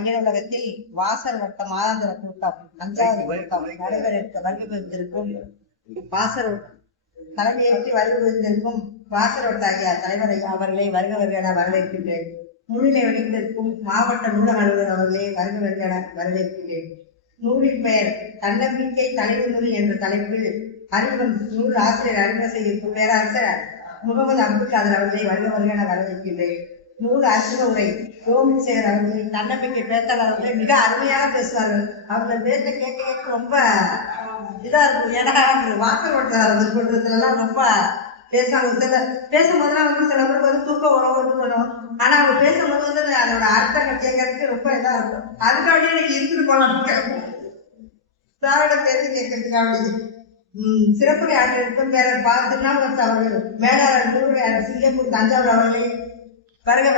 மைய நூலகத்தில் வாசல் வட்ட மாதாந்திர கூட்டம் 5வது கூட்டம் நடைபெற வருகை புரிந்திருக்கும் வாசல் தலைமையேற்றி வருகை புரிந்திருக்கும் வாசல் வட்ட ஐயா தலைவர் ஐயா அவர்களை வருக வருக வரவேற்கின்றேன். நூலினை வெளியிட்டிருக்கும் மாவட்ட நூலக அலுவலர் அவர்களே வருக வருக வரவேற்கிறேன். நூலின் பெயர் தன்னம்பிக்கை தலைவு நூல் என்ற தலைப்பில் அறிமுகம் நூல் ஆசிரியர் அறிமுகம் செய்திருக்கும் பேராசிரியர் முகமது அப்துல் காதர் அவர்களை வருக வருக வரவேற்கின்றேன். நூல் அறிமுக உரை கோவில் சேகர் அவர்கள் தன்னம்பிக்கை பேச்சாளர் அவர்களை மிக அருமையாக பேசுவார்கள். அவர்கள் பேச்ச கேட்க கேட்க ரொம்ப இதா இருக்கும். ஏன்னா வாசல் ஓட்டுறதுலாம் ரொம்ப பேசுவாங்க. சில பேசும்போதுலாம் வந்து சில பேருக்கு வந்து தூக்கம் உணவு பண்ணுவோம். ஆனா அவங்க பேசும்போது வந்து அதோட அர்த்தங்கள் கேட்கறதுக்கு ரொம்ப இதா இருக்கும். அதுக்காக இன்னைக்கு இருந்துட்டு போலாம் சாரோட பேச்சு கேட்கறதுக்காக சிறப்புரை ஆற்றிருக்கும் பேரர் திருநாவுக்கரசு அவர்கள் மேலாளர் சிங்கப்பூர் தஞ்சாவூர் அவர்களை வருக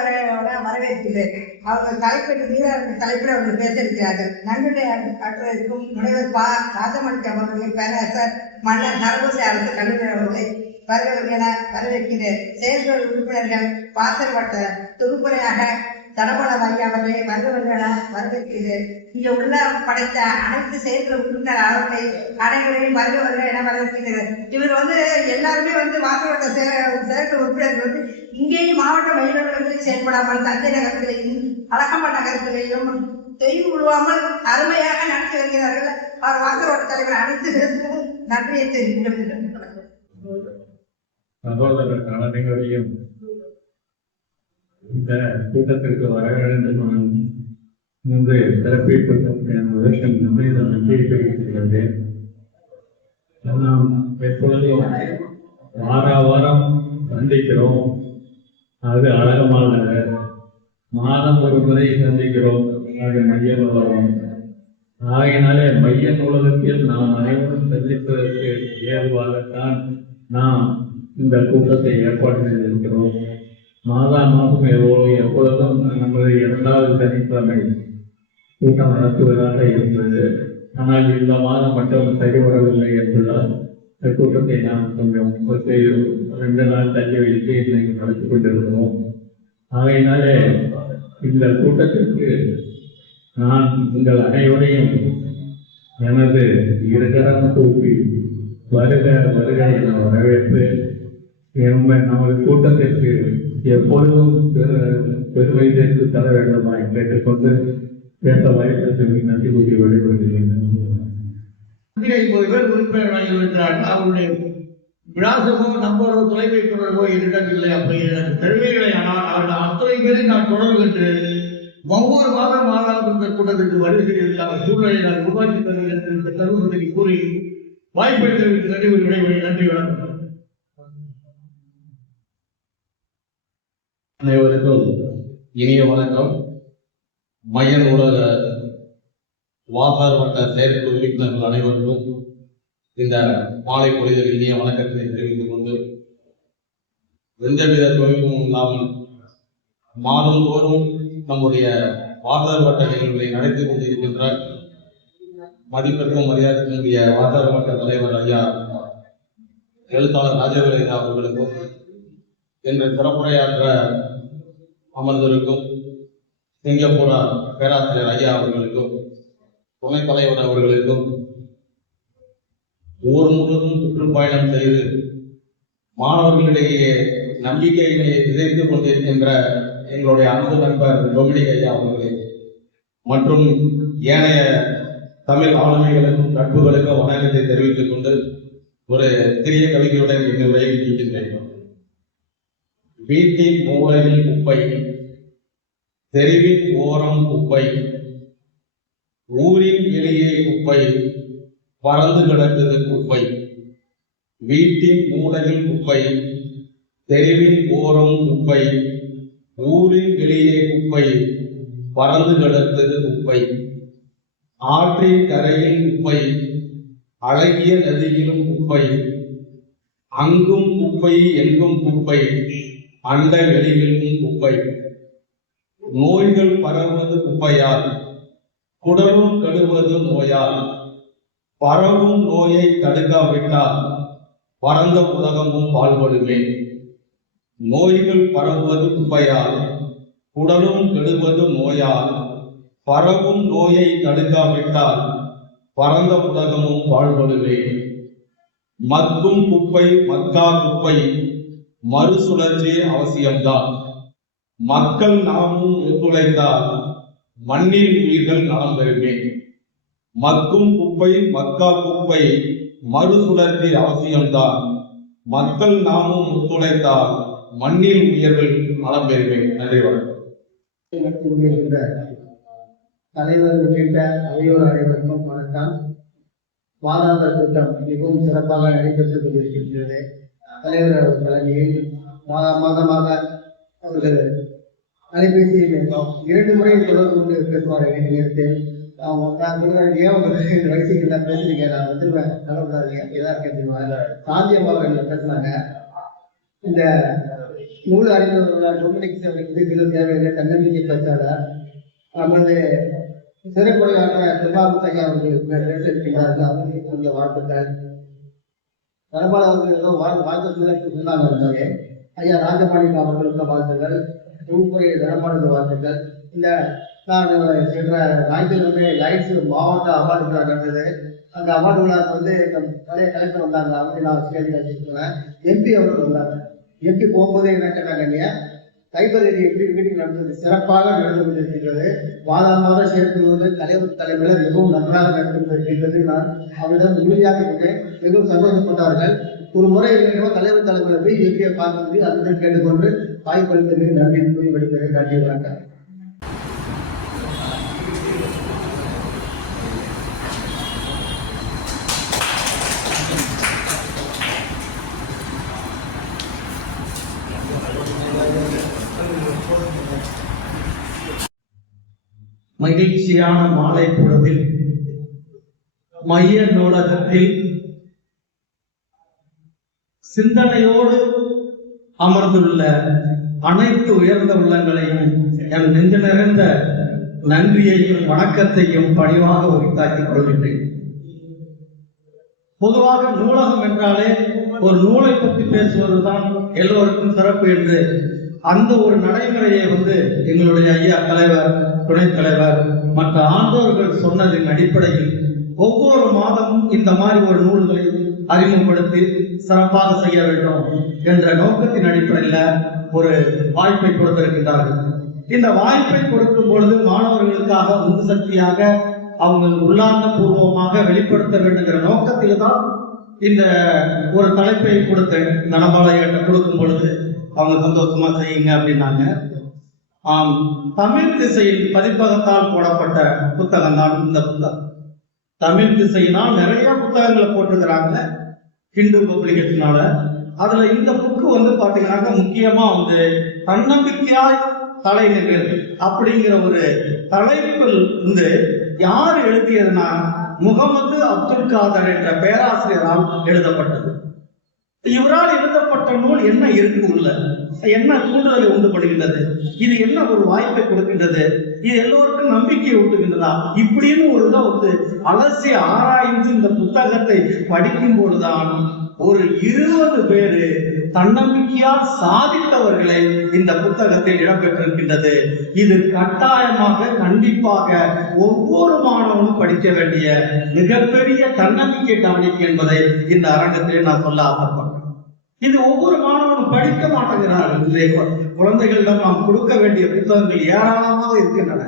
வரவேற்கிறேன். அவர்கள் தலைப்பில் நீராக தலைப்பில் அவர்கள் பேசியிருக்கிறார்கள். நன்கொடை ஆற்றுவதற்கும் முனைவர் ராஜமணிக்கம் அவர்களை பேராசர் மன்னர் நரபூசி அரசு கல்லூரி அவர்களை வருக வரவேற்கிறேன். செயல்துறை உறுப்பினர்கள் வாசல் வட்ட தொகுப்புரையாக தடபலம் ஐயா அவர்களை வருக வரவேற்கிறேன். இங்க உள்ள படைத்த அனைத்து செயல்துறை உறுப்பினர் அவர்களை அனைவரையும் வருக என வரவேற்கிறேன். இவர் வந்து எல்லாருமே வந்து வாசல் வட்ட செயல்துறை உறுப்பினர்கள் வந்து இங்கேயும் மாவட்ட மைய நூலகத்தில் செயல்படாமல் தஞ்சை நகரத்திலேயும் அழகம்மா நகரத்திலேயும் தெய்வு விழுவாமல் அருமையாக நடத்தி வருகிறார்கள். அவர் வாசலோட்ட தலைவர் அனைத்து பேருக்கும் நன்றியை தெரிவிக்கின்றேன். சகோதரர்கள் அனைவரையும் இந்த கூட்டத்திற்கு வர வேண்டும் என்று சிறப்பிப்பதற்கு முதல் நன்றியை தெரிவித்துள்ளேன். நாம் எப்பொழுதும் வாரம் சந்திக்கிறோம். அது அழகமான மாதம் ஒரு முறை சந்திக்கிறோம். அது மைய நூலகம். ஆகையினாலே மைய நூலகத்தில் நாம் அனைவரும் சந்திப்பதற்கு ஏதுவாகத்தான் நாம் இந்த கூட்டத்தை ஏற்பாடு செய்திருக்கிறோம். மாதம் எப்பொழுதும் நமது 2வது சனிக்கிழமை கூட்டம் நடத்துவதாக இருந்தது. ஆனால் இந்த மாதம் மட்டும் சரிவரவில்லை என்பதால் இந்த கூட்டத்தை நாம் கொஞ்சம் 2 நாள் தள்ளி வைத்து இன்னைக்கு நடத்தி கொண்டிருக்கிறோம். ஆகையினாலே இந்த கூட்டத்திற்கு நான் உங்கள் அனைவரையும் எனது இருகரம் கூப்பி வருக வருக என வரவேற்று நமது கூட்டத்திற்கு எப்பொழுதும் பெருமை சேர்த்து தர வேண்டுமா கேட்டுக்கொண்டு பேச வாய்ப்பு நன்றி கூறி வழிபடுகிறேன். 50 பேர் உறுப்பினர்கள் இருக்கிறார்கள். அவருடைய விலாசமோ நம்பரோ தொலைபேசி தொடர்போ இருக்கவில்லை. அப்படி எனக்கு தெரிவிகளை. ஆனால் அவர்கள் அத்தனை பேரை நான் தொடர்பு ஒவ்வொரு மாதம் இந்த கூட்டத்திற்கு வருகை செய்வதற்கான சூழ்நிலை நான் உருவாக்கி தருகிறேன் என்ற தருணத்தை கூறி வாய்ப்பை தெரிவித்து நன்றி விடைபெறுகிறேன். நன்றி, வணக்கம். அனைவருக்கும் இனிய வணக்கம். மைய நூலக வாசல் வட்ட செயற்குழு உறுப்பினர்கள் அனைவருக்கும் இந்த மாலை பொழுதில் இனிய வணக்கத்தை தெரிவித்துக் கொண்டு, எந்தவித தொழிலும் இல்லாமல் மாதந்தோறும் நம்முடைய வாசல் வட்ட நிகழ்வுகளை நடத்தி கொண்டிருக்கின்ற மதிப்பிற்கும் மரியாதைக்குரிய வாசல் வட்ட தலைவர் ஐயா எழுத்தாளர் ராஜவேல் ஐயா அவர்களுக்கும், என்று சிறப்புரையாற்ற அமர்ந்திருக்கும் சிங்கப்பூர் பேராசிரியர் ஐயா அவர்களுக்கும், துணைத் தலைவர் அவர்களுக்கும், ஊர் முழுவதும் சுற்றுப்பயணம் செய்து மாணவர்களிடையே நம்பிக்கையினை விதைத்துக் கொண்டிருக்கின்ற எங்களுடைய அன்பு நண்பர் டொமினிக் ஐயா அவர்களே மற்றும் ஏனைய தமிழ் ஆளுமைகளுக்கும் நட்புகளுக்கும் வணக்கத்தை தெரிவித்துக் கொண்டு ஒரு சிறிய கவிதையுடன் இந்த உரையை நீக்கின்றேன். வீட்டின் மூலையில் குப்பை, தெருவின் ஓரம் குப்பை, ஊரின் வெளியே குப்பை, பறந்து கிடக்குது குப்பை. வீட்டின் மூலையில் குப்பை, தெருவின் ஓரம் குப்பை, ஊரின் வெளியே குப்பை, பறந்து கிடக்குது குப்பை. ஆற்றின் கரையில் குப்பை, அழகிய நதியிலும் குப்பை, அங்கும் குப்பை எங்கும் குப்பை, அண்ட வெளிகளிலும் குப்பை. நோய்கள் பரவுவது குப்பையால், குடலும் கெடுவது நோயால். பரவும் நோயை தடுக்காவிட்டால் பரந்த உலகமும் பாழ்படுமே. நோய்கள் பரவுவது குப்பையால், குடலும் கெடுவது நோயால். பரவும் நோயை தடுக்காவிட்டால் பரந்த உலகமும் வாழ்வதுவே. மக்கும் குப்பை மக்கா குப்பை மறுசுழற்சி அவசியம்தான். மக்கள் நாமும் ஒத்துழைத்தால் மண்ணில் உயிர்கள் நலம் பெறுமே. மக்கும் குப்பை மக்கா குப்பை மறுசுழற்சி அவசியம்தான். மக்கள் நாமும் ஒத்துழைத்தால் மண்ணில் உயிர்கள் நலம் பெறுமே. நன்றி, வணக்கம். தலைவர் உள்ளிட்ட அவையோர் அனைவருக்கும் வணக்கம். மாதாந்திர கூட்டம் மிகவும் சிறப்பாக நடைபெற்றுக் கொண்டிருக்கின்றது. தலைவர் அவர் தலைமையில் மாதமாக அவர்கள் அலைபேசியில் 2 முறை தொடர்பு கொண்டு பேசுவார். வேண்டிய நேரத்தில் ஏன் உங்களுக்கு வயசுக்கு எல்லாம் பேசுறீங்க, நான் வந்துருவேன், கலப்படாதீங்க, ஏதா இருக்கேன். சாந்தியம் அவர்கள் பேசினாங்க. இந்த நூல் அறிஞர் டொமினிக் அவர்களுக்கு தேவையில்லை தன்னம்பிக்கை பேச்சாளர் நமது சிறப்புரையாக திருவாரூர் ஐயா அவர்கள் பேசியிருக்கிறார்கள். அவர்களுக்கு கொஞ்சம் வாழ்த்துக்கள். தர்பால் அவர்கள் ஏதோ வாழ்த்து சொன்னாங்க. ஐயா ராஜபாணி அவர்களுக்கு வாழ்த்துக்கள். தொகுப்புரை தர்பாலுக்கு வாழ்த்துக்கள். இந்த நான் சென்ற ஞாயிற்றுக்கிழமை லைட்ஸ் மாவட்ட அவார்டு விழா நடந்தது. அந்த அவார்டு விழாவுக்கு வந்து பழைய கலெக்டர் வந்தாங்க. அவங்க நான் ஸ்டேஜில் வச்சுருக்கேன். எம்பி அவர்கள் வந்தாங்க. எம்பி போகும்போதே என்ன கேட்டாங்க, இல்லையா லைப்ரரி எப்படி மீட்டிங் நடந்தது, சிறப்பாக நடந்து கொண்டிருக்கின்றது. வாதமாக சேர்த்துவது தலைவர் மிகவும் நன்றாக நடந்து கொண்டிருக்கின்றது. நான் அவரிடம் உறுதியாக இருந்தேன். மிகவும் சந்தோஷப்பட்டார்கள். ஒரு முறை தலைவர் தலைமையில போய் இயற்கையை பார்க்க முடியும். அதுதான் கேட்டுக்கொண்டு வாய்ப்பளித்தது நன்றி கூறி வடிக்கிறேன். நன்றி, வணக்கம். மகிழ்ச்சியான மாலை பொழுதில் மைய நூலகத்தில் சிந்தனையோடு அமர்ந்துள்ள அனைத்து உயர்ந்த உள்ளங்களையும் என் நெஞ்சு நிறைந்த நன்றியையும் வணக்கத்தையும் பணிவாக உரித்தாக்கிக் கொள்கின்றேன். பொதுவாக நூலகம் என்றாலே ஒரு நூலை பற்றி பேசுவதுதான் எல்லோருக்கும் சிறப்பு என்று அந்த ஒரு நடைமுறையை எங்களுடைய ஐயா தலைவர், துணைத் தலைவர், மற்ற ஆண்டோர்கள் சொன்னதின் அடிப்படையில் ஒவ்வொரு மாதமும் இந்த மாதிரி ஒரு நூல்களை அறிமுகப்படுத்தி சிறப்பாக செய்ய வேண்டும் என்ற நோக்கத்தின் அடிப்படையில் ஒரு வாய்ப்பை கொடுத்திருக்கின்றார்கள். இந்த வாய்ப்பை கொடுக்கும் பொழுது மாணவர்களுக்காக உந்து சக்தியாக அவங்க உள்ளார்ந்த பூர்வமாக வெளிப்படுத்த வேண்டுங்கிற நோக்கத்தில் தான் இந்த ஒரு தலைப்பை கொடுத்து நலபாளையிட்ட கொடுக்கும் பொழுது அவங்க சந்தோஷமா செய்யுங்க அப்படின்னாங்க. தமிழ் திசையில் பதிப்பகத்தால் போடப்பட்ட புத்தகம் தான் இந்த புத்தகம். தமிழ் திசையினால் நிறைய புத்தகங்களை போட்டுக்கிறாங்க ஹிந்து பப்ளிகேஷனால. அதுல இந்த புக்கு பாத்தீங்கன்னாக்க முக்கியமா தன்னம்பிக்கையாய் தலை நிகழ்வு அப்படிங்கிற ஒரு தலைப்பில் யார் எழுதியதுன்னா முகமது அப்துல் காதர் என்ற பேராசிரியரால் எழுதப்பட்டது. இவரால் எழுதப்பட்ட நூல் என்ன இருக்கு உள்ள, என்ன தூண்டுதலை உண்டு பண்ணுகின்றது, இது என்ன ஒரு வாய்ப்பை கொடுக்கின்றது, இது எல்லோருக்கும் நம்பிக்கை ஊட்டுகின்றதா இப்படின்னு ஒரு அலசி ஆராய்ந்து இந்த புத்தகத்தை படிக்கும் பொழுதுதான் ஒரு 20 பேரு தன்னம்பிக்கையால் சாதித்தவர்களை இந்த புத்தகத்தில் இடம்பெற்றிருக்கின்றது. இது கட்டாயமாக கண்டிப்பாக ஒவ்வொரு மாணவனும் படிக்க வேண்டிய மிகப்பெரிய தன்னம்பிக்கை டானிக் என்பதை இந்த அரங்கத்திலே நான் சொல்ல ஆசைப்படுறேன். இது ஒவ்வொரு மாணவனும் படிக்க மாட்டேங்கிறார்கள். குழந்தைகளிடம் நாம் கொடுக்க வேண்டிய புத்தகங்கள் ஏராளமாக இருக்கின்றன.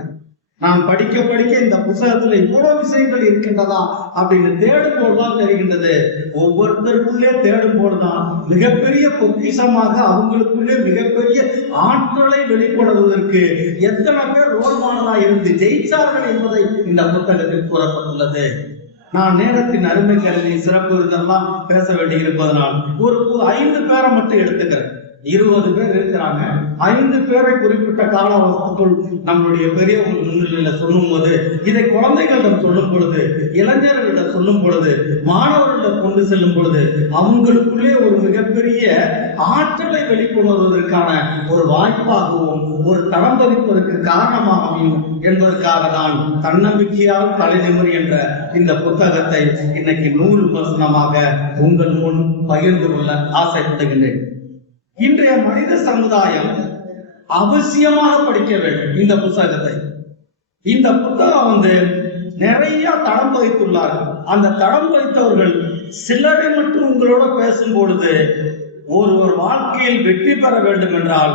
நாம் படிக்க படிக்க இந்த புத்தகத்துல இவ்வளவு விஷயங்கள் இருக்கின்றதா அப்படின்னு தேடும் போதுதான் தெரிகின்றது. ஒவ்வொருத்தருக்குள்ளே தேடும் போதுதான் மிகப்பெரிய பொக்கிஷமாக அவங்களுக்குள்ளே மிகப்பெரிய ஆற்றலை வெளிப்படுவதற்கு எத்தனை பேர் ரோல் மாடலா இருந்து ஜெயிச்சார்கள் என்பதை இந்த புத்தகத்தில் கூறப்பட்டுள்ளது. நான் நேரத்தின் அருமை கருதி சிறப்பு இதெல்லாம் பேச வேண்டி இருப்பதனால் ஒரு 5 பேரை மட்டும் எடுத்துக்கிறேன். 20 பேர் இருக்கிறாங்க. 5 பேரை குறிப்பிட்ட காலவசத்துக்குள் நம்மளுடைய பெரியவர்கள் முன்னிலையில சொல்லும் போது, இதை குழந்தைகளிடம் சொல்லும் பொழுது, இளைஞர்களிடம் சொல்லும் பொழுது, மாணவர்களிடம் கொண்டு செல்லும் பொழுது அவங்களுக்குள்ளே ஒரு மிகப்பெரிய ஆற்றலை வெளிக்கொணர்வதற்கான ஒரு வாய்ப்பாகவும் ஒரு தடம் பதிப்பதற்கு காரணமாகவும் என்பதற்காக தான் தன்னம்பிக்கையால் தலைநிமிர் என்ற இந்த புத்தகத்தை இன்னைக்கு நூல் விமர்சனமாக உங்கள் முன் பகிர்ந்து கொள்ள ஆசைப்படுகின்றேன். இன்றைய மனித சமுதாயம் அவசியமாக படிக்க வேண்டும் இந்த புத்தகத்தை. இந்த புத்தகம் வந்து நிறைய தடம் பதித்துள்ளார்கள். அந்த தடம் பதித்தவர்கள் சிலரை மட்டும் உங்களோட பேசும் பொழுது ஒருவர் வாழ்க்கையில் வெற்றி பெற வேண்டும் என்றால்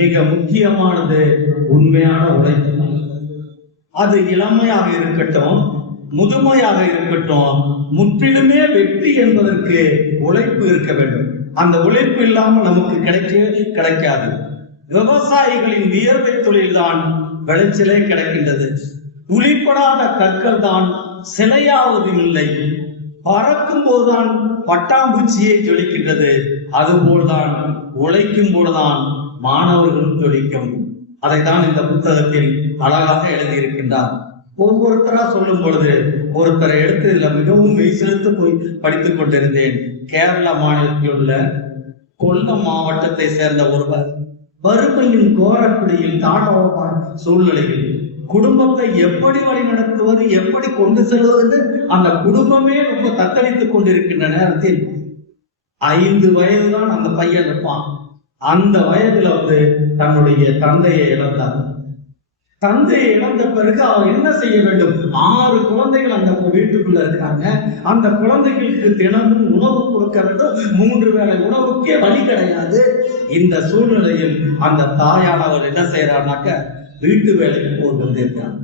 மிக முக்கியமானது உண்மையான உழைப்பு. அது இளமையாக இருக்கட்டும், முதுமையாக இருக்கட்டும், முற்றிலுமே வெற்றி என்பதற்கு உழைப்பு இருக்க வேண்டும். அந்த உழைப்பு இல்லாமல் நமக்கு கிடைக்காது. விவசாயிகளின் வியர்வை தொழில்தான் விளைச்சலே கிடைக்கின்றது. துளிப்படாத கற்கள் தான் சிலையாவதும் இல்லை. பறக்கும் போதுதான் பட்டாம்பூச்சியை ஜொலிக்கின்றது. அதுபோல்தான் உழைக்கும் போதுதான் மாணவர்களும் ஜொலிக்கும். அதைத்தான் இந்த புத்தகத்தில் அழகாக எழுதியிருக்கின்றார். ஒவ்வொருத்தரா சொல்லும் பொழுது ஒருத்தரை எடுத்து இதுல மிகவும் மெய்சிலுத்து போய் படித்துக் கொண்டிருந்தேன். கேரள மாநிலத்தில் உள்ள கொல்லம் மாவட்டத்தை சேர்ந்த ஒருவர் வறுமையின் கோரக்குடியில் தாண்டவமான சூழ்நிலையில் குடும்பத்தை எப்படி வழி நடத்துவது, எப்படி கொண்டு செல்வது, அந்த குடும்பமே ரொம்ப தத்தளித்துக் கொண்டிருக்கின்ற நேரத்தில் 5 வயதுதான் அந்த பையன் இருப்பான். அந்த வயதுல வந்து தன்னுடைய தந்தையை இழந்தார். தந்தையை இழந்த பிறகு அவர் என்ன செய்ய வேண்டும்? 6 குழந்தைகள் அந்த வீட்டுக்குள்ள இருக்காங்க. அந்த குழந்தைகளுக்கு தினமும் உணவு கொடுக்க வேண்டும். 3 வேளை உணவுக்கே வழி கிடையாது. இந்த சூழ்நிலையில் அந்த தாயானவர் என்ன செய்யறாருனாக்க வீட்டு வேலைக்கு போகின்றார்.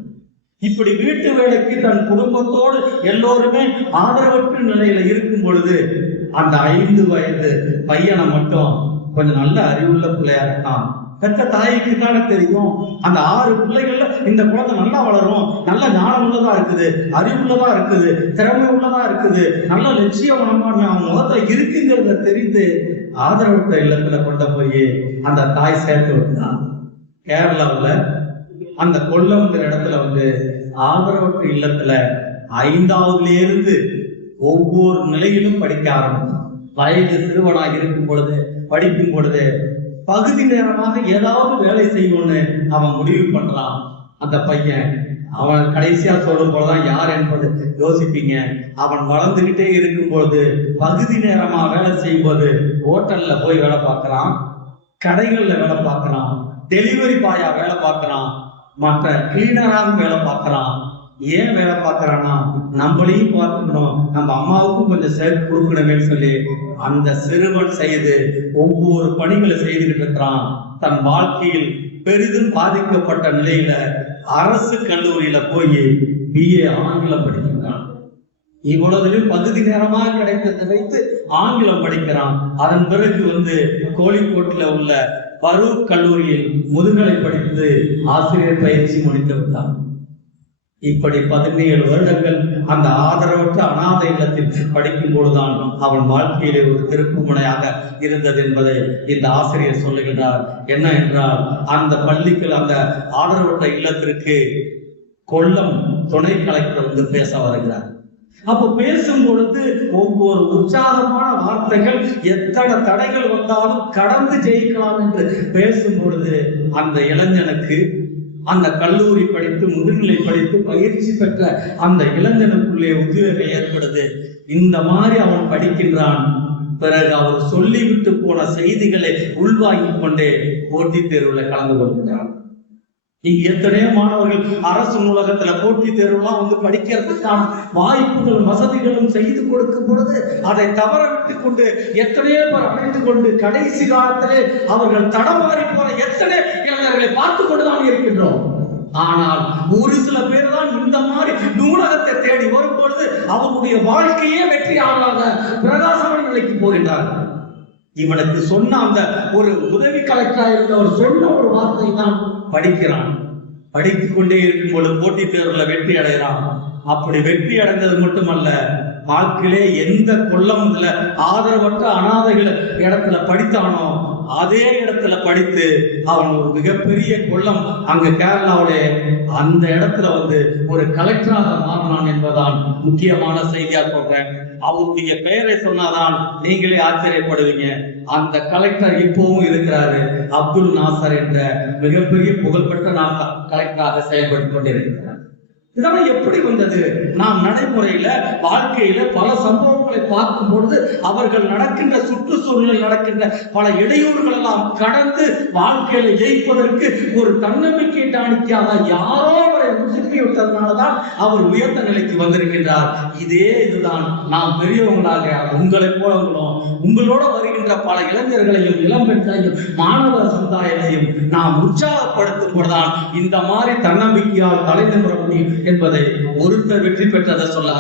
இப்படி வீட்டு வேலைக்கு தன் குடும்பத்தோடு எல்லோருமே ஆதரவற்ற நிலையில இருக்கும் பொழுது அந்த 5 வயது பையனை மட்டும் கொஞ்சம் நல்ல அறிவுள்ள பிள்ளையா இருக்கான். பெற்ற தாய்க்கு தானே தெரியும். அந்த 6 பிள்ளைகள்ல இந்த குழந்தை நல்லா வளரும், நல்ல ஞானம் உள்ளதா இருக்குது, அறிவுள்ளதா இருக்குது, திறமை உள்ளதா இருக்குது, நல்ல லட்சியம் முகத்துல இருக்குங்கிறத தெரிந்து ஆதரவற்ற இல்லத்துல கொண்டு போய் அந்த தாய் சேர்த்து விட்டான். கேரளாவுல அந்த கொல்லம்ங்கிற இடத்துல வந்து ஆதரவற்ற இல்லத்துல 5ஆவதுல இருந்து ஒவ்வொரு நிலையிலும் படிக்க ஆரம்பிச்சான். வயது சிறுவனாக இருக்கும் பொழுது படிக்கும் பொழுது பகுதி நேரமாக ஏதாவது வேலை செய்யணும்னு அவன் முடிவு பண்றான். அந்த பையன் அவன் கடைசியா சொல்லும் போதுதான் யார் என்பது யோசிப்பீங்க. அவன் வளர்ந்துகிட்டே இருக்கும் பொழுது பகுதி நேரமா வேலை செய்யும்போது ஹோட்டல்ல போய் வேலை பார்க்கறான், கடைகள்ல வேலை பார்க்கறான், டெலிவரி பாயா வேலை பார்க்கறான், மற்ற கிளீனராகவும் வேலை பார்க்கறான். ஏன் வேலை பார்க்கறான்னா நம்மளையும் பார்க்கணும், நம்ம அம்மாவுக்கும் கொஞ்சம் சேர்த்து கொடுக்கணுமே சொல்லி அந்த சிறுவன் செய்து ஒவ்வொரு பணிகளை செய்துகிட்டு இருக்கிறான். தன் வாழ்க்கையில் பெரிதும் பாதிக்கப்பட்ட நிலையில அரசு கல்லூரியில போய் BA ஆங்கிலம் படிக்கிறான். இவ்வளவுலையும் பகுதி நேரமாக கிடைத்ததை வைத்து ஆங்கிலம் படிக்கிறான். அதன் பிறகு வந்து கோழிக்கோட்டில் உள்ள பரூக் கல்லூரியில் முதுகலை படித்து ஆசிரியர் பயிற்சி முடித்து விட்டான். இப்படி 17 வருடங்கள் அந்த ஆதரவற்ற அநாத இல்லத்தில் படிக்கும் போதுதான் அவன் வாழ்க்கையிலே ஒரு திருப்பு முனையாக இருந்தது என்பதை இந்த ஆசிரியர் சொல்லுகின்றார். என்ன என்றால் அந்த பள்ளிக்கு அந்த ஆதரவற்ற இல்லத்திற்கு கொல்லம் துணை கலெக்டர் வந்து பேச வருகிறார். அப்ப பேசும் பொழுது ஒவ்வொரு உற்சாகமான வார்த்தைகள், எத்தனை தடைகள் வந்தாலும் கடந்து ஜெயிக்கலாம் என்று பேசும் பொழுது அந்த இளைஞனுக்கு அந்த கல்லூரி படித்து முதுநிலை படித்து பயிற்சி பெற்ற அந்த இளைஞனுக்குள்ளே உத்வேகம் ஏற்படுது. இந்த மாதிரி அவன் படிக்கின்றான். பிறகு அவர் சொல்லிவிட்டு போன செய்திகளை உள்வாங்கிக் கொண்டே போட்டித் தேர்வுல கலந்து கொள்கிறான். இங்க எத்தனையோ மாணவர்கள் அரசு நூலகத்துல போட்டித் தேர்வுலாம் வந்து படிக்கிறதுக்கான வாய்ப்புகளும் வசதிகளும் செய்து கொடுக்கும் பொழுது அதை தவற விட்டுக் கொண்டு எத்தனையோ பேர் அடைந்து கொண்டு கடைசி காலத்திலே அவர்கள் தடமாறி போற எத்தனை இளைஞர்களை பார்த்து கொண்டுதான் இருக்கின்றோம். ஆனால் ஒரு சில பேர் தான் இந்த மாதிரி நூலகத்தை தேடி வரும் பொழுது அவருடைய வாழ்க்கையே வெற்றியாளராக பிரகாசமான நிலைக்கு போகின்றார்கள். இவனுக்கு சொன்ன அந்த ஒரு உதவி கலெக்டராக இருந்தவர் சொன்ன ஒரு வார்த்தை தான் படிக்கிறான். படித்துக் கொண்டே இருக்கும் பொழுது போட்டித் தேர்வுல வெற்றி அடைகிறான். அப்படி வெற்றி அடைந்தது மட்டுமல்ல, வாழ்க்கையிலே எந்த கொல்லம்ல ஆதரவற்ற அநாதைகள் இடத்துல படித்தானோ அதே இடத்துல படித்து அவன் ஒரு மிகப்பெரிய கொல்லம் அங்க கேரளாவுடைய அந்த இடத்துல வந்து ஒரு கலெக்டராக மாறினான் என்பதான் முக்கியமான செய்தியா சொல்றேன். அவருடைய பெயரை சொன்னாதான் நீங்களே ஆச்சரியப்படுவீங்க. அந்த கலெக்டர் இப்பவும் இருக்கிறாரு. அப்துல் நாசர் என்ற மிகப்பெரிய புகழ்பெற்ற கலெக்டராக செயல்பட்டு கொண்டிருக்கிறார். இதெல்லாம் எப்படி வந்தது? நாம் நடைமுறையில வாழ்க்கையில பல சம்பவங்களை பார்க்கும் பொழுது அவர்கள் நடக்கின்ற சுற்றுச்சூழலில் நடக்கின்ற பல இடையூறுகள் எல்லாம் கடந்து வாழ்க்கையில ஜெயிப்பதற்கு ஒரு தன்னம்பிக்கை டானிக்காக யாரோ அவரை உசுப்பி விட்டதுனாலதான் அவர் உயர்ந்த நிலைக்கு வந்திருக்கின்றார். இதுதான் நாம் பெரியவங்களாக உங்களை போலவங்களும் உங்களோட வருகின்ற பல இளைஞர்களையும் இளம்பெண்களையும் மாணவ சமுதாயத்தையும் நாம் உற்சாகப்படுத்தும் போதுதான் இந்த மாதிரி தன்னம்பிக்கையால் தலைநிமிர முடியும் என்பதை ஒருத்தர் வெற்றி பெற்றதை சொல்ல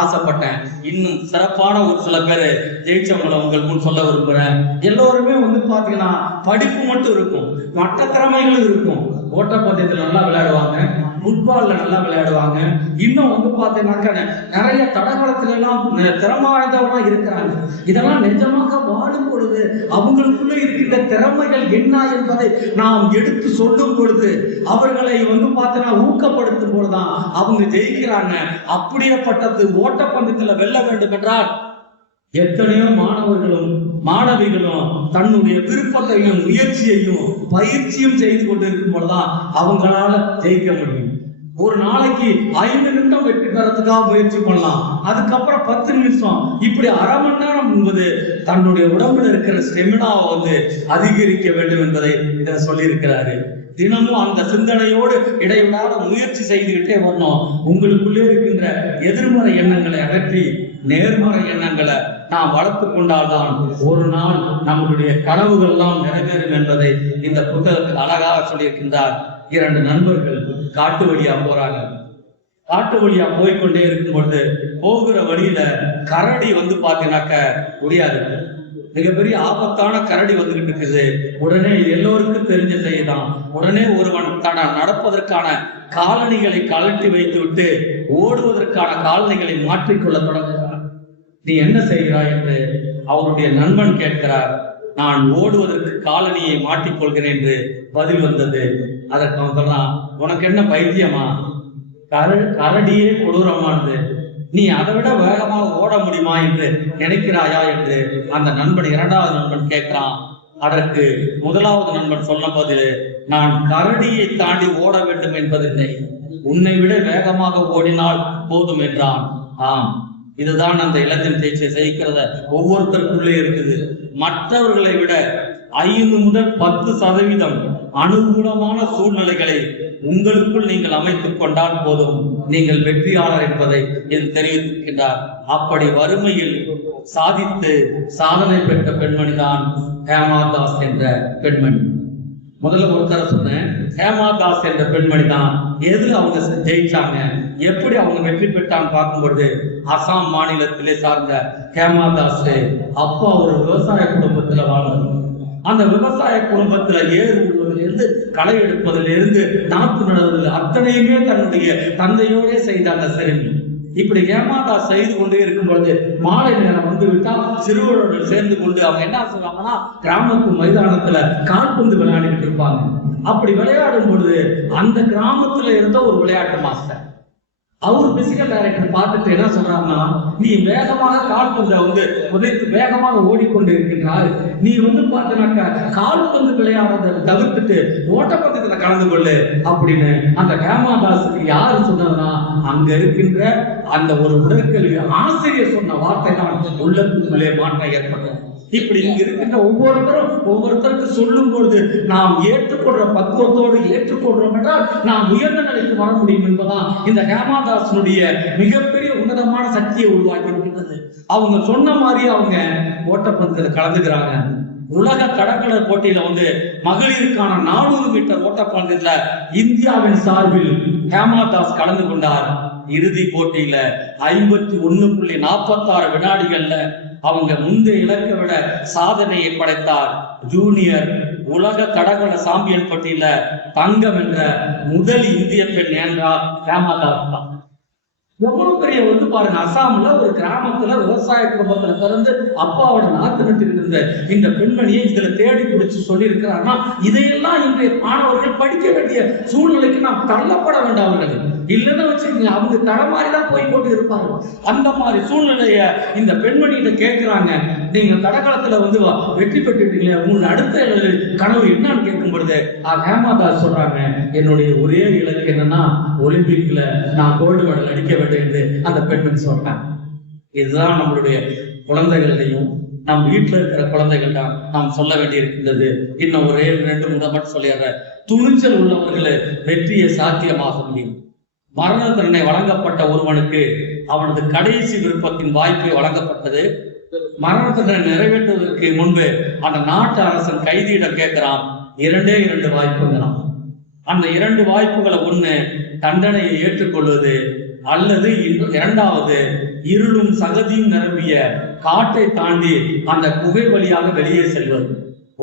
ஆசைப்பட்டேன். இன்னும் சிறப்பான ஒரு சில பேர் ஜெயிச்சவங்களை உங்கள் முன் சொல்ல விரும்புறேன். எல்லோருமே பாத்தீங்கன்னா படிப்பு மட்டும் இருக்கும், மற்ற திறமைகளும் இருக்கும். ஓட்டப்பந்தயத்துல நல்லா விளையாடுவாங்க, ஃபுட்பால்ல நல்லா விளையாடுவாங்க. இன்னும் பாத்தீங்கன்னாக்க நிறைய தடகளத்துல எல்லாம் திறமை வாய்ந்தவர்களா இருக்கிறாங்க. இதெல்லாம் நிஜமாக வாழும் பொழுது அவங்களுக்குள்ள இருக்கின்ற திறமைகள் என்ன என்பதை நாம் எடுத்து சொல்லும் பொழுது அவர்களை பாத்தீங்கன்னா ஊக்கப்படுத்தும் பொழுதுதான் அவங்க ஜெயிக்கிறாங்க. அப்படியேப்பட்டது ஓட்டப்பந்தயத்துல வெல்ல வேண்டும் என்றால் எத்தனையோ மாணவர்களும் மாணவிகளும் தன்னுடைய விருப்பத்தையும் முயற்சியையும் பயிற்சியும் செய்து கொண்டிருக்கும் போதுதான் அவங்களால ஜெயிக்க முடியும். ஒரு நாளைக்கு 5 நிமிடம் வெற்றி பெறத்துக்காக முயற்சி பண்ணலாம், அதுக்கப்புறம் 10 நிமிஷம், இப்படி அரை மணி நேரம் என்பது தன்னுடைய உடம்புல இருக்கிற ஸ்டெமினாவை அதிகரிக்க வேண்டும் என்பதை இதை சொல்லி இருக்கிறாரு. தினமும் அந்த சிந்தனையோடு இடைவிடாத முயற்சி செய்துகிட்டே வரணும். உங்களுக்குள்ளே இருக்கின்ற எதிர்மறை எண்ணங்களை அகற்றி நேர்மறை எண்ணங்களை நாம் வளர்த்து கொண்டால்தான் ஒரு நாள் நம்மளுடைய கனவுகள் எல்லாம் நிறைவேறும் என்பதை இந்த புத்தகத்தில் அழகாக சொல்லியிருக்கின்றார். 2 நண்பர்கள் காட்டு வழியா போறாங்க. காட்டு வழியா போய்கொண்டே இருக்கும் பொழுது போகிற வழியில கரடி பாத்தீங்கன்னாக்க முடியாது, மிகப்பெரிய ஆபத்தான கரடி வந்துகிட்டு இருக்குது. உடனே எல்லோருக்கும் தெரிஞ்ச செய்தான். உடனே ஒருவன் நடப்பதற்கான காலணிகளை கழட்டி வைத்து விட்டு ஓடுவதற்கான காலணிகளை மாற்றிக்கொள்ள தொடங்குகிறார். நீ என்ன செய்கிறாய் என்று அவருடைய நண்பன் கேட்கிறார். நான் ஓடுவதற்கு காலணியை மாட்டிக்கொள்கிறேன் என்று பதில் வந்தது. அதற்கு அவன் சொல்றான், உனக்கு என்ன பைத்தியமா? கரடியே கொடூரமானது, நீ அதை விட வேகமாக ஓட முடியுமா என்று நினைக்கிறாயா என்று அந்த நண்பன் 2வது நண்பன் கேட்கிறான். அதற்கு 1வது நண்பன் சொன்னபோது, நான் கரடியை தாண்டி ஓட வேண்டும் என்பதில்லை, உன்னை விட வேகமாக ஓடினால் போதும் என்றான். ஆம், இதுதான் அந்த இளைஞன் தேர்ச்சியை செய்கிறத ஒவ்வொருத்தருக்குள்ளே இருக்குது. மற்றவர்களை விட 5 முதல் 10% அனுகூலமான சூழ்நிலைகளை உங்களுக்குள் நீங்கள் அமைத்துக் கொண்டால் போதும், நீங்கள் வெற்றியாளர் என்பதை இது தெரிவிக்கின்றார். அப்படி வறுமையில் சாதித்து சாதனை பெற்ற பெண்மணிதான் ஹேமாதாஸ் என்ற பெண்மணி. முதல்ல ஒருத்தர சொன்னேன், ஹேமாதாஸ் என்ற பெண்மணி தான். எது அவங்க ஜெயிச்சாங்க, எப்படி அவங்க வெற்றி பெற்றாங்க பார்க்கும்போது, அசாம் மாநிலத்திலே சார்ந்த ஹேமாதாஸ் அப்பா ஒரு விவசாய குடும்பத்துல வாழ்ந்தார். அந்த விவசாய குடும்பத்துல ஏறு உழுவதிலிருந்து களை எடுப்பதிலிருந்து நாற்று நடுவதில் அத்தனையுமே தன்னுடைய தந்தையோட செய்த அந்த சிறுமி. இப்படி ஹேமாதாஸ் செய்து கொண்டே இருக்கும் பொழுது மாலை நேரம் விட்டால் சிறுவர்களுடன் சேர்ந்து கொண்டு அவங்க என்ன சொல்றாங்கன்னா, கிராமத்து மைதானத்துல கால்பந்து விளையாடிட்டு இருப்பாங்க. அப்படி விளையாடும் பொழுது அந்த கிராமத்துல இருந்த ஒரு விளையாட்டு மாஸ்டர், அவர் பிசிக்கல் டைரக்டர் பார்த்துட்டு என்ன சொல்றாங்கன்னா, நீ வேகமாக கால்பந்தை உதைத்து வேகமாக ஓடிக்கொண்டு இருக்கின்றாய், நீ பார்த்தீங்கன்னாக்கா கால்பந்து விளையாடுறதை தவிர்த்துட்டு ஓட்டப்பந்தயத்துல கலந்து கொள்ளு அப்படின்னு அந்த ஹேமாதாஸுக்கு யாரு சொன்னதுன்னா, அங்க இருக்கின்ற அந்த ஒரு உடற்கல்வி ஆசிரியர் சொன்ன வார்த்தை தான் உள்ளத்துக்குள்ளே மாற்றம் ஏற்பட்டது. இப்படி இங்க இருக்கின்ற ஒவ்வொருத்தருக்கு சொல்லும் பொழுது நாம் ஏற்றுக்கொள்ற பக்குவத்தோடு ஏற்றுக்கொள்றோம் என்றால் நாம் உயர்ந்த நிலைக்கு வர முடியும் என்பதான் இந்த ஹேமாதாசனுடைய மிகப்பெரிய உன்னதமான சக்தியை உருவாக்கி இருக்கின்றது. அவங்க சொன்ன மாதிரி அவங்க ஓட்டப்பந்தயத்தில் கலந்துக்கிறாங்க. உலக தடகள போட்டியில மகளிருக்கான 400 மீட்டர் ஓட்டப்பந்தயத்துல இந்தியாவின் சார்பில் ஹேமாதாஸ் கலந்து கொண்டார். இறுதி போட்டியில 51.46 வினாடிகள்ல அவங்க முந்தைய இலக்கை விட சாதனையை படைத்தார். ஜூனியர் உலக தடகள சாம்பியன் போட்டியில தங்கம் என்ற முதல் இந்திய பெண் என்றால் ஹேமாதாஸ் தான். எவ்வளவு பெரிய பாருங்க, அசாம்ல ஒரு கிராமத்துல விவசாய குடும்பத்துல பிறந்து அப்பாவோட நாத்து நட்டு இருந்த இந்த பெண்மணியை இதுல தேடி பிடிச்சு சொல்லி இருக்கிறாருன்னா, இதையெல்லாம் இன்றைய மாணவர்கள் படிக்க அழிக்க வேண்டிய சூழ்நிலைக்கு நாம் தள்ளப்பட வேண்டாம். இல்லைன்னு வச்சுக்கோங்க, அவங்க தடமாறிதான் போய் கொண்டு இருப்பாங்க. அந்த மாதிரி சூழ்நிலைய இந்த பெண்மணிகிட்ட கேட்கிறாங்க, நீங்க தடகளத்துல வந்து வெற்றி பெற்றுட்டீங்களே, உங்களோட அடுத்த கனவு என்னன்னு கேட்கும் பொழுது ஹேமாதாஸ் சொல்றாங்க, என்னுடைய ஒரே இலக்கு என்னன்னா ஒலிம்பிக்ல நான் கோல்டு மெடல் அடிக்க வேண்டும் என்று அந்த பெண்மணி சொல்றாங்க. இதுதான் நம்மளுடைய குழந்தைகளையும் நம் வீட்டுல இருக்கிற குழந்தைகள் தான் நாம் சொல்ல வேண்டியிருக்கின்றது. இன்னும் ஒரே 2 மட்டும் சொல்லிடுற, துணிச்சல் உள்ளவர்களை வெற்றியை சாத்தியமாக முடியும். மரண தண்டனை வழங்கப்பட்ட ஒருவனுக்கு அவனது கடைசி விருப்பத்தின் வாய்ப்பு வழங்கப்பட்டது. மரண தண்டனை நிறைவேற்றுவதற்கு முன்பு அந்த நாட்டு அரசன் கைதியிடம் கேட்கிறான், 2 வாய்ப்புங்கிறான். அந்த 2 வாய்ப்புகளை, ஒண்ணு தண்டனையை ஏற்றுக்கொள்வது, அல்லது 2வது இருளும் சகதியும் நிரம்பிய காட்டை தாண்டி அந்த குகை வழியாக வெளியே செல்வது.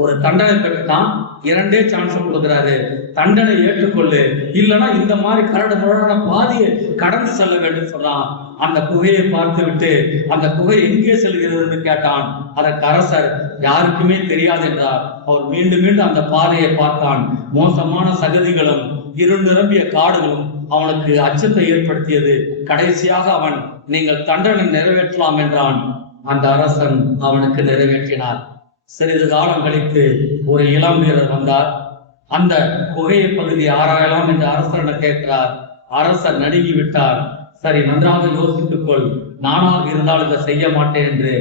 ஒரு தண்டனை பெற்றுதான் 2 சான்ஸ் கொடுக்குறாரு, தண்டனை ஏற்றுக்கொள்ளு, இல்லைன்னா இந்த மாதிரி கரடு முரடான பாதையை கடந்து செல்ல வேண்டும் சொன்னான். அந்த குகையை பார்த்து விட்டு அந்த குகை எங்கே செல்கிறது கேட்டான். அதற்கு அரசர் யாருக்குமே தெரியாது என்றார். அவர் மீண்டும் மீண்டும் அந்த பாதையை பார்த்தான். மோசமான சகதிகளும் இருள் நிரம்பிய காடுகளும் அவனுக்கு அச்சத்தை ஏற்படுத்தியது. கடைசியாக அவன், நீங்கள் தண்டனை நிறைவேற்றலாம் என்றான். அந்த அரசன் அவனுக்கு நிறைவேற்றினார். சிறிது காலம் கழித்து ஒரு இளம் வீரர் வந்தார். அந்த குகையை பகுதியை ஆராயலாம் என்று அரசனை கேட்கிறார். அரசர் நடுங்கி விட்டார். சரி, நன்றாக யோசித்துக்கொள், நானாக இருந்தால் இதை செய்ய மாட்டேன் என்று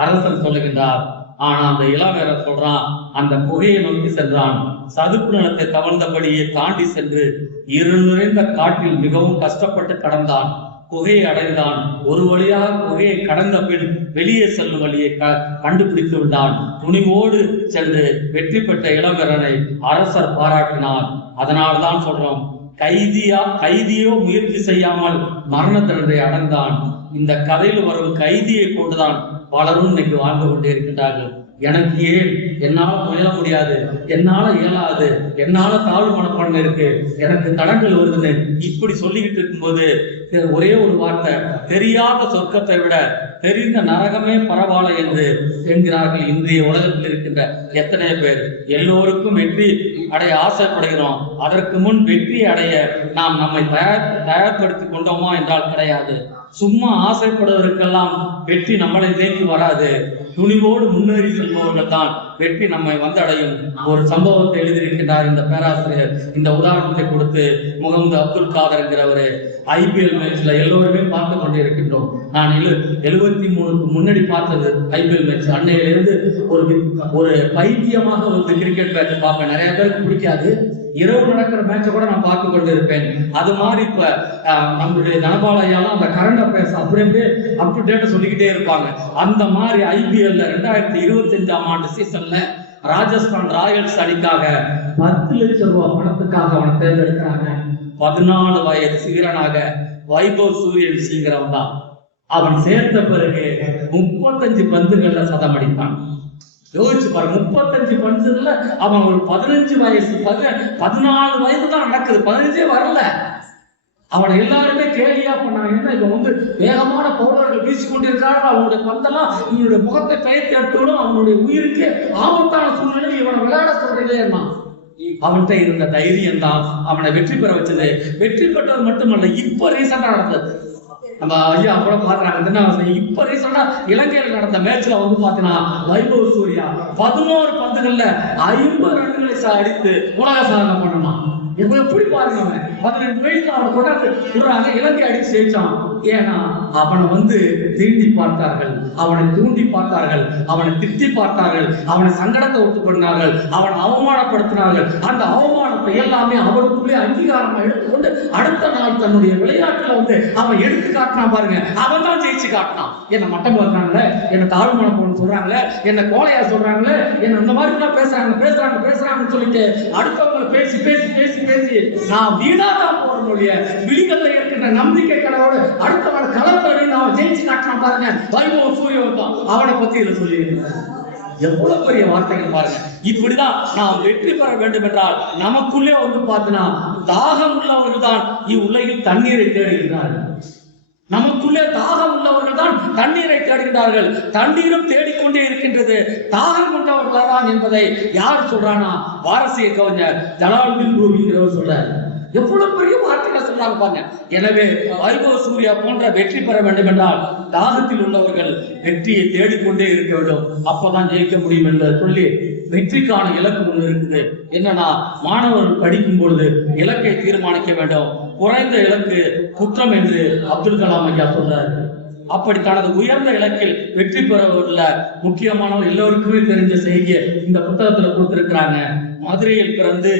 அரசன் சொல்லுகின்றார். ஆனா அந்த இளம் வீரர் சொல்றான், அந்த குகையை நோக்கி சென்றான். சதுப்பு நிலத்தை தவழ்ந்தபடியே தாண்டி சென்று இருள் நிறைந்த காட்டில் மிகவும் கஷ்டப்பட்டு கடந்தான். குகையை அடைந்தான். ஒரு வழியாக குகையை கடந்த பின் வெளியே செல்லும் வழியை கண்டுபிடித்து விட்டான். துணிவோடு சென்று வெற்றி பெற்ற இளவரனை அரசர் பாராட்டினார். அதனால்தான் சொல்றோம், கைதியோ முயற்சி செய்யாமல் மரண தண்டனை அடைந்தான். இந்த கதையில் வரும் கைதியை கொண்டுதான் பலரும் இன்னைக்கு வாழ்ந்து கொண்டே இருக்கின்றார்கள். எனக்கு ஏன், என்னால முயல முடியாது, என்னால இயலாது, என்னால தாழ்வு மனப்பான்மை இருக்கு, எனக்கு தடங்கள் வருதுன்னு இப்படி சொல்லிக்கிட்டு இருக்கும்போது ஒரே ஒரு வார்த்தை, தெரியாத சொர்க்கத்தை விட தெரிந்த நரகமே பரவாயில்லை என்று என்கிறார்கள் இன்றைய உலகத்தில் இருக்கின்ற எத்தனை பேர். எல்லோருக்கும் வெற்றி அடைய ஆசைப்படுகிறோம். அதற்கு முன் வெற்றி அடைய நாம் நம்மை தயார்படுத்திக் கொண்டோமா என்றால் கிடையாது. சும்மா ஆசைப்படுவதற்கெல்லாம் வெற்றி நம்மளை தேடி வராது. துணிவோடு முன்னேறி செல்பவர்கள் தான் வெற்றி நம்மை வந்தடையும். ஒரு சம்பவத்தை எழுதியிருக்கின்றார் இந்த பேராசிரியர். இந்த உதாரணத்தை கொடுத்து, முகமது அப்துல் காதர் என்கிறவரு IPL மேட்ச்ல எல்லோருமே பார்த்து கொண்டு இருக்கின்றோம். நான் 73க்கு முன்னாடி பார்த்தது IPL மேட்ச். அன்னையிலிருந்து ஒரு பைத்தியமாக வந்து கிரிக்கெட் மேட்ச் பார்ப்பேன். நிறைய பேருக்கு பிடிக்காது. இரவு நடக்கிற மேட்சை கூட நான் பார்த்து கொண்டு இருப்பேன். அது மாதிரி இப்ப நம்மளுடைய தனபாலையாலும் அந்த கரண்ட் அஃபேர்ஸ் அப்படியே அப் டு டேட்டா சொல்லிக்கிட்டே இருப்பாங்க. அந்த மாதிரி IPL 2025ஆம் ஆண்டு சீசன்ல ராஜஸ்தான் ராயல்ஸ் அணிக்காக 10 லட்சம் ரூபாய் பணத்துக்காக அவனை தேர்ந்தெடுக்கிறாங்க. 14 வயது சிகரனாக வைபவ் சூரியன் சிங்கிறவன் தான். அவன் சேர்த்த பிறகு 35 பந்துகள்ல சதம் அடித்தான். யோசிச்சு பாரு, 35 பந்துல அவன் ஒரு 15 வயசு 14 வயது தான் நடக்குது, 15ஏ வரல. அவனை எல்லாருமே கேலியா பண்ணாங்க. என்ன இவன் வந்து வேகமான பவுலர்கள் வீசிக்கொண்டிருக்கிறார்கள், அவனுடைய பந்தெல்லாம் இவனுடைய முகத்தை பெயர்த்து எடுத்துவிடும், அவனுடைய உயிருக்கு ஆபத்தான சூழ்நிலை இவனை விளையாட சொல்றதேன்னா. அவன்கிட்ட இருந்த தைரியம் தான் அவனை வெற்றி பெற வச்சது. வெற்றி பெற்றது மட்டுமல்ல, இப்ப ரீசெண்டா நடந்தது, நம்ம ஐயா கூட பாக்குறாங்க. இப்ப ரீசெண்டா இலங்கையில் நடந்த மேட்ச்ல வந்து பாத்தீங்கன்னா வைபவ் சூர்யா 11 பந்துகள்ல 50 ரன்களை அடித்து உலக சாதனை பண்ணலாம். எப்படி பாருங்க, 18 வயசுல அவனை கொண்டாந்து சொல்றாங்க, இலங்கை அடிச்சு ஜெயிச்சான். ஏன்னா அவனை வந்து தீண்டி பார்த்தார்கள், அவனை தூண்டி பார்த்தார்கள், அவனை திட்டி பார்த்தார்கள், அவனை சங்கடத்தை ஒத்து பண்ணார்கள், அவனை அவமானப்படுத்தினார்கள். அந்த அவமானத்தை எல்லாமே அவருக்குள்ளே அங்கீகாரமா எடுத்துக்கொண்டு அடுத்த நாள் தன்னுடைய விளையாட்டுல வந்து அவன் எடுத்து காட்டினான். பாருங்க, அவன் தான் ஜெயிச்சு காட்டினான். என்ன மட்டம் பார்த்தாங்களே, என்ன தாழ்வு மனப்போன்னு சொல்றாங்களே, என்ன கோலையா சொல்றாங்களே, என்ன இந்த மாதிரி எல்லாம் பேசுறாங்கன்னு சொல்லிட்டு அடுத்தவங்களை பேசி பேசி பேசி பேசி நான் வீணாதான் போறனுடைய விழிகள்ல இருக்கின்ற நம்பிக்கை கடவோடு அடுத்தவன் களத்தோடு அவன் ஜெயிச்சு காட்டினான். பாருங்க, வைபவ் சூரியன் தான் அவனை பத்தி இதை சொல்லி எவ்வளவு பெரிய வார்த்தைகள் பாருங்க. இப்படிதான் நாம் வெற்றி பெற வேண்டும் என்றால் நமக்குள்ளே வந்து பார்த்தீங்கன்னா தாகம் உள்ளவர்கள் தான் இவ்வுலகில் தண்ணீரை தேடுகிறார்கள். நமக்குள்ளே தாகம் உள்ளவர்கள் தான் தண்ணீரை தேடுகிறார்கள். தண்ணீரும் தேடிக்கொண்டே இருக்கின்றது தாகம் கொண்டவர்கள் தான் என்பதை யார் சொல்றானா? பாரசீக கவிஞர் ஜலாலுதீன் ரூமிங்கிறவர் சொல்றாரு. எவ்வளவு பெரிய வார்த்தைகளை சொல்றாங்க பாருங்க. எனவே வைபவ் சூர்யா போன்ற வெற்றி பெற வேண்டும் என்றால் தாகத்தில் உள்ளவர்கள் வெற்றியை தேடிக்கொண்டே இருக்க வேண்டும். அப்பதான் ஜெயிக்க முடியும் என்று சொல்லி வெற்றிக்கான இலக்கு ஒன்று இருக்குது. என்னன்னா, மாணவர்கள் படிக்கும் பொழுது இலக்கை தீர்மானிக்க வேண்டும். குறைந்த இலக்கு குற்றம் என்று அப்துல் கலாம் ஐயா சொல்றாரு. அப்படி தனது உயர்ந்த இலக்கில் வெற்றி பெறவுள்ள முக்கியமானவர் எல்லோருக்குமே தெரிஞ்ச செய்தியை இந்த புத்தகத்துல கொடுத்திருக்கிறாங்க. மதுரையில் பிறந்து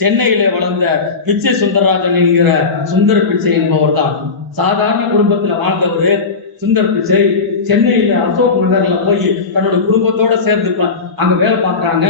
சென்னையிலே வளர்ந்த பிச்சை சுந்தரராஜன் என்கிற சுந்தர பிச்சை என்பவர் தான். சாதாரண குடும்பத்துல வாழ்ந்தவரு சுந்தர் பிச்சை. சென்னையில அசோக் நகர்ல போய் தன்னோட குடும்பத்தோட சேர்ந்து அங்க வேலை பார்க்கறாங்க.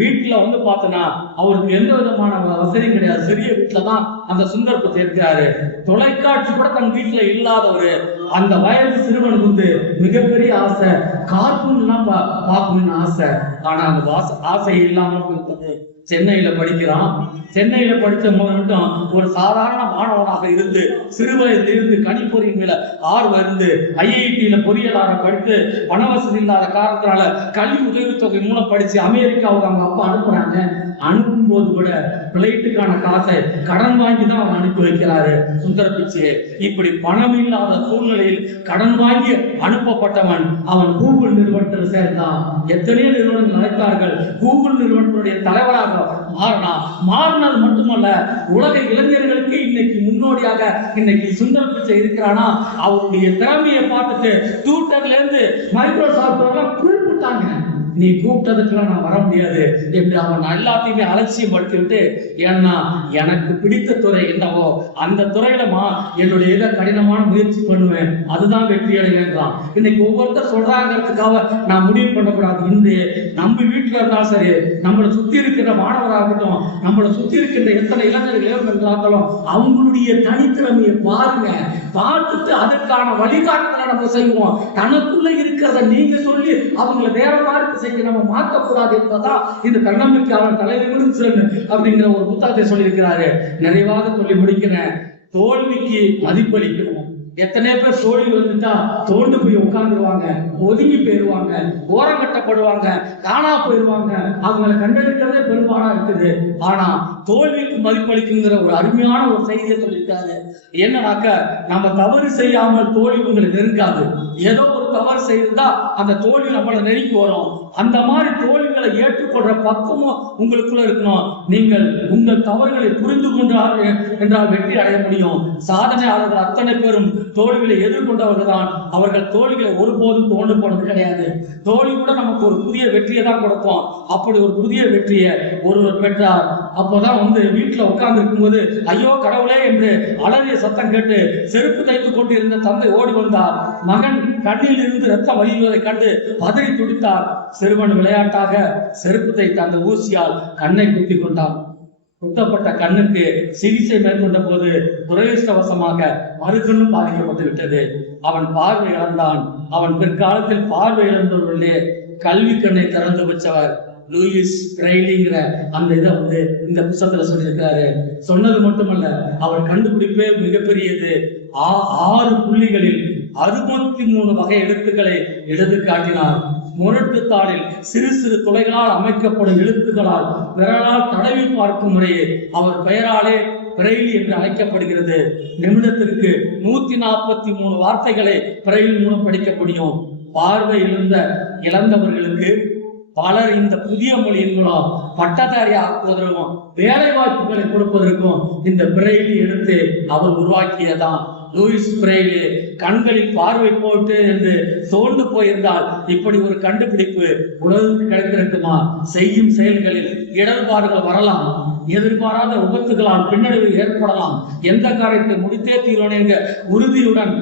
வீட்டுல வந்து பார்த்தோன்னா அவருக்கு எந்த விதமான வசதியும் கிடையாது. சிறிய வீட்டுலதான் அந்த சுந்தர் பிச்சை இருக்கிறாரு. தொலைக்காட்சி கூட தன் வீட்டுல இல்லாதவரு. அந்த வயது சிறுவனுக்கு வந்து மிகப்பெரிய ஆசை, கார்ட்டூன் எல்லாம் பார்க்கணும்னு ஆசை. ஆனா அந்த ஆசை இல்லாம இருந்தது. சென்னையில படிக்கிறான். சென்னையில படிச்ச மட்டும் ஒரு சாதாரண மாணவனாக இருந்து சிறு வயதில் இருந்து கணிப்பொறியின் மேல ஆர்வம் இருந்து IIT பொறியியலாளர் படித்து பண வசதி இல்லாத காரணத்தினால கல்வி உதவித்தொகை மூலம் படிச்சு அமெரிக்காவுக்கு அவங்க அப்பா அனுப்புறாங்க. அனுப்பும் போது கூட பிளைட்டுக்கான காசை கடன் வாங்கி தான் அவன் அனுப்பி வைக்கிறாரு சுந்தர பிச்சை. இப்படி பணம் இல்லாத சூழ்நிலையில் கடன் வாங்கி அனுப்பப்பட்டவன் அவன் கூகுள் நிறுவனத்தில் சேர்ந்தான். எத்தனையோ நிறுவனங்கள் அழைத்தார்கள். கூகுள் நிறுவனத்தினுடைய தலைவராக மாறினது மட்டுமல்ல, உலக இளைஞர்களுக்கு இன்னைக்கு முன்னோடியாக இன்னைக்கு சுந்தர பிச்சை இருக்கிறானா. அவருடைய திறமையை பார்த்துட்டு ட்விட்டர்ல இருந்து மைக்ரோசாப்ட் எல்லாம் கூப்பிட்டாங்க. நீ கூப்பிட்டதுக்கெல்லாம் நான் வர முடியாது என்று அவன் எல்லாத்தையுமே அலட்சியப்படுத்திவிட்டு, ஏன்னா எனக்கு பிடித்த துறை என்னவோ அந்த துறையிலமா என்னுடைய இதை கடினமான முயற்சி பண்ணுவேன், அதுதான் வெற்றி அடைவேன்றான். இன்னைக்கு ஒவ்வொருத்தர் சொல்றாங்கிறதுக்காக நான் முடிவு பண்ணக்கூடாது. இந்த நம்ம வீட்டுல இருந்தாலும் சரி, நம்மளை சுத்தி இருக்கிற மாணவராகட்டும், நம்மளை சுத்தி இருக்கின்ற எத்தனை இளைஞர்கள் என்றாலும் அவங்களுடைய தனித்திறமையை பாருங்க. பார்த்துட்டு அதற்கான வழிகாட்டுதலை நம்ம செய்வோம். தனக்குள்ள இருக்கிறத நீங்க சொல்லி அவங்களை வேற மாதிரி நம்ம மாற்றக்கூடாது என்பதா இந்த தன்னம்பிக்கையாளர் தலைவர் அப்படிங்கிற ஒரு புத்தகத்தை சொல்லியிருக்கிறாரு. நிறைவாக சொல்லி முடிக்கிறேன். தோல்விக்கு மதிப்பளிக்கணும். எத்தனை பேர் தோல்வி வந்துட்டா தோண்டு போய் உட்கார்ந்துருவாங்க, ஒதுங்கி போயிருவாங்க, ஓரம் கட்டப்படுவாங்க, காணா போயிருவாங்க. அவங்களை கண்டெடுக்கிறதே பெரும்பாலா இருக்குது. ஆனா தோல்விக்கு மதிப்பளிக்குங்கிற ஒரு அருமையான ஒரு செய்தியை சொல்லியிருக்காரு. என்னன்னாக்க, நம்ம தவறு செய்யாமல் தோல்வி உங்களை நெருங்காது. ஏதோ ஒரு தவறு செய்திருந்தா அந்த தோல்வி நம்மளை நெருங்கி வரும். அந்த மாதிரி தோல்விகளை ஏற்றுக்கொள்ற பக்குவம் உங்களுக்குள்ள இருக்கணும். நீங்கள் உங்கள் தவறுகளை புரிந்து கொண்டார்கள் என்றால் வெற்றி அடைய முடியும். சாதனையாளர்கள் அத்தனை பேரும் தோல்விகளை எதிர்கொண்டவர்கள் தான். அவர்கள் தோல்விகளை ஒருபோதும் தோண்டு போனது கிடையாது. தோல்வி கூட நமக்கு ஒரு புதிய வெற்றியை தான் கொடுப்போம். அப்படி ஒரு புதிய வெற்றியை ஒருவர் பெற்றார். அப்போதான் வீட்டுல உட்கார்ந்து இருக்கும்போது ஐயோ கடவுளே என்று அலறிய சத்தம் கேட்டு செருப்பு தைத்துக் கொண்டு இருந்த தந்தை ஓடி வந்தார். மகன் கண்ணில் இருந்து ரத்தம் வழிவதை கண்டு பதறி துடித்தார். சிறுவன் விளையாட்டாக செருப்பு தைத்த அந்த ஊசியால் கண்ணை குத்தி கொண்டான். குத்தப்பட்ட கண்ணுக்கு சிகிச்சை மேற்கொண்ட போது துரதிர்ஷ்டவசமாக மறுகண்ணும் பாதிக்கப்பட்டு விட்டது. அவன் பார்வை இழந்தான். அவன் பிற்காலத்தில் பார்வை இழந்தவர்களே கல்வி கண்ணை திறந்து வச்சவர் லூயிஸ் பிரெய்லிங்கிற அந்த இதை இந்த புத்தகத்துல சொல்லியிருக்காரு. சொன்னது மட்டுமல்ல, அவர் கண்டுபிடிப்பே மிகப்பெரியது. 6 புள்ளிகளில் 63 வகை எழுத்துக்களை எடுத்து காட்டினார். முரட்டுத்தாளில் சிறு சிறு துளைகளால் அமைக்கப்படும் எழுத்துக்களால் விரலால் தடவி பார்க்கும் முறையே அவர் பெயராலே பிரெய்லி என்று அழைக்கப்படுகிறது. நிமிடத்திற்கு 143 வார்த்தைகளை பிரெய்லி மூலம் படிக்க முடியும். பார்வை இழந்தவர்களுக்கு பலர் இந்த புதிய மொழியின் மூலம் பட்டதாரி ஆக்குவதற்கும் வேலை வாய்ப்புகளை கொடுப்பதற்கும் இந்த பிரெய்லி எடுத்து அவர் உருவாக்கியதான். லூயிஸ் பிரெய்லி கண்களில் பார்வை போட்டு என்று சோர்ந்து போயிருந்தால் இப்படி ஒரு கண்டுபிடிப்பு உலகத்துக்கு கிடைத்திருக்குமா? செய்யும் செயல்களில் இடர்பாடுகள் வரலாம், எதிர்பாராத விபத்துகளால் பின்னடைவு ஏற்படலாம். எந்த காரியத்தை முடித்தே தீர்வேன் என்ற உறுதியுடன்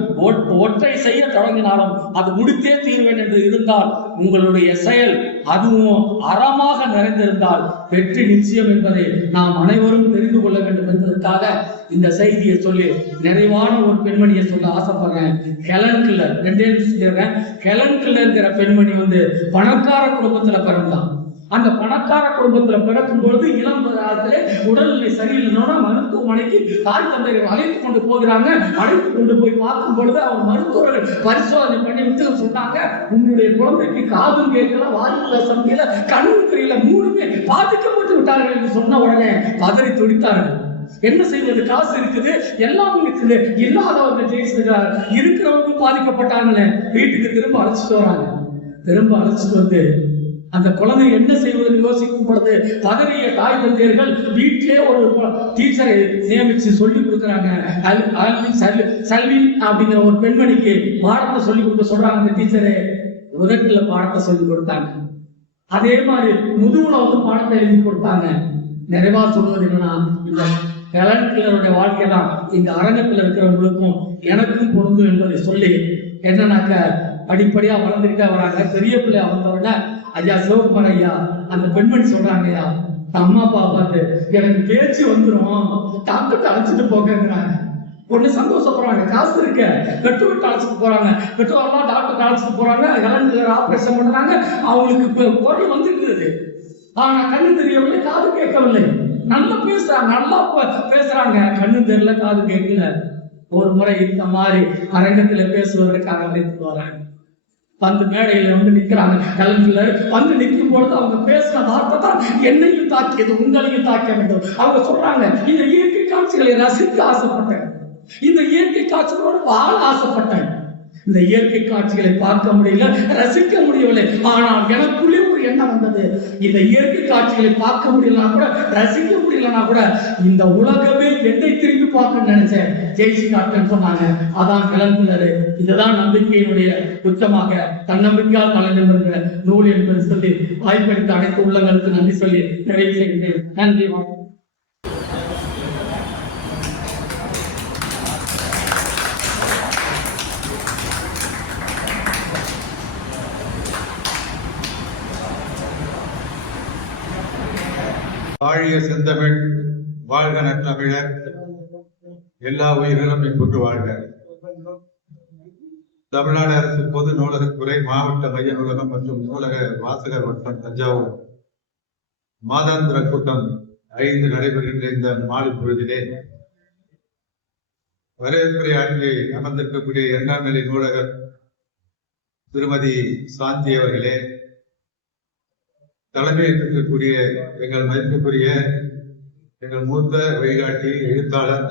ஒற்றை செய்ய தொடங்கினாலும் அது முடித்தே தீர்வேன் என்று இருந்தால் உங்களுடைய செயல் அதுவும் அறமாக நிறைந்திருந்தால் வெற்றி நிச்சயம் என்பதை நாம் அனைவரும் தெரிந்து கொள்ள வேண்டும் என்பதற்காக இந்த செய்தியை சொல்லி நிறைவான ஒரு பெண்மணியை சொல்ல ஆசைப்படுறேன். Helen killer. 2 நிமிஷம் சொல்றேன். ஹெலன் கில்லர்ங்கிற பெண்மணி பணக்கார குடும்பத்துல பிறந்தான். அந்த பணக்கார குடும்பத்துல பிறக்கும் பொழுது இளம் காலத்திலே உடல்நிலை சரியில்லைன்னா மருத்துவமனைக்கு தாய் தந்தையர்கள் அழைத்து கொண்டு போகிறாங்க. அழைத்து கொண்டு போய் பார்க்கும் பொழுது அவங்க மருத்துவர்கள் பரிசோதனை பண்ணி விட்டு சொன்னாங்க, உங்களுடைய குழந்தைக்கு காதும் கேட்கல, வாயு பேச முடியல, கண்ணு தெரியல, மூணுமே பாதிக்கப்பட்டு விட்டார்கள் என்று சொன்ன உடனே பதறி துடித்தார்கள். என்ன செய்வது? காசு இருக்குது, எல்லாம் இருக்குது, இல்லாதவங்க ஜெயிச்சுக்கிறார், இருக்கிறவங்க பாதிக்கப்பட்டாங்கன்னு வீட்டுக்கு திரும்ப அழைச்சிட்டு வராங்க. திரும்ப அழைச்சிட்டு வந்து அந்த குழந்தை என்ன செய்வதுன்னு யோசிக்கும் பொழுது பதறிய தாய் தந்தையர்கள் வீட்டிலே ஒரு டீச்சரை நியமிச்சு சொல்லி கொடுக்குறாங்க. சல்வின் அப்படிங்கிற ஒரு பெண்மணிக்கு பாடத்தை சொல்லி கொடுக்க சொல்றாங்க. அந்த டீச்சரே உதட்டுல பாடத்தை சொல்லி கொடுத்தாங்க. அதே மாதிரி முதுகுல வந்து பாடத்தை எழுதி கொடுத்தாங்க. நிறைவா சொல்வது என்னன்னா, இந்த ஹெலன் கில்லருடைய வாழ்க்கை தான் இந்த அரங்கத்தில் இருக்கிறவங்களுக்கும் எனக்கும் பொருந்தும் என்பதை சொல்லி என்னன்னாக்க படிப்படியா வளர்ந்துகிட்டே வராங்க. பெரிய பிள்ளையா வந்தவொடனே ஐயா சிவகுமார் ஐயா அந்த பெண்மணி சொல்றாங்க, ஐயா அம்மா அப்பா பார்த்து எனக்கு பேச்சு வந்துடும், டாக்டர் அழைச்சிட்டு போகிறாங்க. ஒண்ணு சந்தோஷப்படுறாங்க, காசு இருக்க பெற்றோர்கிட்ட அழைச்சிட்டு போறாங்க, பெற்றோர்லாம் டாக்டர் அழைச்சிட்டு போறாங்க, ஹெலன் கில்லர் ஆபரேஷன் பண்றாங்க. அவங்களுக்கு குரல் வந்துருக்குது, ஆனா கண்ணு தெரியவில்லை, காது கேட்கவில்லை. நல்லா பேசுறாங்க, நல்லா பேசுறாங்க, கண்ணு தெரியல, காது கேட்கல. ஒரு முறை இந்த மாதிரி அரங்கத்துல பேசுவதற்காக அழைத்து வராங்க. வந்து மேடையில வந்து நிக்கிறாங்க. கலைஞர் வந்து நிற்கும் பொழுது அவங்க பேசின வார்த்தை தான் என்னையும் தாக்கியது, உங்களையும் தாக்க வேண்டும். அவங்க சொல்றாங்க, இந்த இயற்கை காட்சிகளை ரசிக்க ஆசைப்பட்டேன், இந்த இயற்கை காட்சிகளோடு வாழ ஆசைப்பட்டேன். இந்த இயற்கை காட்சிகளை பார்க்க முடியல, ரசிக்க முடியவில்லை. ஆனால் எனக்குள்ளே ஒரு எண்ணம் வந்தது, இந்த இயற்கை காட்சிகளை பார்க்க முடியலனா கூட, ரசிக்க முடியலனா கூட, இந்த உலகமே என்னை திரும்பி பார்க்க நினைச்சேன், ஜெயிச்சு காட்டுன்னு சொன்னாங்க. அதான் கிளம்புனாரு. இதுதான் நம்பிக்கையினுடைய உச்சமாக தன்னம்பிக்கையால் தலைநிமிர்கிற நூல் என்பது சொல்லி வாய்ப்பளித்த அனைத்து உள்ளங்களுக்கு நன்றி சொல்லி நிறைவு செய்கிறேன். நன்றி. வாழிய செந்தமிழ், வாழ்க நற்றமிழர், எல்லா உயிர்களும் இன்புற்று வாழ்க. தமிழ்நாடு அரசு பொது நூலகத்துறை மாவட்ட மைய நூலகம் மற்றும் நூலக வாசகர் வட்டம் தஞ்சாவூர் மாதாந்திர கூட்டம் 5 நடைபெறுகின்ற இந்த மாலை பொழுதிலே வரவேற்புரை ஆற்றி அமர்ந்திருக்கக்கூடிய 2ஆம் நிலை நூலகர் திருமதி சாந்தி அவர்களே, தலைமை ஏற்றிருக்கக்கூடிய எங்கள் மதிப்புக்குரிய எங்கள் மூத்த வழிகாட்டி எழுத்தாளர்,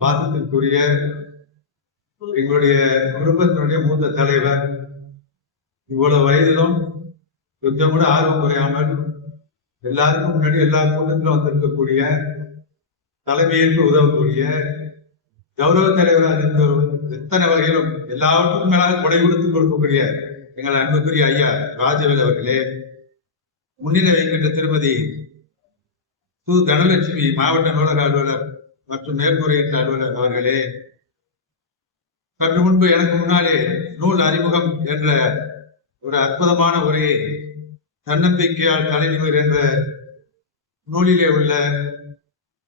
பாசத்திற்குரிய எங்களுடைய குடும்பத்தினுடைய மூத்த தலைவர், இவ்வளவு வயதிலும் கொஞ்சம் கூட ஆர்வம் குறையாமல் எல்லாருக்கும் முன்னாடி எல்லா கூட்டத்திலும் வந்திருக்கக்கூடிய, தலைமையேற்று உதவக்கூடிய, கௌரவ தலைவராக இருந்த எத்தனை வகையிலும் எல்லாவற்றுக்கும் மேலாக கொடை கொடுத்து கொடுக்கக்கூடிய எங்கள் அன்புக்குரிய ஐயா ராஜவேல் அவர்களே, முன்னிலை வைக்கின்ற திருமதி சு தனலட்சுமி மாவட்ட நூலக அலுவலர் மற்றும் மேற்முறையீட்டு அலுவலர் அவர்களே, சற்று முன்பு எனக்கு முன்னாலே நூல் அறிமுகம் என்ற ஒரு அற்புதமான உரையை தன்னம்பிக்கையால் தலைநிமிர் என்ற நூலிலே உள்ள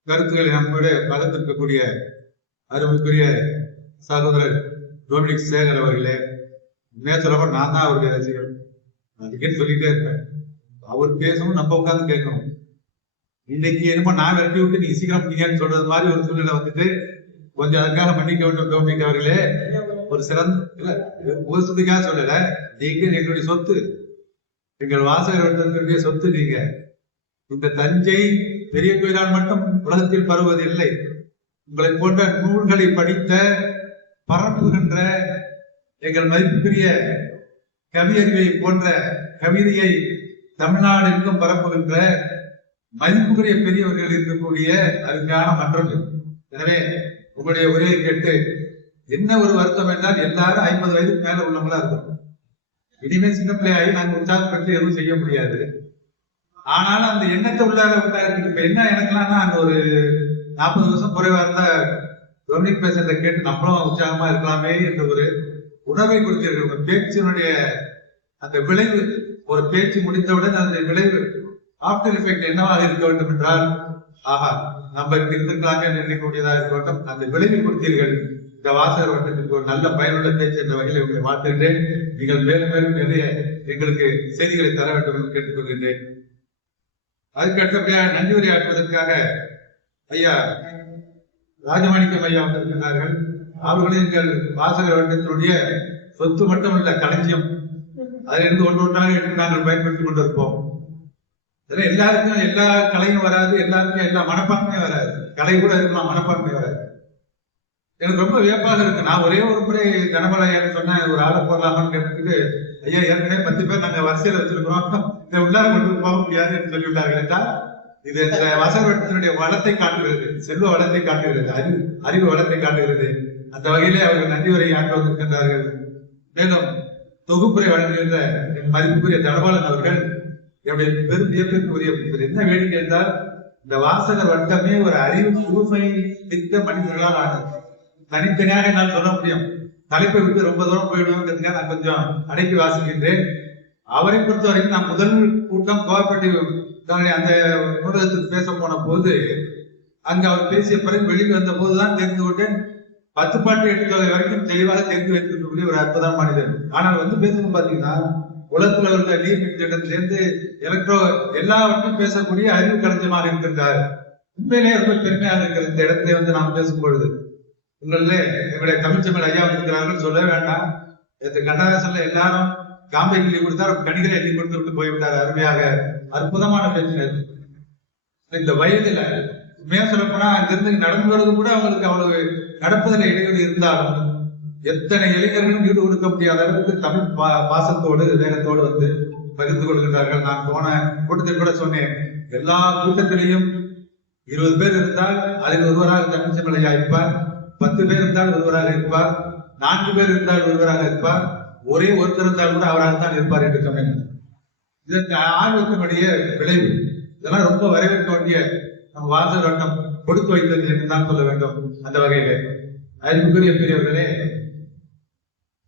கருத்துக்களை நம்முடைய பலத்திருக்கக்கூடிய அருமைக்குரிய சகோதரர் டொமினிக் சேகர் அவர்களே, நேற்றப்ப நான் தான் அவருடைய ரசிகர், அதுக்கே சொல்லிட்டே இருப்பேன். அவர் பேசணும், நம்ம உட்காந்து கேட்கணும். இன்னைக்கு என்னமோ நான் வெட்டி விட்டு நீங்க சீக்கிரம் பண்ணீங்கன்னு சொல்றது மாதிரி ஒரு சூழ்நிலை வந்துட்டு கொஞ்சம் அதுக்காக மன்னிக்க வேண்டும் டொமினிக் அவர்களே. ஒரு சிறந்த உபசத்துக்காக சொல்லல, நீங்க எங்களுடைய சொத்து, எங்கள் வாசகர் வட்டத்தினுடைய சொத்து. நீங்க இந்த தஞ்சை பெரிய கோயிலால் மட்டும் உலகத்தில் பரவுவது இல்லை. உங்களை போன்ற நூல்களை படித்த பரப்புகின்ற எங்கள் மதிப்புக்குரிய கவியறிவை போன்ற கவிதையை தமிழ்நாடு எங்கும் பரப்புகின்ற மதிப்புக்குரிய பெரியவர்கள் இருக்கக்கூடிய அருமையான மன்றம். எனவே உங்களுடைய உரையை கேட்டு என்ன ஒரு வருத்தம் என்றால், எல்லாரும் 50 வயதுக்கு மேல உள்ளவங்களா இருக்கும். இனிமே சின்ன பிள்ளையாகி நாங்கள் உற்சாகப்பட்டு எதுவும் செய்ய முடியாது. ஆனாலும் அந்த எண்ணத்தை உள்ளார இப்ப என்ன எனக்குலாம் அந்த ஒரு 40 வருஷம் குறைவா இருந்தா டொமினிக் பேசுறதை கேட்டு நம்மளும் உற்சாகமா இருக்கலாமே என்ற ஒரு உணர்வை கொடுத்தீர்கள். பேச்சினுடைய அந்த விளைவு, ஒரு பேச்சு முடித்தவுடன் அந்த விளைவு ஆஃப்டர் எஃபெக்ட் என்னவாக இருக்க வேண்டும் என்றால், ஆஹா நம்ம இருந்திருக்கலாமே நினைக்கக்கூடியதாக இருக்க வேண்டும். அந்த விளைவை கொடுத்தீர்கள். இந்த வாசகர் வட்டத்திற்கு ஒரு நல்ல பயனுள்ள பேச்சு என்ற வகையில் உங்களை வாழ்த்துகின்றேன். நீங்கள் மேலும் மேலும் நிறைய எங்களுக்கு செய்திகளை தர வேண்டும் என்று கேட்டுக்கொள்கின்றேன். அதுக்கு அடுத்தபடியாக நன்றி உரையாற்றுவதற்காக ஐயா ராஜமாணிக்கம் ஐயா வந்திருக்கிறார்கள். அவர்களும் எங்கள் வாசகர் வட்டத்தினுடைய சொத்து மட்டுமல்ல, களஞ்சியம். அதிலிருந்து ஒன்றாக எடுத்து நாங்கள் பயன்படுத்திக் கொண்டிருப்போம். எல்லாருக்கும் எல்லா கலையும் வராது, எல்லாருக்கும் எல்லா மனப்பான்மையும் வராது. கலை கூட இருக்கலாம், மனப்பான்மை வராது. எனக்கு ரொம்ப வியப்பாக இருக்கு. நான் ஒரே ஒரு முறை கனமலையான்னு சொன்னேன், ஒரு ஆளை போடலாமான்னு கேட்டதுக்கு, ஐயா ஏற்கனவே 10 பேர் நாங்க வரிசையில வச்சிருக்கிறோம், இதை உள்ளார கொண்டு போக முடியாது என்று சொல்லிவிட்டார்கள். என்றால் இது இந்த வாசகர் வட்டத்தினுடைய வளத்தை காட்டுகிறது, செல்வ வளத்தை காட்டுகிறது, அறிவு வளத்தை காட்டுகிறது. அந்த வகையிலே அவர்கள் நன்றி உரை ஆற்ற வந்திருக்கின்றார்கள். மேலும் தொகுப்புரை வழங்குகின்ற மதிப்புக்குரிய தனபாலன் அவர்கள் என்னுடைய பெரும் வியப்பிற்குரிய என்ன வேடிக்கை என்றால், இந்த வாசகர் வட்டமே ஒரு அறிவு கூர்மை மிக்க மனிதர்களால் ஆனது. தனித்தனியாக என்னால் சொல்ல முடியும். தலைப்பை விட்டு ரொம்ப தூரம் போயிடுவோம், நான் கொஞ்சம் அடக்கி வாசிக்கின்றேன். அவரை பொறுத்த வரைக்கும் நான் முதல் கூட்டம் கோவப்பட்டி அந்த நூலகத்துக்கு பேச போன போது, அங்க அவர் பேசிய பிறகு வெளியில் வந்த போதுதான் தெரிந்து கொண்டேன் 10 பாட்டு 8 தொகை வரைக்கும் தெளிவாக தெரிந்து வைத்திருக்கக்கூடிய ஒரு அற்புதமான மனிதர். ஆனால் வந்து பேசணும் பாத்தீங்கன்னா, உலகத்தில் அவர்கள் நீர் மின் திட்டத்திலிருந்து எலக்ட்ரோ எல்லாவற்றையும் பேசக்கூடிய அறிவு களஞ்சமாக இருக்கின்றார். உண்மையிலே ரொம்ப பெருமையாக இருக்கிற இந்த இடத்துல வந்து நாம் பேசும் பொழுது, உங்களிலே எங்களுடைய தமிழ்ச்செம்மல் ஐயா வந்திருக்கிறார்கள், சொல்ல வேண்டாம். கண்ணதாசன்ல எல்லாரும் காம்பை கிள்ளி கொடுத்தார், கணிகளை எண்ணி கொடுத்து விட்டு போய்விட்டார். அருமையாக அற்புதமான பேசினர். இந்த வயதுல உண்மையா சொல்லப்போனா அங்கிருந்து நடந்து வருவது கூட அவங்களுக்கு அவ்வளவு நடப்பதில் இடைவெளி இருந்தாலும் எத்தனை இளைஞர்களும் ஈடு கொடுக்க முடியாத அளவுக்கு தமிழ் பாசத்தோடு வேகத்தோடு வந்து பகிர்ந்து கொள்கின்றார்கள். நான் போன கூட்டத்தில் கூட சொன்னேன், எல்லா கூட்டத்திலையும் 20 பேர் இருந்தால் அதில் ஒருவராக தமிழ்ச்செம்மல் ஐயா இருப்பார், 10 பேர் இருந்தால் ஒருவராக இருப்பார், 4 பேர் இருந்தால் ஒருவராக இருப்பார், ஒரே ஒருத்தர் இருந்தால் கூட அவராகத்தான் இருப்பார் என்று சொன்னேன். இதற்கு ஆர்வத்தினுடைய விளைவு. இதெல்லாம் ரொம்ப வரவேற்க வேண்டிய நம்ம வாசகர் வட்டம் கொடுத்து வைத்தது என்று தான் சொல்ல வேண்டும். அந்த வகையிலே அறிவுக்குரிய பெரியவர்களே,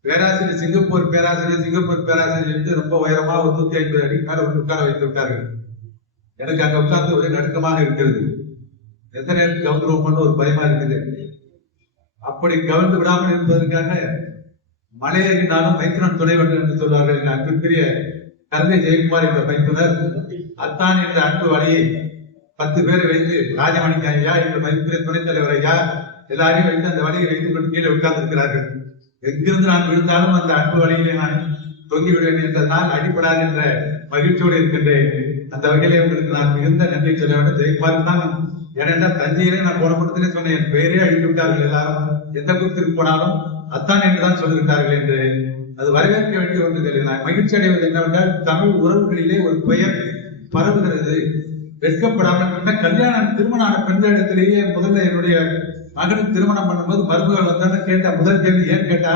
பேராசிரியர் சிங்கப்பூர் பேராசிரியர் என்று ரொம்ப உயரமா ஒரு 150 அடி மேல வந்து உட்கார வைத்து விட்டார்கள். எனக்கு அங்க உட்கார்ந்து ஒரே நடுக்கமாக இருக்கிறது. எந்த நேரத்தில் கவுந்துருவோம்னு ஒரு பயமா இருக்குது. அப்படி கவர்ந்து விடாமல் இருப்பதற்காக மலையேறினாலும் மைத்துனன் துணை வேண்டும் என்று சொல்வார்கள். அன்பிற்குரிய கருணை ஜெயக்குமார் என்ற மைத்துனர் அத்தான் என்ற அன்பு வழியை 10 பேரை வைத்து, ராஜமாணிக்கம் ஐயா என்ற மதிப்புரிய துணைத் தலைவர் ஐயா எல்லாரையும் வைத்து அந்த வழியை வைத்துக் கொண்டு கீழே உட்கார்ந்து இருக்கிறார்கள். எங்கிருந்து நான் விழுந்தாலும் அந்த அன்பு வழியிலே நான் தொங்கி விடுவேன் என்றதனால் அடிப்படாது என்ற மகிழ்ச்சியோடு இருக்கின்றேன். அந்த வகையிலே உங்களுக்கு நான் மிகுந்த நன்றி சொல்ல வேண்டும். ஜெயக்குமார் தான் ஏனென்றால் தஞ்சையிலே நான் போன கூட்டத்திலே சொன்னேன், பெயரே அழித்து விட்டார்கள். எல்லாரும் எந்த கூட்டத்திற்கு போனாலும் அத்தான் என்றுதான் சொல்லுகின்றார்கள் என்று. அது வரவேற்க வேண்டிய ஒன்று. நான் மகிழ்ச்சி அடைவது என்னவென்றால், தமிழ் உறவுகளிலே ஒரு பெயர் பரவுகிறது. வெட்கப்படாமல் கல்யாணம் திருமணம் ஆன பெண்களிடத்திலேயே முதல்ல என்னுடைய மகனுக்கு திருமணம் பண்ணும்போது மருமகள் வந்தாலும் கேட்ட முதல் கேள்வி ஏன் கேட்டா,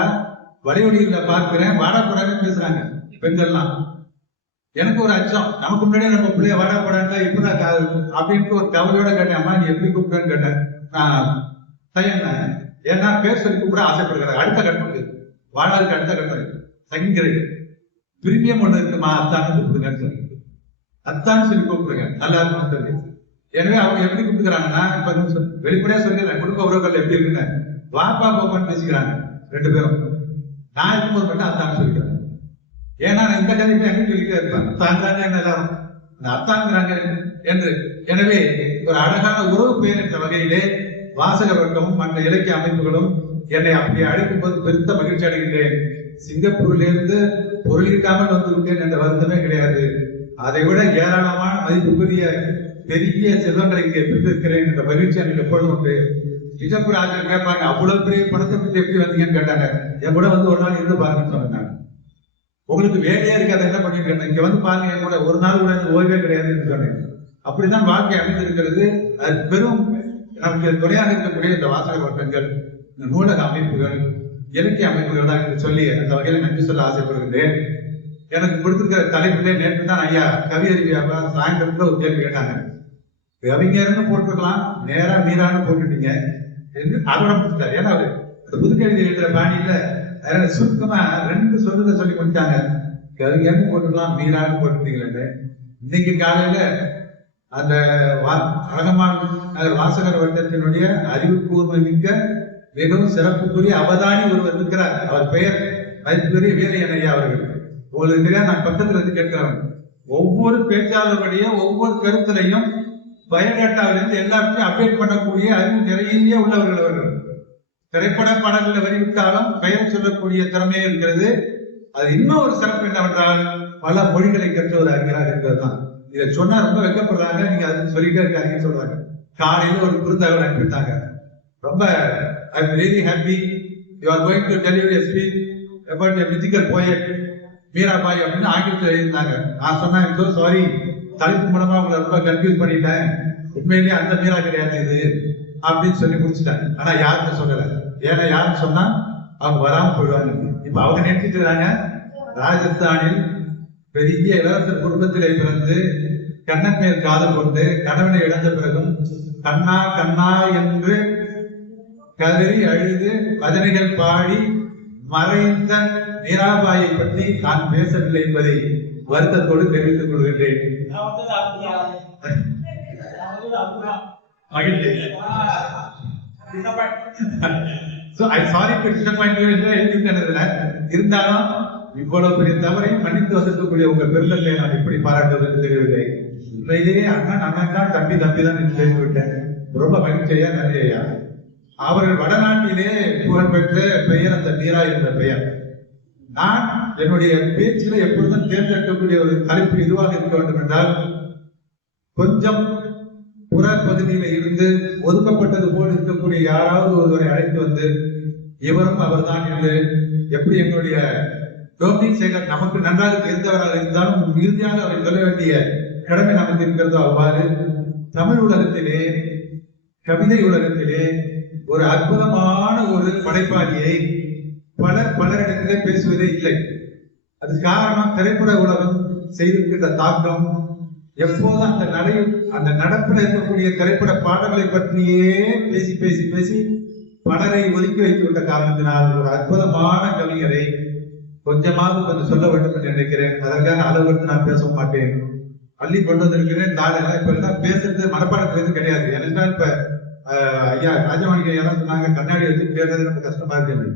வழிவழியில பார்க்கிறேன் வாடாப்படான்னு பேசுறாங்க பெண்கள்லாம். எனக்கு ஒரு அச்சம், நமக்கு முன்னாடியே நம்ம பிள்ளைய வாடாப்படாண்டா எப்படிதான் அப்படின்ட்டு ஒரு கவலையோட கேட்டேன். அம்மா நீ எப்படி கூப்பிட்டேன்னு கேட்டேன். நான் பையன் ஏன்னா பேர் சொல்லி கூட ஆசைப்படுகிறேன். அடுத்த கட்டணம் வாழாதுக்கு அடுத்த கட்டணம் சங்கிரை பிரிமியம் ஒண்ணு இருக்குமா, அத்தான்னு கூப்பிடுங்கன்னு சொல்லி அத்தான்னு சொல்லி கூப்பிடுங்க, நல்லா இருக்கும் சொல்லி. எனவே அவங்க எப்படி கூப்பிட்டுக்கிறாங்கன்னா, இப்ப வெளிப்படையா சொல்லிடுறேன், குடும்ப உறவுகள் எப்படி இருக்குன்னு வாப்பா பாப்பான்னு பேசிக்கிறாங்க 2 பேரும். நான் இருக்கும்போது மட்டும் அத்தான்னு சொல்லிக்கிறேன். ஏன்னா நான் இந்த கதைப்பை எங்க சொல்லிட்டே இருப்பேன், அத்தாங்க எல்லாரும் அத்தாங்கிறாங்க என்று. எனவே ஒரு அழகான உறவு பெயர் என்ற வகையிலே வாசகர் வட்டமும் மற்ற இலக்கிய அமைப்புகளும் என்னை அப்படி அழைக்கும் போது பெருத்த மகிழ்ச்சி அடைகின்றேன். சிங்கப்பூரிலிருந்து பொருளீட்டாமல் வந்து விட்டேன் என்ற வருத்தமே கிடையாது. அதை விட ஏராளமான மதிப்புக்குரிய பெரிய செல்வங்களை இங்கே பெற்றிருக்கிறேன் என்ற மகிழ்ச்சி எனக்கு எப்பொழுதும் உண்டு. சிங்கப்பூர் ஆட்கள் கேட்பாங்க, அவ்வளவு பெரிய பணத்தை பற்றி எப்படி வந்தீங்கன்னு கேட்டாங்க. என் கூட வந்து ஒரு நாள் இருந்து பாருங்கன்னு சொன்னாங்க. உங்களுக்கு வேலையா இருக்கு, அதை என்ன பண்ணிட்டு இங்க வந்து பாருங்க, என் கூட ஒரு நாள் கூட ஓய்வே கிடையாது என்று சொன்னேன். அப்படிதான் வாழ்க்கை அமைந்திருக்கிறது. அது பெரும் நமக்கு துணையாக இருக்கக்கூடிய இந்த வாசகர் வட்டங்கள், இந்த நூலக அமைப்புகள், இலக்கிய அமைப்புகள் தான் என்று சொல்லி அந்த வகையில நன்றி சொல்ல ஆசைப்படுகின்றேன். எனக்கு கொடுத்திருக்கிற தலைப்பிலே நேற்று தான் ஐயா கவி அறிவியா சாயந்தரத்துல ஒரு கேள்வி கேட்டாங்க. கவிஞர்னு போட்டுக்கலாம், நேரா மீரான்னு போட்டுட்டீங்க அதோட முடிச்சுட்டாரு. ஏன்னா அவரு புதுக்கவிதை எழுதுற பாணியில சுருக்கமா 2 சொல்லுத சொல்லி முடிச்சாங்க. கவிஞர்னு போட்டுக்கலாம், மீரான்னு போட்டுட்டீங்களே. இன்னைக்கு காலையில அந்த அழகமான வாசகர் வட்டத்தினுடைய அறிவுக்கூர்மை மிக்க மிகவும் சிறப்புக்குரிய அவதானி ஒருவர் இருக்கிறார். அவர் பெயர் மதிப்புக்குரிய வீரையன் ஐயா அவர்கள். உங்களுக்கு தெரியாது, நான் பக்கத்துல இருந்து கேட்கிறேன். ஒவ்வொரு பேச்சாளருடைய ஒவ்வொரு கருத்துலையும் பயோடேட்டாவிலிருந்து எல்லாத்தையும் அப்டேட் பண்ணக்கூடிய அறிவு நிறைய உள்ளவர்கள் அவர்கள். திரைப்பட பாடல்களை வரிவிட்டாலும் பெயர் சொல்லக்கூடிய திறமையே இருக்கிறது. அது இன்னும் ஒரு சிறப்பு என்னவென்றால் பல மொழிகளை கற்ற ஒரு அறிஞராக இருக்கிறது தான். இதை சொன்னா ரொம்ப வெக்கப்படுறாங்க, நீங்க அது சொல்லிட்டே இருக்காங்கன்னு சொல்றாங்க. காலையில ஒரு குறுந்தகவல் அனுப்பிட்டாங்க. ரொம்ப I am really happy you are going to delivery a speech about a mythical poet Mirabai அப்படின்னு ஆங்கிலத்தில் எழுதினாங்க. நான் சொன்னேன், சோ சாரி, தலைப்பு மூலமா உங்களை ரொம்ப கன்ஃபியூஸ் பண்ணிட்டேன், உண்மையிலேயே அந்த மீரா கிடையாது இது அப்படின்னு சொல்லி முடிச்சுட்டாங்க. ஆனா யாருன்னு சொல்லல. ஏன்னா யாருன்னு சொன்னா அவங்க வராம போயிடுவாங்க. இப்ப அவங்க நினைச்சிட்டு இருக்காங்க, ராஜஸ்தானில் பெரிய இளவரசர் குடும்பத்திலே பிறந்து கண்ணன் மேல் காதல் கொண்டு கணவனை இழந்த பிறகும் கண்ணா கண்ணா என்று கதறி அழுது பஜனைகள் பாடி மறைந்த மீராபாயை பற்றி நான் பேசவில்லை என்பதை வருத்தத்தோடு தெரிவித்துக் கொள்கின்றேன். இருந்தாலும் இவ்வளவு பெரிய தவறையும் மன்னித்து வந்திருக்கக்கூடிய உங்க பெருந்தத்தை நான் எப்படி பாராட்டுவதற்கு தெரியவில்லை. உண்மையிலேயே அண்ணன் அண்ணன் தான், தம்பி தம்பி தான் என்று தெரிந்து விட்டேன். ரொம்ப மகிழ்ச்சியா, நன்றியா. அவர்கள் வடநாட்டிலே புகழ்பெற்ற பெயர் அந்த மீரா என்ற பெயர். நான் என்னுடைய பேச்சில எப்பொழுதும் தேர்ந்தெடுக்கக்கூடிய ஒரு தலைப்பு இதுவாக இருக்க வேண்டும் என்றால், கொஞ்சம் புற பகுதியில இருந்து ஒதுக்கப்பட்டது போல் இருக்கக்கூடிய யாராவது ஒருவரை அழைத்து வந்து இவரும் அவர்தான் என்று, எப்படி எங்களுடைய டோமினிக் சேகர் நமக்கு நன்றாக தெரிந்தவராக இருந்தாலும் இறுதியாக அவரை சொல்ல வேண்டிய கடமை நமக்கு இருக்கிறதோ அவ்வாறு தமிழ் உலகத்திலே, கவிதை உலகத்திலே ஒரு அற்புதமான ஒரு படைப்பாளியை பலரிடத்திலே பேசுவதே இல்லை. அது காரணம் திரைப்பட உலகம் செய்திருக்கின்ற தாக்கம். எப்போதும் அந்த நடப்பில் இருக்கக்கூடிய திரைப்பட பாடல்களை பற்றியே பேசி பேசி பேசி பலரை ஒதுக்கி வைத்து விட்ட காரணத்தினால் ஒரு அற்புதமான கவிஞரை கொஞ்சமாவது கொஞ்சம் சொல்ல வேண்டும் என்று நினைக்கிறேன். அதற்காக அளவுக்கு நான் பேச மாட்டேன், அள்ளி கொண்டு வந்திருக்கிறேன். இப்ப எல்லாம் பேசுறது மனப்பாடம் பேச கிடையாது. ஏனென்றால் இப்ப ஐயா ராஜமாணிக்க எல்லாம் சொன்னாங்க, கண்ணாடி வச்சு பேசுறது ரொம்ப கஷ்டமா இருக்கு.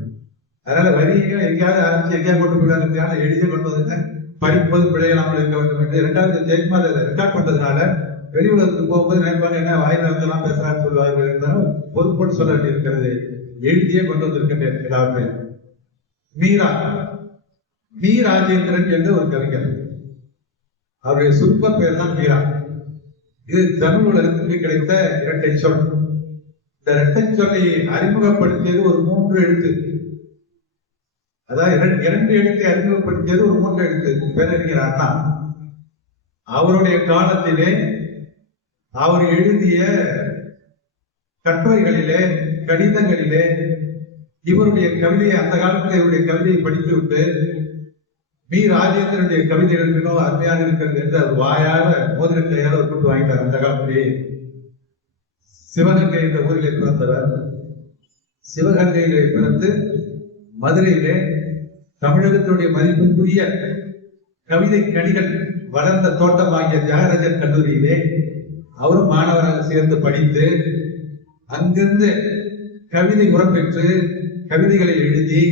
அதனால வரியை எங்கேயாவது ஆரம்பிச்சு எங்கேயாவது கொண்டு போயிடாங்க, எழுதி கொண்டு வந்து படிப்பது பிழையலாமல் இருக்க வேண்டும் என்று. இரண்டாவது ஜெயக்குமார் ரெக்கார்ட் பண்றதுனால வெளி உலகத்துக்கு போகும்போது நினைப்பாங்க, என்ன வாயில வந்தெல்லாம் பேசுறான்னு சொல்லுவார்கள் இருந்தாலும் பொறுப்போடு சொல்ல வேண்டி இருக்கிறது. எழுதியே கொண்டு வந்திருக்கின்றேன் எல்லாத்தையும். மீ ராஜேந்திரன் என்று ஒரு கவிஞர், அவருடைய சுருக்க பெயர் தான் மீரா. இது தமிழ் உலகத்திற்கு கிடைத்த இரட்டை சொல். இந்த இரட்டை சொல்லை அறிமுகப்படுத்தியது ஒரு 3 எழுத்து, அதாவது 2 எழுத்தை அறிமுகப்படுத்தியது ஒரு 3 எழுத்து. பேரறிஞர் அண்ணா அவருடைய காலத்திலே அவர் எழுதிய கட்டுரைகளிலே, கடிதங்களிலே இவருடைய கவிதையை, அந்த காலத்தில் இவருடைய கவிதையை படித்துவிட்டு மீ ராஜேந்திரனுடைய கவிதைகள் மிகவும் அருமையாக இருக்கிறது என்று அவர் வாயாக மோதிர கையால் ஒரு கூட்டு வாங்கிட்டார். அந்த காலத்திலே சிவகங்கை என்ற ஊரிலே பிறந்தவர். சிவகங்கையிலே பிறந்து மதுரையிலே தமிழகத்தினுடைய மதிப்புக்குரிய கவிதை கணிகள் வளர்ந்த தோட்டமாகிய தியாகராஜர் கல்லூரியிலே அவரும் மாணவராக சேர்ந்து படித்து அங்கிருந்து கவிதை உரம் பெற்று கவிதைகளை எழுதி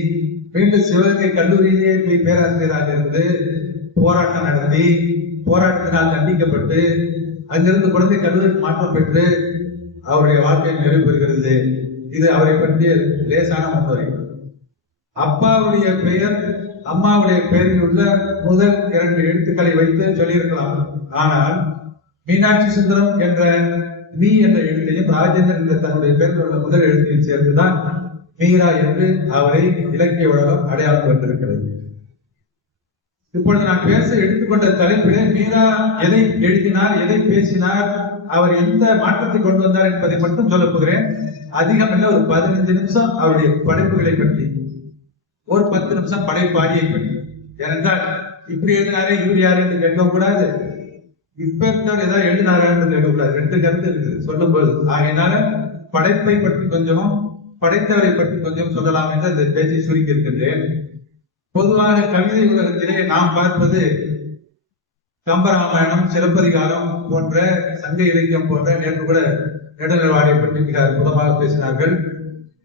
மீண்டும் சிவகங்கை கல்லூரியிலே போய் பேராசிரியராக இருந்து போராட்டம் நடத்தி போராட்டத்தினால் தண்டிக்கப்பட்டு அங்கிருந்து குழந்தை கல்லூரிக்கு மாற்றம் பெற்று அவருடைய வாழ்க்கை நிறைவு பெறுகிறது. இது அவரை பற்றிய லேசான முன்னுரை. அப்பாவுடைய பெயர் அம்மாவுடைய பெயரில் உள்ள முதல் 2 எழுத்துக்களை வைத்து சொல்லியிருக்கலாம். ஆனால் மீனாட்சி சுந்தரம் என்ற மீ என்ற எழுத்தையும் ராஜேந்திரன் என்ற தன்னுடைய பெயரில் உள்ள முதல் எழுத்தையும் சேர்ந்துதான் மீரா என்று அவரை இலக்கிய உலகம் அடையாளம் கொண்டிருக்கிறது. இப்பொழுது நான் பேச எடுத்துக்கொண்ட தலைப்பிலே மீரா எதை எழுதினார், எதை பேசினார், அவர் எந்த மாற்றத்தை கொண்டு வந்தார் என்பதை மட்டும் சொல்ல போகிறேன். அதிகம் இல்லை, ஒரு 15 நிமிஷம் அவருடைய படைப்புகளை பற்றி, ஒரு 10 நிமிஷம் படைப்பாளியை பற்றி. ஏனென்றால் இப்படி எழுதினாரே இவர் யாரு என்று கேட்கக்கூடாது, இப்ப இருந்தவர் ஏதாவது எழுதினாரா என்று கேட்கக்கூடாது. 2 கருத்து இருக்குது சொல்லும் போது. ஆகையினால படைப்பை பற்றி கொஞ்சமும் படைத்தவரை பற்றி கொஞ்சம் சொல்லலாம் என்று அந்த பேச்சை சுருக்கி இருக்கின்றேன். பொதுவாக கவிதை உலகத்திலே நாம் பார்ப்பது கம்பராமாயணம், சிலப்பதிகாரம் போன்ற சங்க இலக்கியம் போன்ற, நேற்று கூட நெடுநல்வாடை பற்றி மிக அற்புதமாக பேசினார்கள்.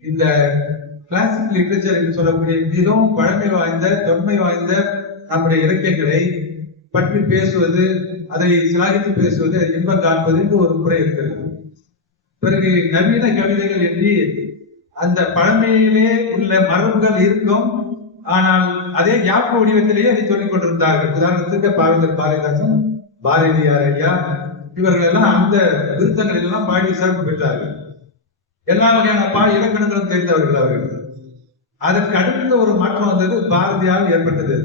இந்த கிளாசிக் லிட்டரேச்சர் என்று சொல்லக்கூடிய மிகவும் பழமை வாய்ந்த, தொன்மை வாய்ந்த நம்முடைய இலக்கியங்களை பற்றி பேசுவது, அதை சிலாகித்து பேசுவது, இன்பம் காண்பது என்று ஒரு முறை இருக்கிறது. பிறகு நவீன கவிதைகள் என்று அந்த பழமையிலே உள்ள மரபுகள் இருக்கும், ஆனால் அதே ஞாபக வடிவத்திலேயே அதை சொல்லிக் கொண்டிருந்தார்கள். உதாரணத்துக்கு பாரதிதாசன், பாரதியார் ஐயா இவர்கள் எல்லாம் அந்த விருத்தங்களில் எல்லாம் பாடி சிறப்பு பெற்றார்கள். எல்லா வகையான இலக்கணங்களும் தெரிந்தவர்கள் அவர்கள். அதற்கு அடுத்த ஒரு மாற்றம் வந்தது பாரதியால் ஏற்பட்டது.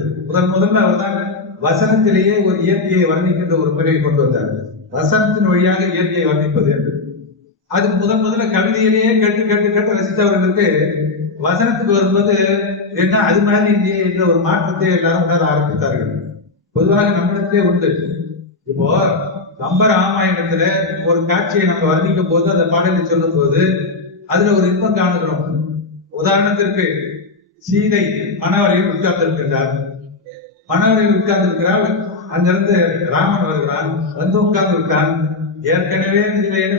முதல்ல அவர் தான் வசனத்திலேயே ஒரு இயற்கையை வர்ணிக்கின்ற ஒரு முறையை கொண்டு வந்தார். வசனத்தின் வழியாக இயற்கையை வர்ணிப்பது என்று. அது முதல்ல கவிதையிலேயே கேட்டு ரசித்தவர்களுக்கு வசனத்துக்கு வரும்போது என்ன அது மாதிரி இல்லையே என்ற ஒரு மாற்றத்தை எல்லாரும் உணர ஆரம்பித்தார்கள். பொதுவாக நம்மளுக்கே உண்டு. இப்போ கம்ப ராமாயணத்துல ஒரு காட்சியை நம்ம வர்ணிக்கும் போது அந்த பாடலை சொல்லும் போது அதுல ஒரு இன்பம் காணுகிறோம். உதாரணத்திற்கு சீதை மணவரையில் உட்கார்ந்திருக்கின்றார். மணவரையில் உட்கார்ந்திருக்கிறாள். அங்கிருந்து ராமன் வருகிறான், வந்து உட்கார்ந்து விட்டான். ஏற்கனவே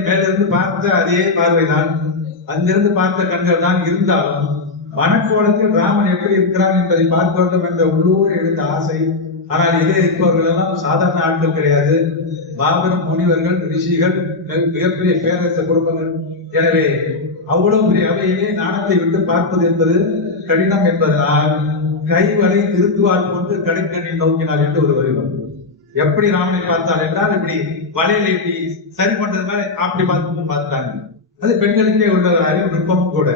மேலிருந்து பார்த்த அதே பார்வைதான், அங்கிருந்து பார்த்த கண்கள் தான். இருந்தாலும் மனக்கோலத்தில் ராமன் எப்படி இருக்கிறான் என்பதை பார்க்க வேண்டும் என்ற உள்ளூர் எழுந்த ஆசை. ஆனால் இதே இருப்பவர்கள் எல்லாம் சாதாரண ஆட்கள் கிடையாது, மாபெரும் முனிவர்கள், ரிஷிகள், மிகப்பெரிய பேரரச குடும்பங்கள். எனவே அவ்வளவு பெரிய அவையிலே நாணத்தை விட்டு பார்ப்பது என்பது கடினம் என்பதனால் கைவரை திருத்துவார் போன்று கடைக்கண்ணை நோக்கினார் என்று ஒரு வரிவம். எப்படி ராமனை பார்த்தால் என்றால் இப்படி வலையில இப்படி சரி பண்றது மாதிரி அப்படி பார்த்தாங்க. அது பெண்களுக்கே உள்ள ஒரு அறிவு நுட்பமும் கூட.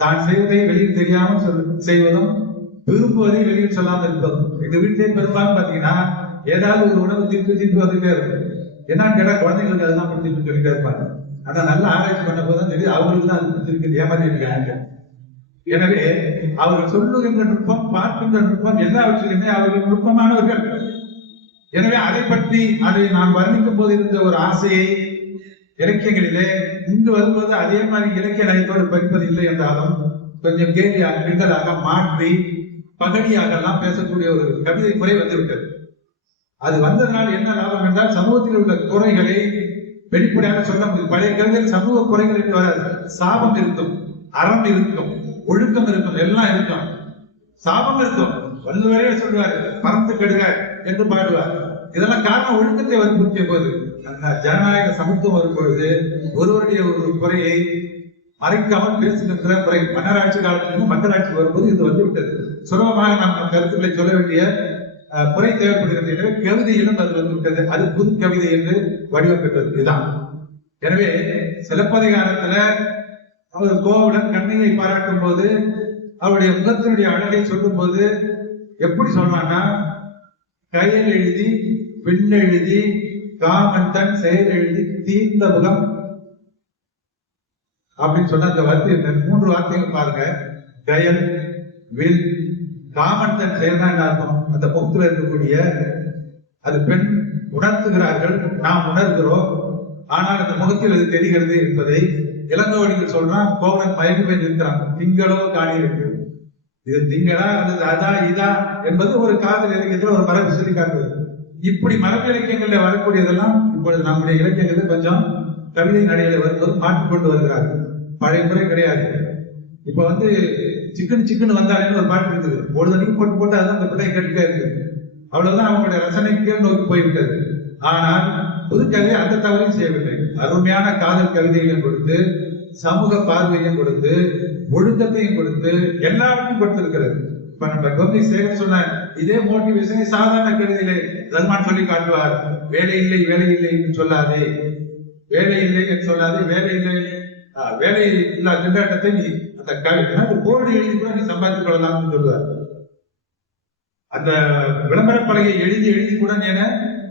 தான் செய்வதை வெளியில் தெரியாமல் செய்வதும், விரும்புவதை வெளியில் சொல்லாமல் இருப்பதும். எங்க வீட்டிலே பெரும்பாலும் பாத்தீங்கன்னா ஏதாவது ஒரு உணவு திருப்பி வந்துட்டே இருக்கும். என்னன்னு கேட்டா குழந்தைங்களுக்கு அதுதான் பிடிச்சிருக்கு சொல்லிட்டே இருப்பாங்க. ஆனா நல்லா ஆராய்ச்சி பண்ண போதுதான் தெரியுது அவங்களுக்கு தான் அது பிடிச்சிருக்கு, ஏமாற்றி இருக்காங்க. எனவே அவர்கள் சொல்லுகின்ற நுட்பம், பார்க்கின்ற நுட்பம் எல்லாவற்றிலுமே அவர்கள் நுட்பமானவர்கள். எனவே அதை பற்றி அதை நான் வர்ணிக்கும் போது இருந்த ஒரு ஆசையை இலக்கியங்களிலே இங்கு வரும்போது அதே மாதிரி இலக்கிய நயத்தோடு படிப்பது இல்லை என்றாலும் கொஞ்சம் கேலியாக கிண்டலாக மாற்றி பகடியாக எல்லாம் பேசக்கூடிய ஒரு கவிதை முறை வந்துவிட்டது. அது வந்ததனால் என்ன லாபம் என்றால் சமூகத்தில் உள்ள குறைகளை வெளிப்படையாக சொல்ல முடியும். பழைய கவிதையில் சமூக குறைகள் என்று வராது. சாபம் இருக்கும், அறம் இருக்கும், ஒழுக்கம் இருக்கும், எல்லாம் இருக்கும். சாபம் இருக்கும், வள்ளுவரே சொல்லுவார் பறந்து கெடுக என்று பாடுவார். இதெல்லாம் காரணம் ஒழுக்கத்தை வற்புறுத்திய போது. ஜனநாயக சமத்துவம் வரும்பொழுது ஒருவருடைய ஒரு குறையை மறைக்காமல் பேசுகின்ற குறை மன்னராட்சி காலத்திலிருந்து மக்களாட்சி வரும்போது இது வந்து விட்டது. சுலபமாக நாம் கருத்துக்களை சொல்ல வேண்டிய குறை தேவைப்படுகிறது. எனவே கவிதையிலும் அது வந்து விட்டது. அது புது கவிதை என்று வடிவம் பெற்றது. இதுதான். எனவே சிலப்பதிகாரத்துல அவர் கோவுடன் கண்ணையை பாராட்டும் போது அவருடைய முகத்தினுடைய அழகை சொல்லும் போது எப்படி சொல்றாங்கன்னா, கையில் எழுதி விண்ணெழுதி காமந்தன் செயல் எழுதி தீர்ந்த முகம் அப்படின்னு சொன்ன அந்த வார்த்தை 3 வார்த்தைகள் பாருங்க. கயல், வில், காமந்தன் செயல்தான் என்ன அர்த்தம்? அந்த முகத்துல இருக்கக்கூடிய அது பெண் உணர்த்துகிறார்கள், நாம் உணர்கிறோம், ஆனால் அந்த முகத்தில் அது தெரிகிறது என்பதை இளங்கோவடிகள் சொல்றான். கோவலன் மயங்கி போய் இருக்கிறான். திங்களோ காணி இருக்கு, இது திங்களா அல்லது அதா இதா என்பது ஒரு காதல் இலக்கியத்தில் ஒரு மரபு சொல்லி காட்டுவது. இப்படி மரபு இலக்கியங்கள்ல வரக்கூடியதெல்லாம் இப்பொழுது நம்முடைய இலக்கியங்கள் கொஞ்சம் கவிதை நடையில வரும்போது மாற்றிக் கொண்டு வருகிறார்கள். பழைய முறை கிடையாது. இப்ப வந்து சிக்கன் வந்தாலே ஒரு பாட்டு இருக்குது. ஒரு தனிக்கு போட்டு அதுதான் அந்த பிள்ளை கேட்டுட்டே இருக்கு. அவ்வளவுதான் அவங்களுடைய ரசனை கீழ் நோக்கி போய்விட்டது. ஆனால் புதுக்கவிதை அந்த தவறையும் செய்யவில்லை. அருமையான காதல் கவிதைகளையும் கொடுத்து, சமூக பார்வையும் கொடுத்து, ஒழுக்கத்தையும் கொடுத்து, எல்லாருக்கும் கொடுத்திருக்கிறது. இப்ப நம்ம கோபி சேகர் சொன்ன இதே மோட்டிவேஷனை சாதாரண கவிதையிலே ரஹ்மான் சொல்லி காட்டுவார். வேலை இல்லை என்று சொல்லாதே, வேலை இல்லை என்று சொல்லாதே, வேலை இல்லா திண்டாட்டத்தை நீ அந்த கவிதை போர்டு எழுதி கூட நீ சம்பாதித்துக் கொள்ளலாம் சொல்லுவார். அந்த விளம்பர பலகை எழுதி கூட நீ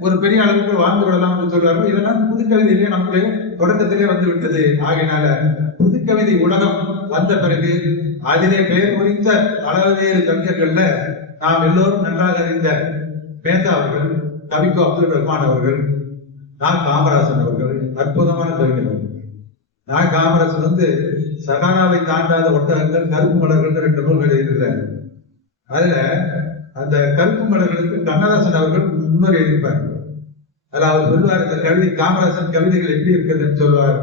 ஒரு பெரிய அளவுக்கு வாழ்ந்து விடலாம் சொல்றாரு. இதெல்லாம் புதுக்கவிதையிலே நமக்கு தொடக்கத்திலே வந்து விட்டது. ஆகையினால புதுக்கவிதை உலகம் வந்த பிறகு அதிலே பெயர் குறித்த பலவேறு கவிஞர்கள்ல நாம் எல்லோரும் நன்றாக அறிந்த மேதா அவர்கள், கவிக்கோ அப்துல் ரஹ்மான் அவர்கள், காமராசன் அவர்கள் அற்புதமான கவிஞர்கள். காமராசன் வந்து சகாராவை தாண்டாத ஒட்டகங்கள், கருப்பு மலர்கள் 2 நூல்கள் எழுதுகிறார். அதுல அந்த கருப்பு மலர்களுக்கு கண்ணதாசன் அவர்கள் முன்னுரை எழுதிப்பார். அதுல அவர் சொல்லுவார், இந்த கவிதை காமராசன் கவிதைகள் எப்படி இருக்குதுன்னு சொல்லுவார்.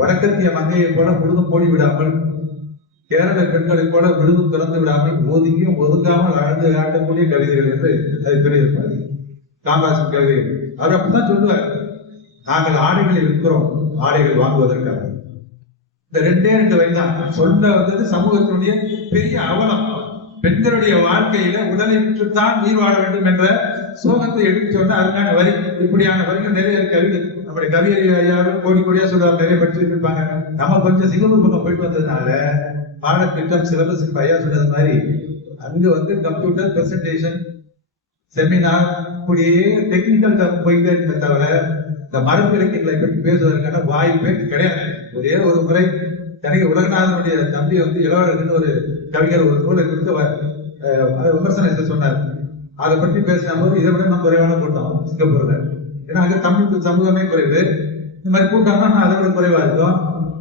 வடக்கத்திய மங்கையை போல முழுதும் போடி விடாமல் கேரள பெண்களைப் போல விழுதும் திறந்து விடாமல் ஒதுங்கியும் ஒதுங்காமல் அழுது ஆட்டக்கூடிய கவிதைகள் என்று அதை தெரிவிப்பார் காமராஜன் கவிதை. அவர் அப்படித்தான் சொல்லுவார், நாங்கள் ஆடைகளை விற்கிறோம் ஆடைகள் வாங்குவதற்காக. இந்த 2 வயதான் சொல்ல வந்தது சமூகத்தினுடைய பெரிய அவலம். பெண்களுடைய வாழ்க்கையில உடலை விற்றுத்தான் உயிர் வாழ வேண்டும் என்ற சோகத்தை எடுத்து சொன்ன அதுக்கான வரி. இப்படியான வரிகள் நிறைய கவிதை நம்முடைய கவியறிவு ஐயாவும் கோடி கோடியா சொல்லுவாங்க, நிறைய படிச்சுட்டு இருப்பாங்க. நம்ம கொஞ்சம் சிங்கப்பூர் பக்கம் போயிட்டு வந்ததுனால பாடத்திட்டம் சிலபஸ் ஐயா சொன்னது மாதிரி அங்க கம்ப்யூட்டர் பிரசன்டேஷன் செமினார் இப்படியே டெக்னிக்கல் போயிட்டே இருக்க தவிர இந்த மரபு இலக்கியங்களை பற்றி பேசுவதற்கான வாய்ப்பே கிடையாது. ஒரே ஒரு முறை தனக்கு உலகநாதனுடைய தம்பி இளவரசன் ஒரு கவிஞர் ஒரு நூலை கொடுத்து விமர்சனத்தை சொன்னார். அதை பற்றி பேசின போது இதை விட நம்ம குறைவான கூட்டம் சிங்கப்பூர்ல. ஏன்னா அங்க தமிழ் சமூகமே குறைவு. இந்த மாதிரி கூட்டம்னா அதை விட குறைவா இருக்கும்.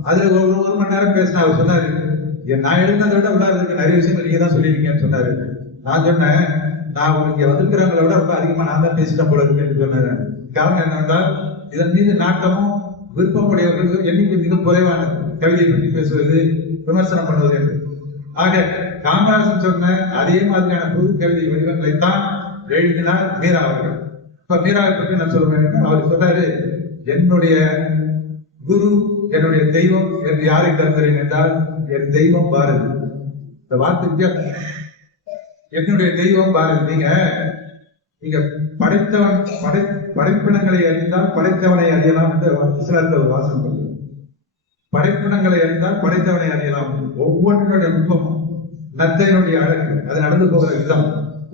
அதுல ஒரு மணி நேரம் பேசினா அவர் சொன்னாரு, நான் எழுதினதை விட உள்ளாருக்கு நிறைய விஷயங்கள் நீங்க தான் சொல்லியிருக்கீங்கன்னு சொன்னாரு. நான் சொன்னேன், நான் இங்க வந்திருக்கிறவங்களை விட ரொம்ப அதிகமா நான் தான் பேசிட்டேன் போல இருக்குன்னு சொன்னேன். காரணம் என்னவென்றால் இதன் மீது நாட்டமும் விருப்பமுடையவர்கள் எண்ணிக்கை மிக குறைவான கவிதை பற்றி பேசுவது விமர்சனம் பண்ணுவது என்று. ஆக காமராஜன் சொன்ன அதே மாதிரியான புது கவிதை வடிவங்களைத்தான் எழுதினார் மீரா அவர்கள். இப்ப மீராவை பற்றி நான் சொல்றேன். அவர் சொன்னாரு, என்னுடைய குரு என்னுடைய தெய்வம் என்று யாரை கருதுகிறேன் என்றால் என் தெய்வம் பாரதி. இந்த வார்த்தை என்னுடைய தெய்வம் பாரதி. நீங்க படைத்தவன் படைப்பினங்களை அறிந்தால் படைத்தவனை அறியலாம் என்று இஸ்லாத்துல ஒரு வாசகம் பண்ணுவோம். படைப்பினங்களை அறிந்தால் படைத்தவனை அறியலாம். ஒவ்வொன்றுடைய நுட்பமும் நத்தையினுடைய அழகு, அது நடந்து போகிற விதம்,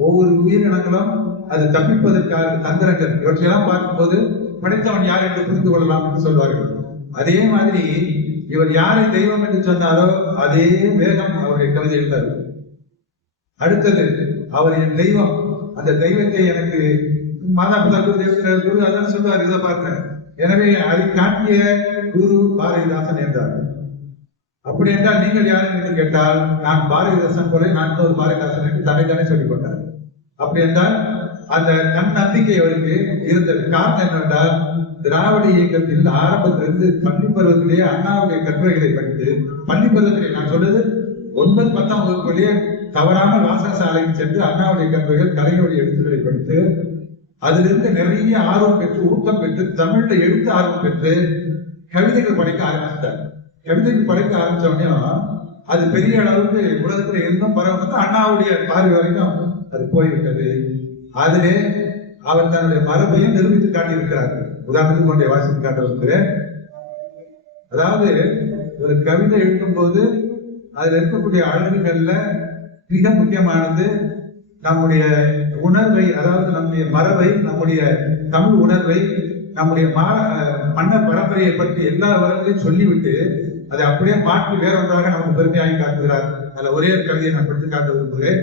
ஒவ்வொரு உயிரினங்களும் அது தப்பிப்பதற்கான தந்திரங்கள், இவற்றையெல்லாம் பார்க்கும்போது படைத்தவன் யார் என்று புரிந்து கொள்ளலாம் என்று சொல்வார்கள். அதே மாதிரி இவர் யாரை தெய்வம் என்று சொன்னாரோ அதே வேகம் அவருடைய கவிதையில் இருக்கும். அடுத்தது அவர் என் தெய்வம், அந்த தெய்வத்தை எனக்கு மாதா பிதா குரு அதான் சொல்லுவார். இதை பார்த்தேன், எனவே அதை காட்டிய குரு பாரதிதாசன் என்றார். அப்படி என்றால் நீங்கள் யாரும் என்று கேட்டால் நான் பாரதிதாசன் போல நான் இன்னொரு பாரதிதாசன் என்று தன்னைத்தானே சொல்லிக் கொண்டார். அப்படி என்றால் அந்த கண் நம்பிக்கை அவருக்கு இருந்தது. காரணம் என்னவென்றால் திராவிட இயக்கத்தில் ஆரம்பத்திலிருந்து பள்ளி பருவத்திலேயே அண்ணாவுடைய கட்டுரைகளை படித்து, பள்ளி பருவத்திலே நான் சொல்றது 9, 10ஆம் வகுப்புலேயே தவறாமல் வாசக சாலைக்கு சென்று அண்ணாவுடைய கட்டுரைகள் கலைஞருடைய எழுத்துக்களை படித்து அதிலிருந்து நிறைய ஆர்வம் பெற்று ஊக்கம் பெற்று தமிழ்ல எழுத்து ஆர்வம் பெற்று கவிதைகள் படைக்க ஆரம்பித்தார். கவிதைகள் படைக்க ஆரம்பிச்சோடனே அது பெரிய அளவுக்கு உலகத்துல இருந்தும் பரவ அண்ணாவுடைய பார்வை வரைக்கும் அது போய்விட்டது. அதிலே அவர் தன்னுடைய மரபையும் நிரூபித்து காட்டியிருக்கிறார். உதாரணத்துக்கு கொண்டே வாசித்து காட்டுவதற்கு, அதாவது ஒரு கவிதை எழுதும் போது அதுல இருக்கக்கூடிய அழகுகள்ல மிக முக்கியமானது நம்முடைய உணர்வை, அதாவது நம்முடைய மரபை, நம்முடைய தமிழ் உணர்வை, நம்முடைய மன்னர் பரம்பரையை பற்றி எல்லா வரங்களையும் சொல்லிவிட்டு அதை அப்படியே மாற்றி வேறொன்றாக நமக்கு பெருமையாகி காட்டுகிறார். அதுல ஒரே ஒரு கவிதையை நான் படித்து காட்ட விரும்புகிறேன்.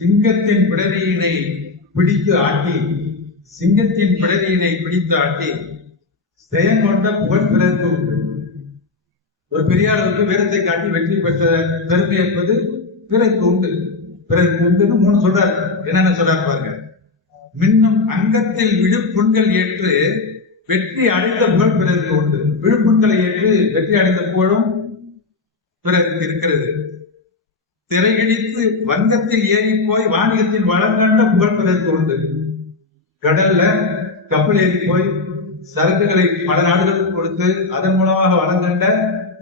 சிங்கத்தின் பிடரியினை பிடித்து ஆட்டி, சிங்கத்தின் பிடரியினை பிடித்து ஆட்டி செயங்கொண்ட புகழ் பிறருக்கு உண்டு. ஒரு பெரிய அளவுக்கு வீரத்தை காட்டி வெற்றி பெற்ற பெருமை என்பது பிறருக்கு உண்டு. பிறருக்கு உண்டுன்னு 3 சொல்றாரு. என்னென்ன சொல்றாரு பாருங்க. மின்னும் அங்கத்தில் விழுப்புண்கள் ஏற்று வெற்றி அடைந்த புகழ் பிறருக்கு உண்டு. விழுப்புண்களை ஏற்று வெற்றி அடைந்த புகழும் பிறருக்கு இருக்கிறது. திரைகிழித்து வங்கத்தில் ஏறி போய் வாணிகத்தின் வளங்கண்ட புகழ் பிறருக்கு உண்டு. கடல்ல கப்பல் ஏறி போய் சரக்குகளை பல நாடுகளுக்கு கொடுத்து அதன் மூலமாக வளங்கண்ட,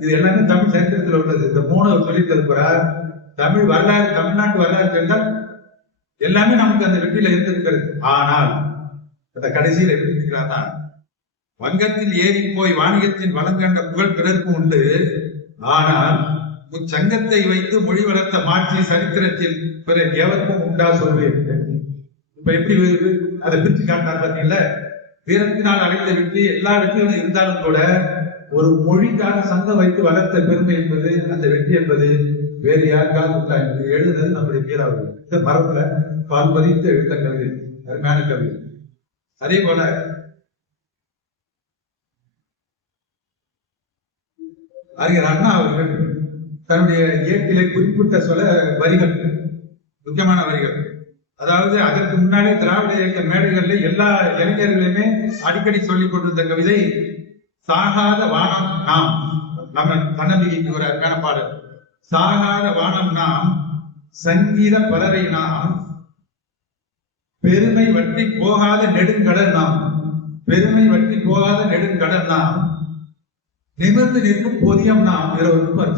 இது எல்லாமே தமிழ் சரித்திரத்தில் உள்ளது. இந்த 3 சொல்லி தருகிறார். தமிழ் வரலாறு, தமிழ்நாட்டு வரலாறு என்றால் எல்லாமே நமக்கு அந்த வெற்றியில இருந்திருக்கிறது. ஆனால் அந்த கடைசியில் இருக்கிறார், வங்கத்தில் ஏறி போய் வாணிகத்தின் வளங்கண்ட புகழ் பிறருக்கு உண்டு. ஆனால் முச்சங்கத்தை வைத்து மொழி வளர்த்த மாற்றி சரித்திரத்தில் பிற எவருக்கும் உண்டா சொல்வேன். இப்ப எப்படி அதை பிரிச்சு காட்டார் பார்த்தீங்கல்ல. வீரத்தினால் அடைந்த வெற்றி எல்லா வெற்றிகளும் இருந்தாலும் கூட ஒரு மொழிக்காக சங்கம் வைத்து வளர்த்த பெருமை என்பது, அந்த வெற்றி என்பது வேறு யாருக்காக உண்டா என்று எழுதுனது நம்முடைய வீராவர்கள். இந்த மரபுல பால் பதித்து எழுத்த கவிதை, அருமையான கவிதை. அதே போல அறிஞர் அண்ணா அவர்கள் தன்னுடைய ஏட்டிலே குறிப்பிட்ட சொல்ல வரிகள், முக்கியமான வரிகள். அதாவது அதற்கு முன்னாடி திராவிட இயக்க மேடைகள்ல எல்லா இளைஞர்களுமே அடிக்கடி சொல்லிக் கொண்டிருந்த கவிதை சாகாத வானம் நாம். நம்ம தன்னம்பிக்கைக்கு ஒரு அருமையான பாடல். சாகாத வானம் நாம், சங்கீத பறவை நாம், பெருமை வற்றி போகாத நெடுங்கடல் நாம். பெருமை வற்றி போகாத நெடுங்கடல் நாம், நிமிர்ந்து நிற்கும் பொதியம் நாம்.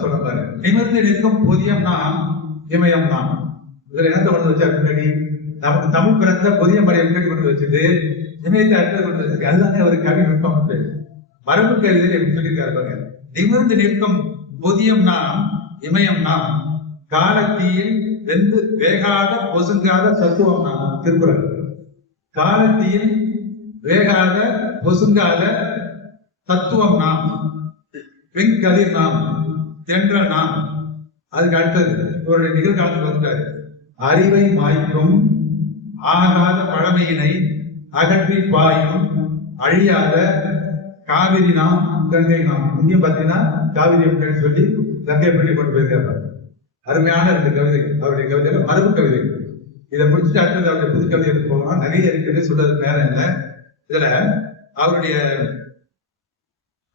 சொல்ல பாரு, நிமிர்ந்து நிற்கும் பொதியம் நாம், இமயம் நாம். இதுல என்ன கொண்டு வச்சா பின்னாடி நமக்கு தமிழ் பிறந்த புதிய முறையை முன்னாடி கொண்டு வச்சது, இமயத்தை அடுத்தது கொண்டு வச்சிருக்கு. அதுதானே அவர் கவி நுட்பம். மரபு கவிதை எப்படி சொல்லியிருக்காரு பாருங்க. நிமிர்ந்து நிற்கும் பொதியம் நாம், இமயம் நாம், காலத்தீயில் வெந்து வேகாத பொசுங்காத தத்துவம் நாம். திருக்குறள். காலத்தீயில் வேகாத பொசுங்காத தத்துவம் நாம், வெண்கதிர் நாம், தென்றல் நாம். அதுக்கு அடுத்தது இவருடைய நிகழ்காலத்தில் வந்துட்டாரு. அறிவை மாய்க்கும் ஆகாத பழமையினை அகற்றி பாயும் அழியாத காவிரி நாம், கங்கை நாம். இங்கேயும் பாத்தீங்கன்னா காவிரி அப்படின்னு சொல்லி கங்கை பள்ளி கொண்டு போயிருக்காரு. அருமையான ரெண்டு கவிதை அவருடைய கவிதைகள், மரபு கவிதை. இதை முடிச்சுட்டு அடுத்தது அவருடைய புது கவிதை போகலாம். நிறைய இருக்குது, சொல்றதுக்கு நேரம் இல்லை. இதுல அவருடைய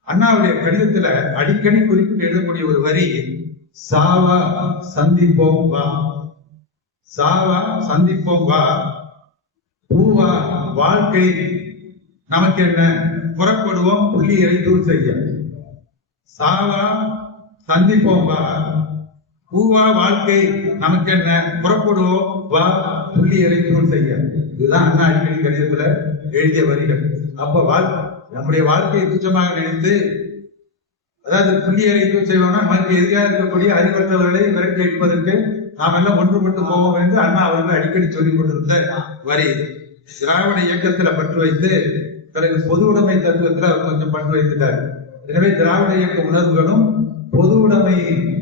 அண்ணாவுடைய கடிதத்துல அடிக்கடி குறிப்பிட்டு எழுதக்கூடிய ஒரு வரி, சாவா சந்திப்போம் வா, சாவா சந்திப்போம் வா, பூவா வாழ்க்கை நமக்கு என்ன, புறப்படுவோம் புள்ளிகளை தூர் செய்ய. சாவா சந்திப்போம் வா, பூவா வாழ்க்கை நமக்கு என்ன, புறப்படுவோம் வா புள்ளிகளை தூர் செய்ய. இதுதான் அண்ணா அடிக்கடி கடிதத்துல எழுதிய வரிகள். அப்ப நம்முடைய வாழ்க்கையை துச்சமாக நினைத்து, அதாவது புள்ளியரை தூர் செய்வோம்னா நமக்கு எதிராக இருக்கக்கூடிய அறிவற்றவர்களை விரட்டி வைப்பதற்கு நாம் எல்லாம் ஒன்றுபட்டு போவோம் என்று அண்ணா அவர்கள் அடிக்கடி சொல்லிக் கொண்டிருந்த வரி. திராவிட இயக்கத்துல பற்று வைத்து பிறகு பொது உடைமை தத்துவத்துல அவர் கொஞ்சம் பற்று வைத்துட்டார். எனவே திராவிட இயக்க உணர்வுகளும் பொது உடைமை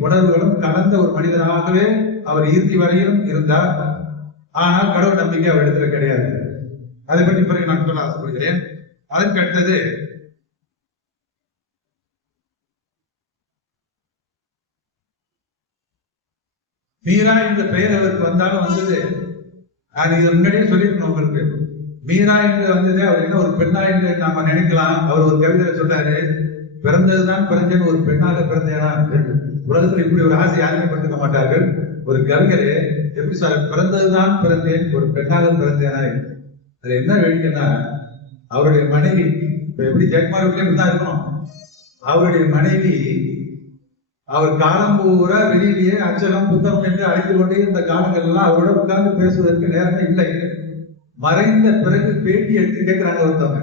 உணர்வுகளும் கலந்த ஒரு மனிதனாகவே அவர் இறுதி வரையிலும் இருந்தார். ஆனால் கடவுள் நம்பிக்கை அவர் இடத்துல கிடையாது. அதை பற்றி பிறகு நான் சொல்ல ஆசைப்படுகிறேன். அதற்கு அடுத்தது மீரா என்ற பெயர் அவருக்கு வந்தாலும் வந்தது. நான் இதை முன்னாடியே சொல்லியிருக்கணும் உங்களுக்கு. மீரா என்று வந்தது அவர் என்ன ஒரு பெண்ணா என்று நாம நினைக்கலாம். அவர் ஒரு கவிதையில சொல்றாரு, பிறந்ததுதான் பிறந்தேன் ஒரு பெண்ணாக பிறந்தேனா. உலகத்தில் இப்படி ஒரு ஆசை யாருமே படுத்துக்க மாட்டார்கள். ஒரு கவிஞரே எப்படி சொல்ற, பிறந்ததுதான் பிறந்தேன் ஒரு பெண்ணாக பிறந்தேனா. அது என்ன வேடிக்கைன்னா, அவருடைய மனைவி இப்ப எப்படி ஜெயக்குமார் தான் இருக்கணும். அவருடைய மனைவி அவர் காலம் பூரா வெளியிலேயே அச்சகம் புத்தகம் என்று அழைத்து கொண்டே இந்த காலங்கள் எல்லாம் அவரோட உட்கார்ந்து பேசுவதற்கு நேரமே இல்லை. மறைந்த பிறகு பேட்டி எடுத்து கேட்கிறாங்க ஒருத்தவங்க.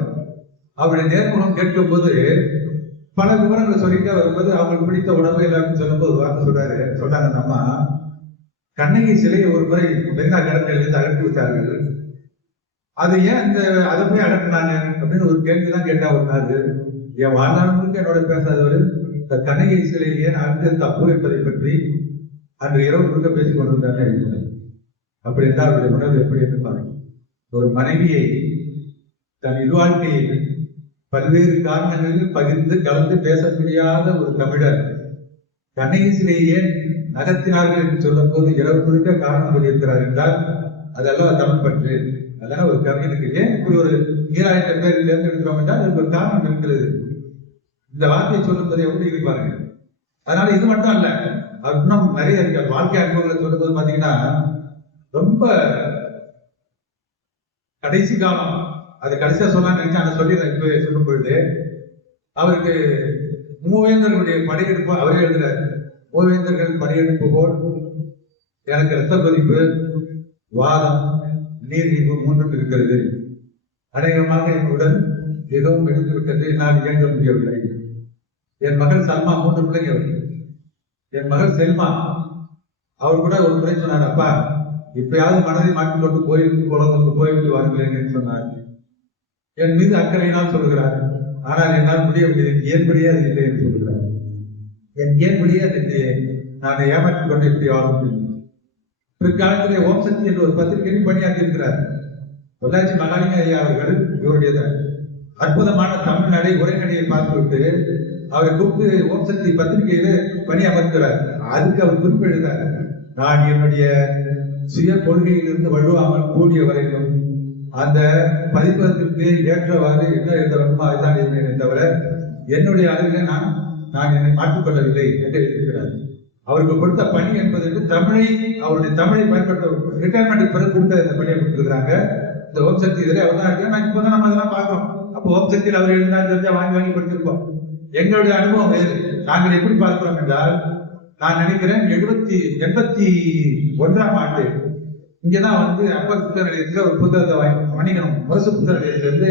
அவருடைய நேர்முகம் கேட்கும் போது பல விவரங்களை சொல்லிட்டே வரும்போது அவங்களுக்கு பிடித்த உணவு எல்லாருக்கும் சொல்லும்போது வார்த்தை சொல்றாங்க, நம்ம கண்ணகி சிலையை ஒரு முறை பெண்ணா கடற்கரையிலிருந்து அகற்றி விட்டார்கள். அது ஏன் அதை போய் அகற்றினாங்க அப்படின்னு ஒரு கேள்விதான் கேட்டா ஒரு நாள். என் வாழ்நாளுக்கு என்னோட பேசாதவர் இந்த கண்ணகி சிலையை அகற்றது தப்பு என்பதை பற்றி அன்று இரவு முழுக்க பேசிக் கொண்டிருந்தாங்க. அப்படி என்றால் அவருடைய உணர்வு எப்படி இருப்பாங்க. ஒரு மனைவியை தன் இல்வாழ்க்கையை பல்வேறு காரணங்களில் பகிர்ந்து கலந்து பேச முடியாத ஒரு தமிழர் கண்ணகி சிலையை நகர்த்தினார்கள் என்று சொல்லும் போது இரவு முழுக்க காரணம் சொல்லியிருக்கிறார் என்றால் அதெல்லாம் தமிழ் பற்று. அதனால ஒரு கவிஞனுக்கு ஏன் இப்படி ஒரு 2000 பேர் தேர்ந்தெடுக்கிறோம் என்றால் அதுக்கு ஒரு காரணம் இருக்கிறது. இந்த வார்த்தையை சொல்லும்போது எப்படி இருப்பாருங்க. அதனால இது மட்டும் அல்ல, அது இன்னும் நிறைய இருக்கு. வாழ்க்கை அனுபவங்களை சொல்லும்போது பாத்தீங்கன்னா ரொம்ப கடைசி காலம், அது கடைசியா சொல்ல நினைச்சா அதை சொல்லி இப்ப சொல்லும் பொழுது அவருக்கு மூவேந்தர்களுடைய படையெடுப்பு அவரே எழுதுறாரு. மூவேந்தர்கள் படையெடுப்பு போல் எனக்கு ரத்த கொதிப்பு, வாதம், நீரிழிவு மூன்றும் இருக்கிறது. அநேகமாக என் உடல் மிகவும் எழுந்து விட்டது. நான் இயங்க முடியவில்லை. என் மகள் சல்மா 3 பிள்ளைங்க. என் மகள் செல்மா அவர் கூட ஒரு முறை சொன்னார், அப்பா இப்பயாவது மனதை மாற்றிக்கொண்டு போயிட்டு வாருங்களேன் சொன்னார். என் மீது அக்கறையினால் சொல்லுகிறார். ஆனால் என்னால் முடியவில்லை. ஏன்படியே அது இல்லை என்று சொல்லுகிறார். என் ஏன்படியே அது இல்லையே, நான் ஏமாற்றிக் கொண்டு எப்படி வாழ முடியும். பிற்காலத்திலே ஓம் சக்தி என்ற ஒரு பத்திரிகையில் பணியாற்றி இருக்கிறார். பொள்ளாச்சி மகாலிங்க ஐயா அவர்கள் இவருடைய அற்புதமான தமிழ் நடை உரைநடையை பார்த்துவிட்டு அவரை கூப்பிட்டு ஓம் சக்தி பத்திரிகையில பணி அமர்த்துறார். அதுக்கு அவர் குறிப்பிடுறார், நான் என்னுடைய சுய கொள்கையிலிருந்து வழுவாமல் கூடிய வரையிலும் அந்த பதிப்பதற்கு ஏற்றவாறு என்ன எழுத வேண்டுமோ அதுதான் எழுதினேன் தவிர என்னுடைய அளவில் நான் என்னை மாற்றிக்கொள்ளவில்லை என்று எழுதியிருக்கிறார். அவருக்கு கொடுத்த பணி என்பது தமிழை, அவருடைய தமிழை பயன்படுத்த ரிட்டையர்மெண்ட் பிறகு கொடுத்த இந்த பணியை கொடுத்துருக்காங்க. இந்த ஓம் சக்தி இதில் அவர் தான் நான் இப்போதான் நம்ம அதெல்லாம் பார்க்கிறோம். அப்போ ஓம் சக்தியில் அவர் எழுதினா தெரிஞ்சா வாங்கி படிச்சிருக்கோம். எங்களுடைய அனுபவம் வேறு. நாங்கள் எப்படி பார்க்கிறோம் என்றால், நான் நினைக்கிறேன் 1981ஆம் ஆண்டு இங்கதான் அப்பர் புத்தக நிலையத்துல ஒரு புத்தகத்தை வாங்கிக்கணும். முரசு புத்தக நிலையத்திலிருந்து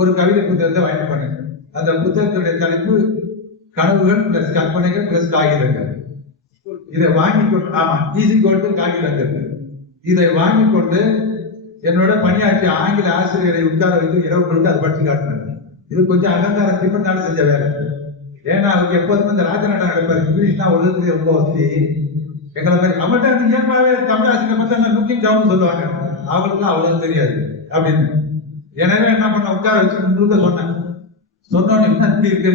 ஒரு கவிதை புத்தகத்தை வாங்கி பண்ணேன். அந்த புத்தகத்துடைய தலைப்பு கனவுகள் பிளஸ் கற்பனைகள் பிளஸ் காகிதங்கள். இதை வாங்கி கொண்டு, ஆமா, ஈஸி கொண்டு காகிதங்கள், இதை வாங்கி கொண்டு என்னோட பணியாற்றிய ஆங்கில ஆசிரியரை உட்கார வைத்து இரவு கொண்டு அதை படிச்சு காட்டினாங்க. இது கொஞ்சம் அலங்கார திப்பனால செஞ்ச வேலை. ஏன்னா அவருக்கு எப்போதுமே இந்த ராஜநாட்டம் நடப்பாரு. இங்கிலீஷ் தான் உலகத்துலேயே ரொம்ப வசதி. எங்களை மாதிரி அவங்கள்ட்ட இயல்பாகவே தமிழாசிரியர் பார்த்தா லுக்கிங் டவுன் சொல்லுவாங்க. அவங்களுக்குலாம் அவ்வளவு தெரியாது அப்படின்னு. எனவே என்ன பண்ண, உட்கார வச்சு முழுக்க சொன்னேன். சொன்னோன்னு என்ன இப்படி இருக்கு,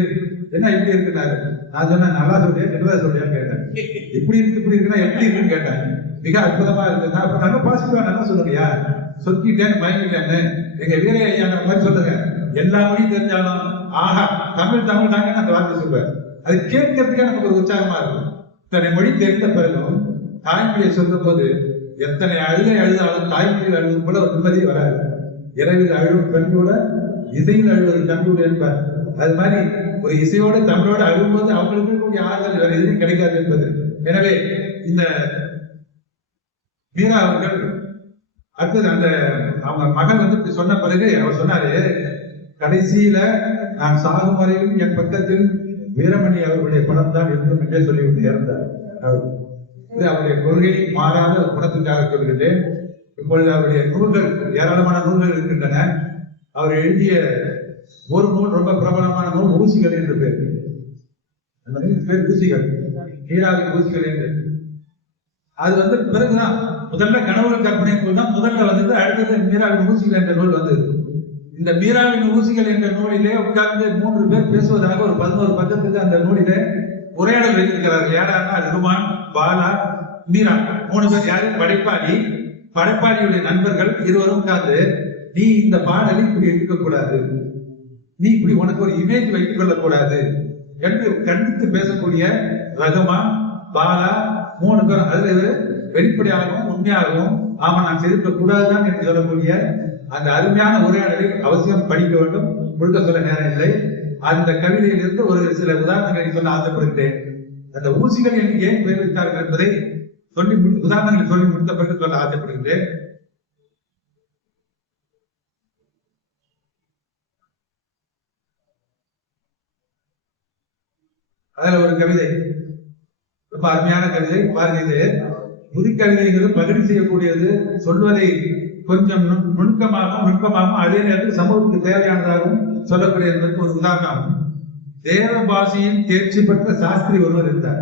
என்ன இப்படி இருக்குன்னாரு. நான் சொன்னேன், நல்லா சொல்லியா கெட்டதா சொல்லியான்னு கேட்டேன். இப்படி இருக்குன்னா எப்படி இருக்குன்னு கேட்டேன். மிக அற்புதமா இருக்கு. நான் நல்ல பாசிட்டிவா நல்லா சொல்லுங்கய்யா, சொத்திட்டேன்னு பயந்துட்டேன்னு எங்க வீர ஐயா மாதிரி சொல்லுங்க. எல்லா மொழியும் தெரிஞ்சாலும் ஆஹா தமிழ் தாங்க அந்த வார்த்தை சொல்லுவேன். அது கேட்கறதுக்கே நமக்கு ஒரு உற்சாகமா இருக்கும். இத்தனை மொழி தெரிந்த பிறகும் தாய்மொழியை சொல்லும் போது எத்தனை அழுதாலும் தாய்மொழியில் அழுவது போல ஒரு நிம்மதியே வராது. இரவில் அழுவும் பெண் கூட இசையில் அழுவது கண் கூட என்பார். அது மாதிரி ஒரு இசையோடு தமிழோடு அழும்போது அவங்களுக்கு கூடிய ஆறுதல் வேற எதுவும் கிடைக்காது என்பது. எனவே இந்த மீரா அவர்கள் அடுத்தது அந்த அவங்க மகன் சொன்ன பிறகு அவர் சொன்னாரு, கடைசியில நான் சாகும் வரையும் என் பக்கத்தில் வீரமணி அவர்களுடைய படம் தான் இருக்கும் என்றே சொல்லிவிட்டு இறந்தார். இது அவருடைய கொள்கை மாறாத குணத்துக்காக சொல்கிறேன். இப்பொழுது அவருடைய நூல்கள், ஏராளமான நூல்கள் இருக்கின்றன. அவர் எழுதிய ஒரு நூல், ரொம்ப பிரபலமான நூல் ஊசிகள் என்று பேர். அந்த பேர் ஊசிகள், நீராவின் ஊசிகள் என்று. அது பிறகுதான் முதல்ல கனவுகள் கற்பனை நூல் தான் முதல்ல அடுத்தது மீராவின் ஊசிகள் என்ற நூல் வந்தது. இந்த மீராவின் ஊசிகள் என்ற நூலிலே உட்கார்ந்து 3 பேர் பேசுவதாக ஒரு 11 பக்கத்துக்கு அந்த நூலிலே உரையாடல் வைத்திருக்கிறார்கள். யாராருன்னா ருமான், பாலா, மீரா 3 பேர். யாரு? படைப்பாளியுடைய நண்பர்கள் இருவரும் உட்கார்ந்து, நீ இந்த பாடலை இப்படி இருக்கக்கூடாது, நீ இப்படி உனக்கு ஒரு இமேஜ் வைத்துக் கொள்ளக்கூடாது என்று கண்டித்து பேசக்கூடிய ரகுமான், பாலா 3 பேர். அதுல வெளிப்படையாகவும் உண்மையாகவும் ஆமா நான் செய்திருக்க கூடாதுதான் என்று சொல்லக்கூடிய அந்த அருமையான உரையாடலை அவசியம் படிக்க வேண்டும். முழுக்க சொல்ல நேரம் இல்லை. அந்த கவிதையிலிருந்து ஒரு சில உதாரணங்களை சொல்ல ஆசைப்படுகிறேன். அந்த ஊசிகள் என்று ஏன் பெயர் வைத்தார்கள் என்பதை உதாரணங்களை சொல்லி முடித்த பிறகு சொல்ல ஆசைப்படுகிறேன். அதுல ஒரு கவிதை, ரொம்ப அருமையான கவிதை பாருங்க. புது கவிதைகள் பகிர்வு செய்யக்கூடியது, சொல்வதை கொஞ்சம் நுட்பமாகவும் அதே நேரத்தில் சமூகத்துக்கு தேவையானதாகவும் சொல்லக்கூடியதற்கு ஒரு உதாரணம். தேவபாஷையில் தேர்ச்சி பெற்ற சாஸ்திரி ஒருவர் இருந்தார்.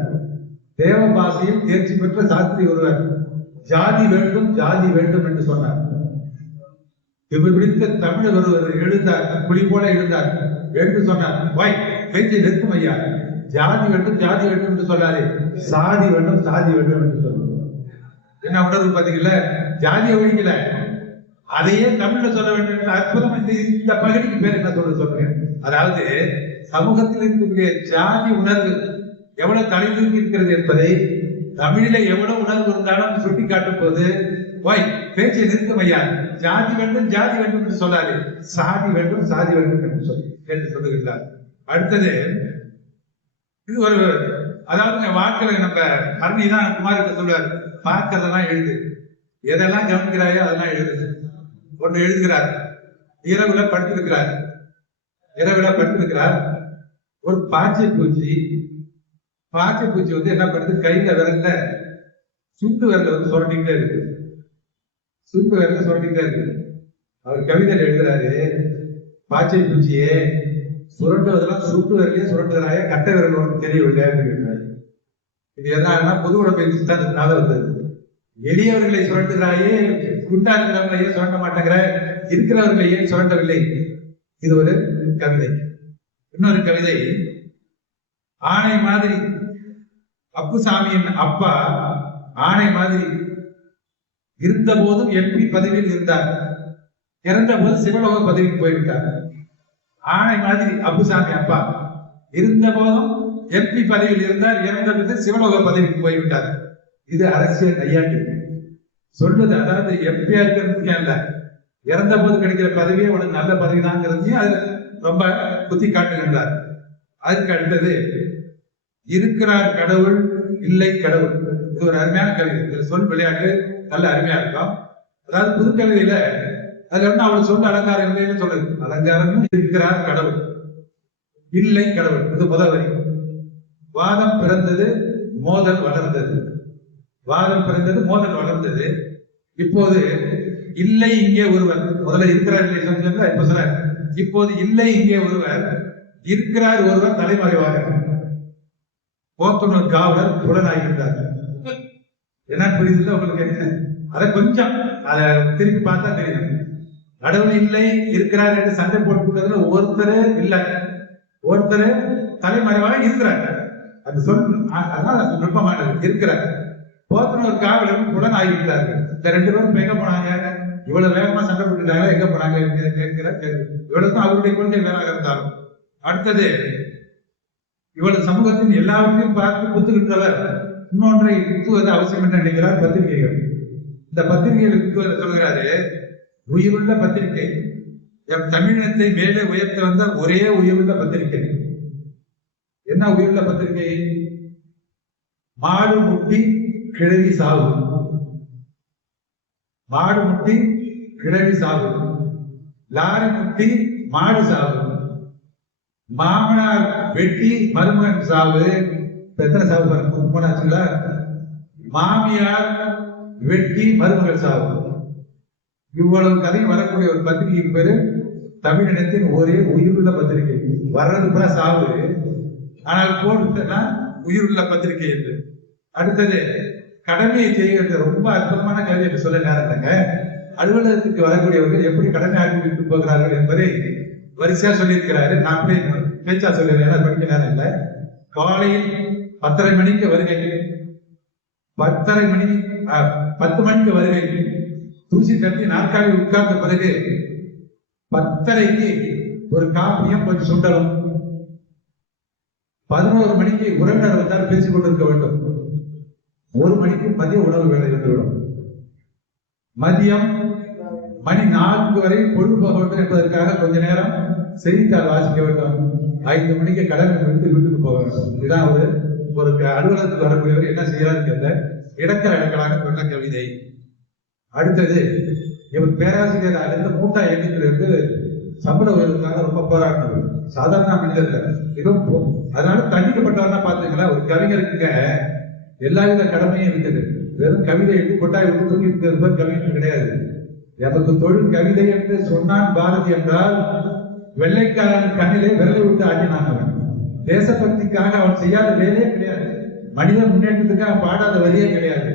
தேவபாஷையில் தேர்ச்சி பெற்ற சாஸ்திரி ஒருவர் ஜாதி வேண்டும் என்று சொன்னார். இவர் பிடித்த தமிழ் ஒருவர் எழுந்தார், புலி போல எழுந்தார், எழுந்து சொன்னார், வாய் பேச்சை நிற்கும் ஐயா, ஜாதி வேண்டும் என்று சொல்லாதே, சாதி வேண்டும் என்று சொன்னார். என்ன உணர்வு பாத்தீங்கல்ல? ஜாதியை ஒழிக்கல, அதையே தமிழ்ல சொல்ல வேண்டும். அற்புதம். இந்த பகுதிக்கு பேர் என்ன சொல்றேன். அதாவது சமூகத்தில் இருக்கக்கூடிய ஜாதி உணர்வு எவ்வளவு தலைதூக்கி இருக்கிறது என்பதை தமிழில எவ்வளவு உணர்வு இருந்தாலும் சுட்டி காட்டும் போது, வாய் பேச்சை நிற்கும் ஐயா, ஜாதி வேண்டும் என்று சொல்லாது, சாதி வேண்டும் என்று சொல்லுகின்றார். அடுத்தது இது ஒரு, அதாவது வாக்களை நம்ம அருணிதான் குமாருக்கு சொல்லுவார், பார்க்கறதெல்லாம் எழுது, எதெல்லாம் கவனிக்கிறாயோ அதெல்லாம் எழுது. ஒன்று எழுதுகிறார், இரவுல படுத்திருக்கிறார். ஒரு பாச்சை பூச்சி என்ன பண்ணுது, கையில விரல்ல சுண்டு விரல சுரண்டிக்கிட்டே இருக்கு. அவர் கவிதையில் எழுதுறாரு, பாச்சை பூச்சியே சுரண்டுவதெல்லாம் சுட்டு விரலையே சுரண்டுகிறாய, கட்டை விரல் ஒன்று தெரியவில்லை அப்படின்னு. இது என்ன பொது உடம்பு தான் வந்தது. எளியவர்களை சுரண்டுகிறாயே, குண்டா இருக்கிறவங்களையே சுரண்ட மாட்டேங்கிற, இருக்கிறவர்களையே சுரண்டவில்லை. இது ஒரு கவிதை. இன்னொரு கவிதை, ஆணை மாதிரி அப்புசாமியின் அப்பா ஆணை மாதிரி இருந்த போதும் எம்பி பதவியில் இருந்தார், இறந்த போது சிவலோக பதவிக்கு போய்விட்டார். ஆணை மாதிரி அப்புசாமி அப்பா இருந்த போதும் எம்பி பதவியில் இருந்தார், இறந்த போது சிவலோக பதவிக்கு போய்விட்டார். இது அரசியல் கையாட்டு சொல்வது. அதாவது எம்பியா இருக்கிறது இல்ல, இறந்த போது கிடைக்கிற பதவியே ஒரு நல்ல பதவி தாங்கிறதையும் அது ரொம்ப குத்தி காட்டுகின்றார். அதுக்கு அடுத்தது இருக்கிறார் கடவுள் இல்லை கடவுள். இது ஒரு அருமையான கவிதை. சொல் விளையாட்டு நல்ல அருமையா இருக்கும். அதாவது புதுக்கவிதையில அதுல வந்து அவள் சொல் அலங்காரம் இல்லைன்னு சொல்லுது. அலங்காரம் இருக்கிறார் கடவுள் இல்லை கடவுள். இது முதல் வரி. வாதம் பிறந்தது மோதல் வளர்ந்தது. வாதம் பிறந்தது மோதல் வளர்ந்தது. இப்போது இல்லை இங்கே ஒருவர், முதல்ல இருக்கிறார் இல்லை சொன்னா இப்ப சொல்ற, இப்போது இல்லை இங்கே ஒருவர், இருக்கிறார் ஒருவர் தலைமறைவாக. போத்துணர் காவலர் புலனாகின்றார். என்ன புரியுதுல உங்களுக்கு? அதை கொஞ்சம் அதை திருப்பி பார்த்தா தெரியும். கடவுள் இல்லை இருக்கிறார் என்று சண்டை போட்டுக்கிறதுல ஒருத்தர் இல்லை, ஒருத்தர் தலைமறைவாக இருக்கிறார். அது சொல் அதனால நுட்பமானது. இருக்கிறார். போத்துணர் காவலர் புலனாகின்றார்கள். இந்த ரெண்டு பேரும் எங்க போனாங்க? இவ்வளவு வேகமா சண்டை போட்டுட்டாங்க, எங்க போனாங்க? இவ்வளவு அவருடைய கொள்கை வேறாக இருந்தாலும். அடுத்தது, இவ்வளவு சமூகத்தின் எல்லாவற்றையும் பார்த்து குத்துகின்றவர் இன்னொன்றை குத்துவது அவசியம் என்று நினைக்கிறார் பத்திரிகைகள். இந்த பத்திரிகைகள் குத்துவதை சொல்கிறாரு, உயிருள்ள பத்திரிகை, என் தமிழினத்தை மேலே உயர்த்த வந்த ஒரே உயிருள்ள பத்திரிகை. என்ன உயிருள்ள பத்திரிகை? மாடு முட்டி கிழவி சாவு. மாடு முட்டி கிழவி சாவு, லாரி முட்டி மாடு சாவு, மாமனார் வெட்டி மருமகன் சாவு. எத்தனை சாவு பாருங்க. மாமியார் வெட்டி மருமகள் சாவு. இவ்வளவு கதையும் வரக்கூடிய ஒரு பத்திரிகைக்கு பேரு தமிழினத்தின் ஒரே உயிருள்ள பத்திரிகை. வர்றது கூட சாவு, ஆனால் போட்டுனா உயிருள்ள பத்திரிகை என்று. அடுத்தது, கடமையை செய்கிறது. ரொம்ப அற்புதமான கல்வி என்று சொல்ல நேரத்தாங்க. அலுவலகத்துக்கு வரக்கூடியவர்கள் எப்படி கடமை ஆகிவிட்டு போகிறார்கள் என்பதை வரிசையா சொல்லியிருக்கிறாரு. நான் அப்படியே பேச்சா சொல்லிடுறேன், படிக்க நேரம் இல்லை. காலையில் 10:30 மணிக்கு வருகை, 10 மணிக்கு வருகை, தூசி தட்டி நாற்காலி உட்கார்ந்த பிறகு 10:30க்கு ஒரு காப்பியும் கொஞ்சம் சுண்டலும், 11 மணிக்கு உறவினர் வந்தால் பேசிக் கொண்டிருக்க வேண்டும். 1 மணிக்கு மதிய உணவு வேலை வந்துவிடும். மதியம் மணி 4 வரை பொழுதுபோக வேண்டும் என்பதற்காக கொஞ்ச நேரம் செய்தித்தாள் வாசிக்க வேண்டும். 5 மணிக்கு கடமை விட்டு வீட்டுக்கு போக வேண்டும். இதுதான் ஒரு அலுவலகத்துக்கு வரக்கூடியவர் என்ன செய்யறாரு கேட்ட இடக்கர இடங்களாக சொன்ன கவிதை. அடுத்தது, இவர் பேராசிரியர் இருந்து மூட்டா இயக்கத்திலிருந்து சம்பள உயர்வுக்காக ரொம்ப போராடினவர். சாதாரண மனிதர்கள் மிகவும். அதனால தண்டிக்கப்பட்டவர்னா பாத்தீங்களா, ஒரு கவிஞருக்கு எல்லாவித கடமையும் இருக்குது. வெறும் கவிதை எழுதி கொட்டாய் விட்டு தூங்கிட்டு இருப்பது கவிஞர் கிடையாது. எனக்கு தொழில் கவிதை என்று சொன்னான் பாரதி என்றால், வெள்ளைக்காரன் கண்ணிலே விரலை விட்டு ஆடினான் அவன். தேசபக்திக்காக அவன் செய்யாத வேலையே கிடையாது. மனித முன்னேற்றத்துக்காக பாடாத வழியே கிடையாது.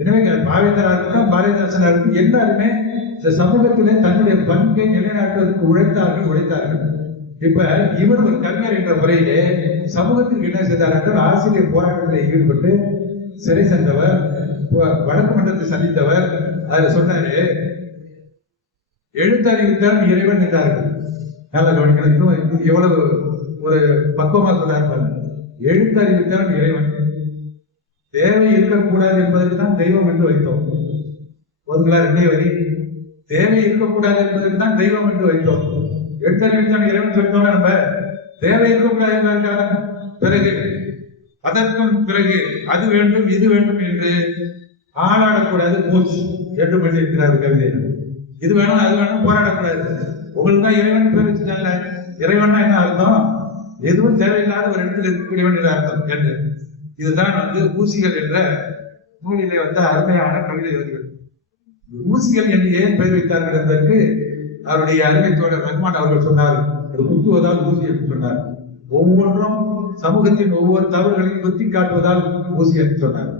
எனவே பாவேந்தரா இருக்கட்டும், பாரதிதாசனா இருக்கட்டும், எல்லாருமே இந்த சமூகத்திலே தன்னுடைய பங்கை நிலைநாட்டுவதற்கு உழைத்தார்கள். இப்ப இவர் ஒரு கவிஞர் என்ற முறையிலே சமூகத்திற்கு என்ன செய்தார் என்றால், ஆசிரியர் போராட்டத்தில் ஈடுபட்டு சிறை சென்றவர், வடக்கு மன்றத்தை சந்தித்தவர். அதுல சொன்னாரு, எழுத்தறிவித்தான் இறைவன் என்றார்கள். நல்லா கவனிக்கணும். இன்னும் எவ்வளவு ஒரு பக்குவமா சொல்றாரு. எழுத்தறிவித்தான் இறைவன், தேவை இருக்கக்கூடாது என்பதற்கு தான் தெய்வம் என்று வைத்தோம். ஒருங்களா 2 வரி, தேவை இருக்கக்கூடாது என்பதற்கு தான் தெய்வம் என்று வைத்தோம். எழுத்தறிவித்தான் இறைவன் சொல்லிட்டோம்னா நம்ம தேவை இருக்கக்கூடாது என்பதற்காக பிறகு அதற்கும் பிறகு அது வேண்டும் இது வேண்டும் என்று ஆளாடக்கூடாது மூச்சு என்று பண்ணியிருக்கிறார் கவிதை. இது வேணும் அது வேணும் போராடக்கூடாது. உங்களுக்கு தான் இறைவன் பேர் வச்சுக்கல. இறைவன்னா என்ன அர்த்தம்? எதுவும் தேவையில்லாத ஒரு இடத்தில் இருக்கக்கூடியவன் என்று அர்த்தம் என்று. இதுதான் ஊசிகள் என்ற நூலிலே அருமையான கவிதை வரிகள். ஊசிகள் என்று ஏன் பெயர் வைத்தார்கள் என்பதற்கு அவருடைய அருமை தோழர் ரஹ்மான் அவர்கள் சொன்னார், குத்துவதால் ஊசி என்று சொன்னார். ஒவ்வொன்றும் சமூகத்தின் ஒவ்வொரு தவறுகளையும் குத்தி காட்டுவதால் ஊசி என்று சொன்னார்.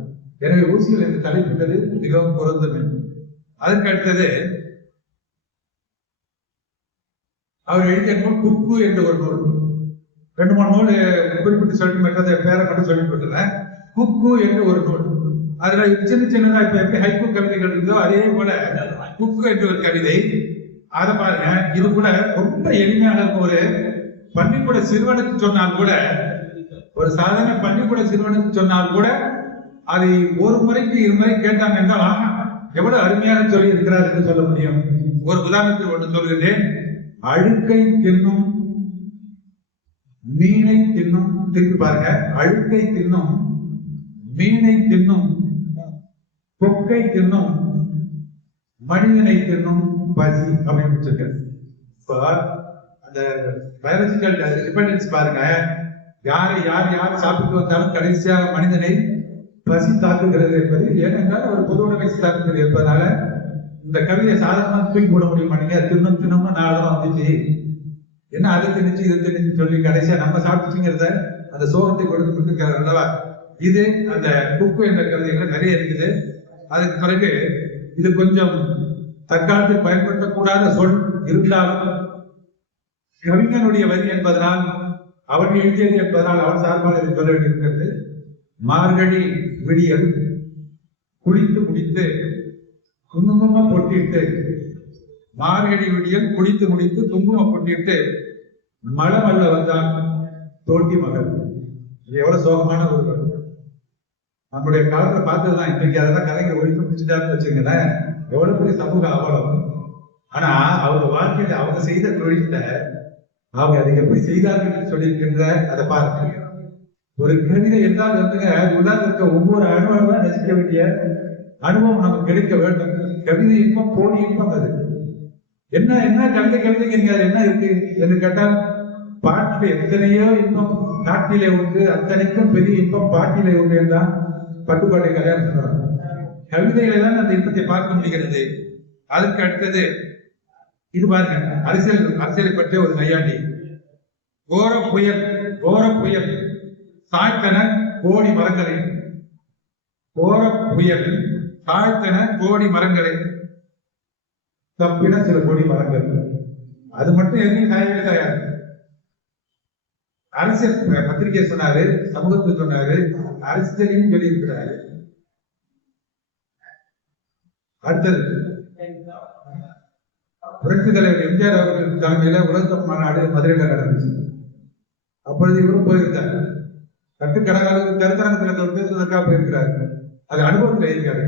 எனவே ஊசிகள் என்று தலைப்பிட்டது மிகவும் பொருந்தமை. அதற்கு அடுத்தது அவர் எழுதிய நூல் குக்கு என்ற ஒரு நூல். 3 நூல் குறிப்பிட்டு சொல்லிட்டு மற்றதை பேரை மட்டும் சொல்லிட்டு விட்டுறேன். குக்கு என்று ஒரு நூல், அதுல சின்னதா இப்ப எப்படி ஹைக்கூ கவிதைகள் இருந்தோ அதே போல குக்கு என்று ஒரு கவிதை. அதை பாருங்க, இது கூட ரொம்ப எளிமையான ஒரு பள்ளிக்கூட சிறுவனுக்கு சொன்னால் கூட, ஒரு சாதாரண பள்ளிக்கூட சிறுவனுக்கு சொன்னால் கூட அதை ஒரு முறைக்கு 2 முறை கேட்டாங்க என்றால் ஆஹா எவ்வளவு அருமையாக சொல்லி இருக்கிறார் என்று சொல்ல முடியும். ஒரு உதாரணத்தில் ஒன்று சொல்கிறேன். அழுக்கை தின்னும் மீனை தின்னும், திருப்பி பாருங்க, அழுக்கை தின்னும் மீனை தின்னும் கொக்கை தின்னும் மனிதனை தின்னும் பசி அப்படின்னு சொல்லிருக்காரு. இப்போ அந்த பயாலஜிக்கல் டிபெண்டன்ஸ் பாருங்க, யார் சாப்பிட்டு வந்தாலும் கடைசியாக மனிதனை பசி தாக்குகிறது என்பது, ஏனென்றால் ஒரு பொதுவான பசி தாக்குகிறது என்பதனால இந்த கவிதையை சாதாரணமாக தூக்கி போட முடியும். நீங்க தின்னும்னு நாளெல்லாம் வந்துச்சு, என்ன அதை திணிச்சு இதை திணிச்சு சொல்லி கடைசியா நம்ம சாப்பிட்டுங்கிறத அந்த சோகத்தை கொடுத்து அல்லவா. இது அந்த குக்கு என்ற கவிதைகள் நிறைய இருக்குது. அதுக்கு பிறகு இது கொஞ்சம் தற்காலத்தில் பயன்படுத்தக்கூடாத சொல் இருந்தாலும் கவிஞனுடைய வரி என்பதனால், அவன் எழுதியது என்பதனால் அவன் சார்பாக இதை சொல்ல வேண்டியிருக்கிறது. மார்கழி விடியல் குளித்து முடித்து குங்குமம் பொட்டிட்டு, மார்கழி விடியல் குளித்து முடித்து குங்குமம் பொட்டிட்டு மழை வல்ல வந்தான் தோட்டி மகள். இது எவ்வளவு சோகமான ஒரு நம்முடைய காலத்துல பார்த்ததுதான். இன்றைக்கு அதெல்லாம் கலைஞர் ஒழித்து முடிச்சுட்டாருன்னு வச்சுங்களேன், எவ்வளவு பெரிய சமூக அவலம். ஆனா அவங்க வாழ்க்கையில அவங்க செய்த தொழில அவங்க அதை எப்படி செய்தார்கள் சொல்லியிருக்கின்ற அதை பாருங்க. ஒரு கவிதை என்றால் வந்துங்க, உலகத்துக்கு ஒவ்வொரு அனுபவம் ரசிக்க வேண்டிய அனுபவம் நமக்கு கிடைக்க வேண்டும். கவிதை இன்பம் போடி இன்பம். அது என்ன கவிதைங்க என்ன இருக்கு என்று கேட்டால், பாட்டில் எத்தனையோ இன்பம் நாட்டிலே உண்டு, அத்தனைக்கும் பெரிய இன்பம் பாட்டிலே உண்டு என்றால் பட்டுப்பாட்டை கல்யாணம் சொல்றாங்க. கவிதைகளை தான் அந்த இன்பத்தை பார்க்க முடிகிறது. அதுக்கு அடுத்தது இது பாருங்க, அரசியலை பற்றிய ஒரு நையாண்டி. கோர புயல் சாய்த்தன கோடி மரங்களை, கோர புயல் சாய்த்தன கோடி மரங்களை தப்பின சில கோடி மரங்கள். அது மட்டும் எதுவும் சாயவே சாயாது. அரசியல் பத்திரிகை சொன்னாரு, சமூகத்தில் சொன்னாரு, அரசியலையும் சொல்லி இருக்கிறாரு. அடுத்தது புரட்சி தலைவர் எம்ஜிஆர் அவர்கள் தலைமையில உலக மாநாடு மதுரையில நடந்துச்சு. அப்பொழுது இவரும் போயிருக்காரு. கட்டுக்கடகாலுக்கு கருத்தரங்கத்தில் பேசுவதற்காக போயிருக்கிறாரு. அது அனுபவத்தில் இருக்காரு.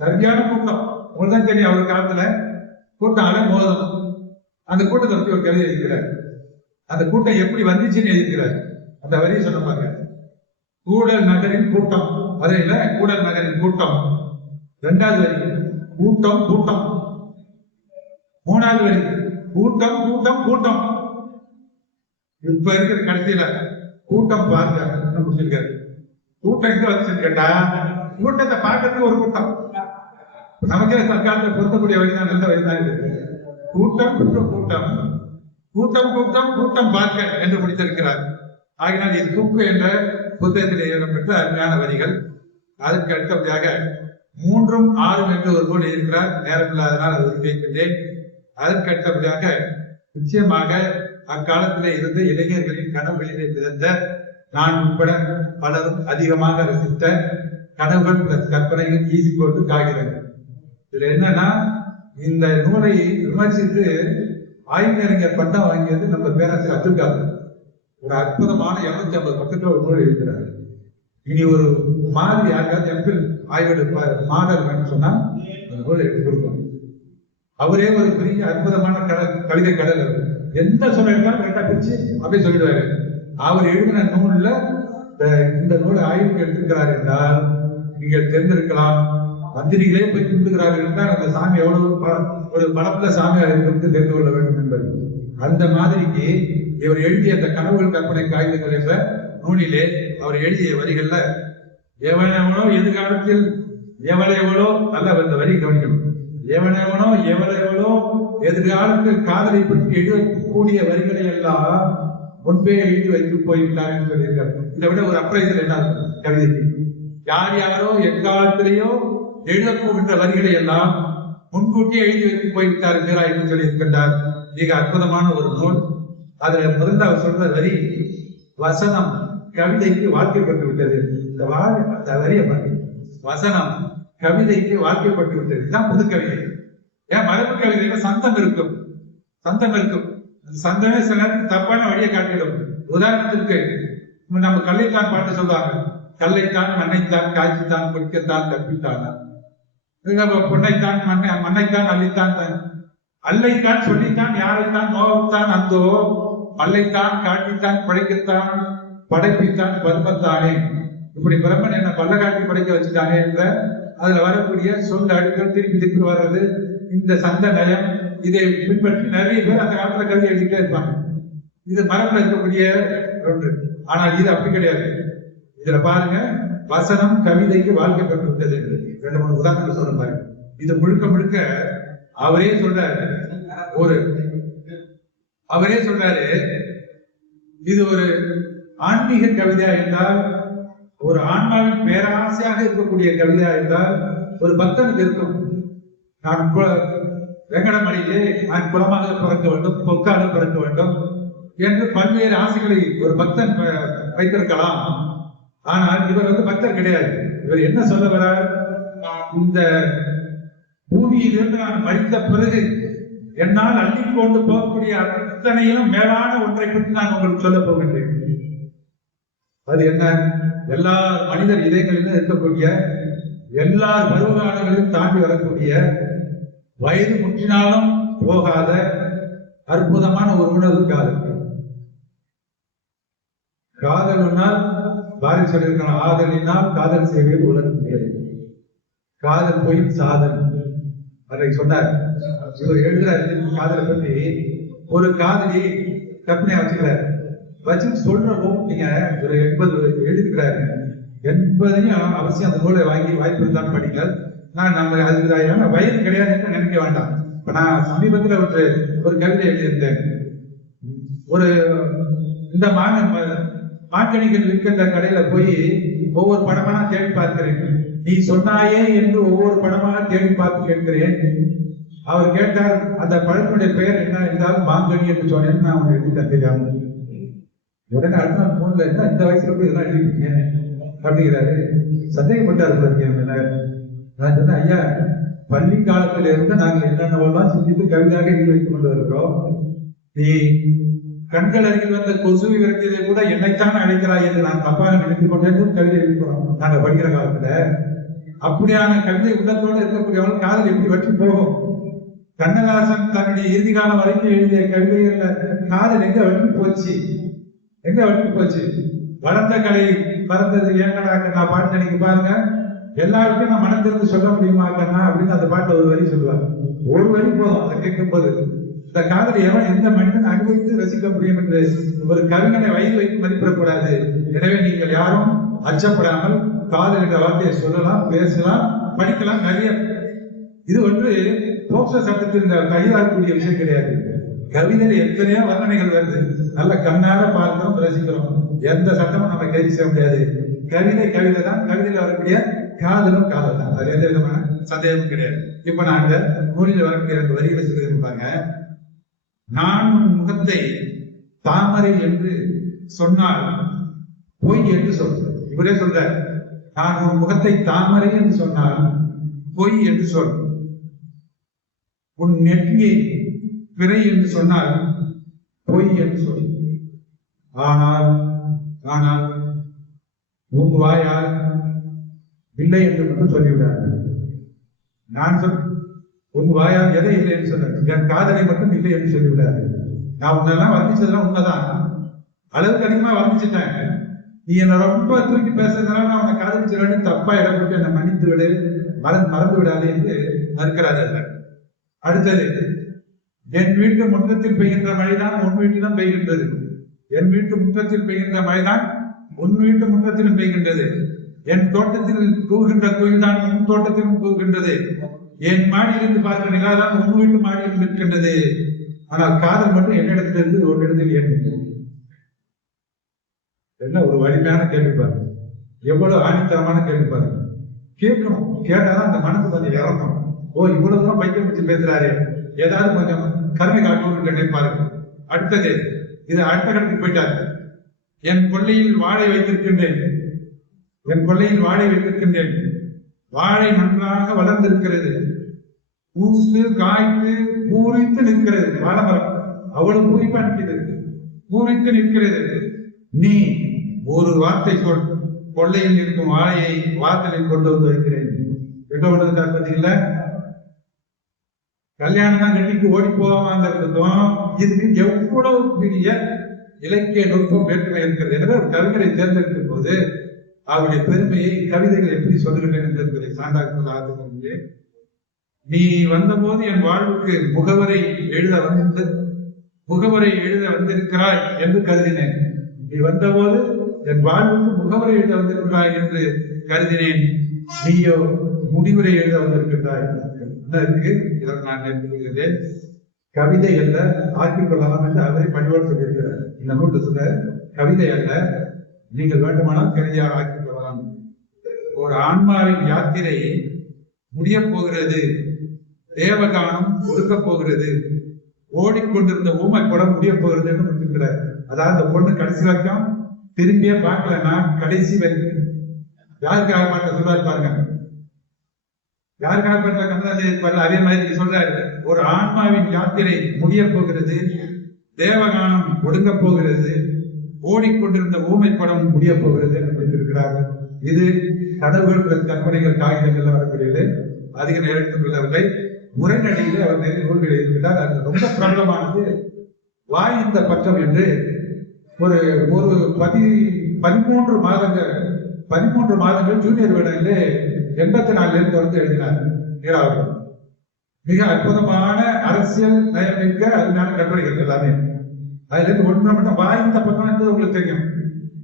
சரியான கூட்டம். உங்களுதான் தெரியும், அவர் காலத்துல கூட்டம் மோதம். அந்த கூட்டத்தை பற்றி ஒரு கவிதை எழுதிக்கிறார். அந்த கூட்டம் எப்படி வந்துச்சுன்னு எழுதிக்கிறார். அந்த வரியை சொன்ன பாருங்க. கூடல் நகரின் கூட்டம், மதுரையில கூடல் நகரின் கூட்டம். 2வது வரி கூட்டம் கூட்டம். 3வது வரி கூட்டம் கூட்டம் கூட்டம். இப்ப இருக்கிற கடைசியில கூட்டம் பாருங்க முடிச்சிருக்காரு. கூட்டம் எங்க வந்துச்சுன்னு கேட்டா, கூட்டத்தை பார்க்கறதுக்கு ஒரு கூட்டம். நமக்கே சர்க்காரத்தை பொருத்தக்கூடிய வழிதான், நல்ல வழிதான் இருக்கு. கூட்டம் கூட்டம் கூட்டம் கூட்டம் கூட்டம் கூட்டம் பார்க்க என்று முடித்திருக்கிறார். ஆகினால் இது குக்கு என்ற புத்தகத்தில் இடம்பெற்ற அருமையான வரிகள். அதற்கு அடுத்தபடியாக 3ம் 6ம் என்று ஒரு நூல் இருக்கிறார். நேரம் இல்லாதனால் அது வைக்கின்றேன். அதற்கு அடுத்தபடியாக நிச்சயமாக அக்காலத்தில் இருந்த இளைஞர்களின் கனவுகளிலே பிறந்த நான் உட்பட பலரும் அதிகமாக ரசித்த கனவுகள் பிளஸ் கற்பனைகள் ஈசிக்கொண்டு காகிறது. இதுல என்னன்னா, இந்த நூலை விமர்சித்து ஆய்வறிஞர் பட்டம் வாங்கியது நம்ம பேராசிரியர் அப்துல் காதர். ஒரு அற்புதமான 250 பக்கத்துல ஒரு நூல் எழுதுகிறார். இனி ஒரு மாதிரி யாருக்காவது எம்பில் ஆய்வெடுப்பார் மாடல் வேணும்னு சொன்னா அந்த நூலை எடுத்து கொடுக்கணும். அவரே ஒரு பெரிய அற்புதமான கவிதை கடல். அவர் எந்த சொல்லிருக்காலும் கரெக்டா பிரிச்சு அப்படியே சொல்லிடுவாரு. அவர் எழுதின நூல்ல இந்த நூலை ஆய்வுக்கு எடுத்திருக்கிறார் என்றால் நீங்கள் தெரிந்திருக்கலாம். மந்திரிகளே போய் கும்பிடுகிறார்கள் என்றால் அந்த சாமி எவ்வளவு ஒரு பலப்புல சாமியாக இருந்து தெரிந்து கொள்ள வேண்டும் என்பது. அந்த மாதிரிக்கு இவர் எழுதிய அந்த கனவுகள் கற்பனை காகிதங்கள் என்ற நூலிலே அவர் எழுதிய வரிகள்ல எவனெவனோ எதிர்காலத்தில் எவளெவளோ அல்ல, அந்த வரி கவனிக்கணும். எவனெவனோ எவளெவளோ எதிர்காலத்தில் காதலை பற்றி எழுதக்கூடிய வரிகளை எல்லாம் முன்பே எழுதி வைத்து போய்விட்டார் என்று சொல்லியிருக்கார். இதை விட ஒரு அப்ரைசல் என்ன கவிதைக்கு? யாரோ எக்காலத்திலேயோ எழுதப்போகின்ற வரிகளை எல்லாம் முன்கூட்டியே எழுதி வைத்து போய்விட்டார் என்று சொல்லியிருக்கின்றார். மிக அற்புதமான ஒரு நூல். அதுல முதல்ல அவர் சொல்ற வரி, வசனம் கவிதைக்கு வாழ்க்கைப்பட்டு விட்டது. இந்த வரிய வசனம் கவிதைக்கு வாழ்க்கைப்பட்டு விட்டது. இதுதான் புது கவிதை. ஏன் மரபு கவிதையில சந்தம் இருக்கும், சந்தமே சில நேரத்துக்கு தப்பான வழியை காட்டிடும். உதாரணத்திற்கு நம்ம கல்லைத்தான் பாட்டு சொல்றாங்க. கல்லைத்தான் மண்ணைத்தான் காய்ச்சித்தான் குடிக்கத்தான் கற்பித்தானா, பொன்னைத்தான் மண்ணைத்தான் அல்லைத்தான் சொல்லித்தான் யாரைத்தான் நோவத்தான் அந்தோ பல்லைத்தான் காட்டித்தான் படைக்கத்தான் படைப்பித்தான் பருமத்தானே. இப்படி பிரம்மன் என்ன பல்ல காட்டி படைக்க வச்சுட்டானே என்ற அதுல வரக்கூடிய சொல் அடுக்கள் திருப்பி வர்றது, இந்த சந்த நயம், இதை பின்பற்றி நிறைய பேர் அந்த காலத்துல கவிதை எழுதிட்டே இருப்பாங்க. இது மரபுல இருக்கக்கூடிய ஒன்று. ஆனால் இது அப்படி கிடையாது. இதுல பாருங்க, வசனம் கவிதைக்கு வாழ்க்கைப்பட்டு விட்டது. 2-3 உதாரணங்கள் சொல்ல பாருங்க. இது முழுக்க அவரே சொல்றாரு இது ஒரு ஆன்மீக கவிதையா என்றால், ஒரு ஆன்மாவின் பேராசையாக இருக்கக்கூடிய கவிதையா என்றால் ஒரு பக்தனுக்கு இருக்கும். நான் வெங்கடமணியிலே நான் குலமாக பிறக்க வேண்டும், பொக்காக பிறக்க வேண்டும் என்று பல்வேறு ஆசைகளை ஒரு பக்தன் வைத்திருக்கலாம். ஆனால் இவர் பக்தர் கிடையாது. இவர் என்ன சொல்ல வர்றார்? இந்த பூமியிலிருந்து நான் மறித்த பிறகு என்னால் அள்ளி கொண்டு போகக்கூடிய அத்தனையிலும் மேலான ஒன்றை பற்றி நான் உங்களுக்கு சொல்ல போகின்றேன். அது என்ன? எல்லா மனிதர் இதயங்களிலும் இருக்கக்கூடிய, எல்லா பருவகாலங்களையும் தாண்டி வரக்கூடிய, வயது முற்றினாலும் போகாத அற்புதமான ஒரு உணர்வு காதல். காதல்னால் பாரதி சொல்லியிருக்கலாம், ஆதலினால் காதல் செய்வது உலகம் இல்லை, காதல் போய் சாதல். அதை சொன்னார். இவர் எழுதுறாரு காதலை பற்றி. ஒரு காதலி கற்பனையா வச்சு சொல்றப்போ நீங்க ஒரு 80 எழுதிக்கிறாரு. 80 அவசியம் அந்த நூலை வாங்கி வாய்ப்பு இருந்தாலும் படிங்கள். நம்ம அதுக்கு வயது கிடையாது நினைக்க வேண்டாம். இப்ப நான் சமீபத்தில் ஒரு கவிதை எழுதியிருந்தேன். ஒரு இந்த மாங்கனிகள் விற்கின்ற கடையில போய் ஒவ்வொரு படமா தேடி பார்க்கிறேன். நீ சொன்னாயே என்று ஒவ்வொரு படமாக தேடி பார்த்து கேட்கிறேன். அவர் கேட்டார், அந்த பழத்தினுடைய பெயர் என்ன என்றால் மாங்கனி என்று சொன்னேன். நான் அவங்க எழுதிட்டேன் தெரியாம. உடனே அடுத்த நாள் போன்ல என்ன இந்த வயசுல போய் இதெல்லாம் எழுதிருக்கீங்க அப்படிங்கிறாரு. சந்தேகப்பட்டாரு. நான் சொன்னேன், ஐயா பள்ளி காலத்துல இருந்து நாங்கள் என்னென்னவெல்லாம் சிந்தித்து கவிதையாக எழுதி வைத்துக் கொண்டு வருகிறோம். நீ கண்கள் அருகில் வந்த கொசு விரட்டியதை கூட என்னைத்தான் அழைக்கிறாய் என்று நான் தப்பாக நினைத்துக் கொண்டே கவிதை எழுதிக்கிறோம் நாங்க படிக்கிற காலத்துல. அப்படியான கவிதை உள்ளத்தோடு இருக்கக்கூடியவர்கள் காதல் எப்படி வற்றி போகும்? கண்ணதாசன் தன்னுடைய இறுதி காலம் வரைக்கும் எழுதிய கவிதைகள்ல காதல் எங்க வற்றி போச்சு? வளர்ந்த கலை பறந்தது ஏங்கடா கண்ணா பாட்டு நீங்க பாருங்க. எல்லாருக்கும் நான் மனத்திலிருந்து சொல்ல முடியுமா கண்ணா அப்படின்னு அந்த பாட்டுல ஒரு வரி சொல்லுவாங்க. ஒரு வரி போதும். அதை கேட்கும் போது இந்த காதலை எந்த மனிதன் அனுபவித்து ரசிக்க முடியும் என்று ஒரு கவிஞனை வயது வைத்து மதிப்பிடக்கூடாது. எனவே நீங்கள் யாரும் அச்சப்படாமல் காதல் என்ற வார்த்தையை சொல்லலாம், பேசலாம், படிக்கலாம். நிறைய இது போக்சோ சட்டத்தில் கைதாகக்கூடிய விஷயம் கிடையாது. கவிதையில எத்தனையோ வர்ணனைகள் வருது. நல்ல கண்ணார பார்க்கிறோம், ரசிக்கிறோம். எந்த சட்டமும் நம்ம கைது செய்ய முடியாது. கவிதை தான். கவிதையில வரக்கூடிய காதலும் காதல் தான். அது எந்த விதமான சந்தேகமும் கிடையாது. இப்ப நான் இந்த நூலில் வரக்கூடிய 2 வரிகளை சொல்லியிருப்பாங்க. நான் முகத்தை தாமரை என்று சொன்னால் பொய் என்று சொல்றேன். இவரே சொல்றார், நான் உன் முகத்தை தாமரை என்று சொன்னால் பொய் என்று சொல். உன் நெற்றியை பிறை என்று சொன்னால் பொய் என்று சொல். ஆனால் உன் வாயால் இல்லை என்று மட்டும் சொல்லிவிடாது. நான் உன் வாயால் எதை இல்லை என்று சொன்ன, என் காதலை மட்டும் இல்லை என்று சொல்லிவிடாது. நான் உன்னெல்லாம் வர்ணிச்சதெல்லாம் உண்மைதான். அளவுக்கு அதிகமா வர்ணிச்சுட்டேன். நீ என்ன ரொம்ப தூக்கி பேசுறதுனால நான் உன்னை காதலிச்சிருவேன், தப்பா இடம் போட்டு என்னை மன்னித்து விடு, மறந்து விடாது என்று மறுக்கிறாரு. அடுத்தது, என் வீட்டு முற்றத்தில் பெய்கின்ற மழைதான் உன் வீட்டிலும் பெய்கின்றது. என் வீட்டு முற்றத்தில் பெய்கின்ற மழைதான் உன் வீட்டு முற்றத்திலும் பெய்கின்றது. என் தோட்டத்தில் கூவுகின்ற கோயில் தான் உன் தோட்டத்திலும் கூவுகின்றது. என் மாடியிலிருந்து பார்க்கிற நிலாதான் உன் வீட்டு மாடியில் நிற்கின்றது. ஆனால் காதல் மட்டும் என்னிடத்திலிருந்து ஒரு இடத்தில் ஏற்பட்டது. என்ன ஒரு வலிமையான கேள்வி பாருங்க, எவ்வளவு ஆணித்தரமான கேள்வி பாருங்க. கேட்கணும், கேட்டாதான் அந்த மனசு கொஞ்சம் இறங்கும். ஓ, இவ்வளவு தூரம் பைத்தியம் வச்சு பேசுறாரு, ஏதாவது கொஞ்சம் கருணை காட்டணும்னு நினைப்பாரு. அடுத்தது, இது அடுத்த கட்டத்துக்கு போயிட்டாரு. என் கொல்லையில் வாழை வைத்திருக்கின்றேன். என் கொல்லையில் வாழை வைத்திருக்கின்றேன். வாழை நன்றாக வளர்ந்திருக்கிறது. பூத்து காய்த்து பூரித்து நிற்கிறது. வாழைமரம் அவ்வளவு பூரிப்பா நிற்கிறது, பூரித்து நிற்கிறது. நீ ஒரு வார்த்தை சொல், கொள்ளையில் இருக்கும் வாழையை வாசலில் கொண்டு வந்து வைக்கிறேன். எங்க கொண்டு பார்த்தீங்களா? கல்யாணம் தான் கட்டிக்கு ஓடி போவாங்கிறதுக்கும் இதுக்கு எவ்வளவு பெரிய இலக்கிய நுட்பம் வேற்றுமை இருக்கிறது. எனவே ஒரு கவிஞரை தேர்ந்தெடுக்கும் போது அவருடைய பெருமையை கவிதைகள் எப்படி சொல்லுகிறேன் என்பதை சான்றாக, நீ வந்தபோது என் வாழ்வுக்கு முகவரை எழுத வந்திருக்கிறாய் என்று கருதினேன். நீ வந்தபோது என் வாழ்வுக்கு முகவரை எழுத வந்திருக்கிறாய் என்று கருதினேன். நீயோ முடிவுரை எழுத வந்திருக்கிறாய். இதற்கு நான் நினைக்கிறேன், கவிதை அல்ல ஆக்கிக் கொள்ளலாம் என்று அவரை பணிவோடு சொல்லியிருக்கிறார். இந்த நூற்று சொல்ல கவிதை அல்ல, நீங்கள் வேண்டுமானால் கவிதையாக ஆக்கிக் கொள்ளலாம். ஒரு ஆன்மாவின் யாத்திரை முடிய போகிறது, தேவகானம் ஒடுக்க போகிறது, ஓடிக்கொண்டிருந்த ஊமை குடம் முடிய போகிறது என்று முடிக்கிறார். அதாவது அந்த பொண்ணு கடைசி வரைக்கும் திரும்பியே பார்க்கலன்னா கடைசி வரைக்கும் யாருக்காக பார்க்க சொல்றாரு பாருங்க. யாருக்காக பார்த்தாங்க அதே மாதிரி சொல்றாரு, ஒரு ஆன்மாவின் யாத்திரை முடிய போகிறது, தேவகானம் ஒடுங்க போகிறது, ஓடிக்கொண்டிருந்த ஊமை படம் முடிய போகிறது என்று முடித்திருக்கிறார்கள். இது கடவுள் கற்பனைகள் காகிதங்கள் வரக்கூடியது. அதிக நேரத்தில் உள்ளவர்களை முறைநடையிலே அவர் நிறைய நூல்கள் எழுதியிருக்கிறார். அது ரொம்ப பிரபலமானது வாய் இந்த பக்கம் என்று ஒரு 13 மாதங்கள் ஜூனியர் வேடங்களே 84 வந்து எழுதினார். மிக அற்புதமான அரசியல் நயமிக்க அருமையான கட்டுரைகள் எல்லாமே. அதுல இருந்து ஒன்று மட்டும் வாய் இந்த பக்கம் என்பது உங்களுக்கு தெரியும்.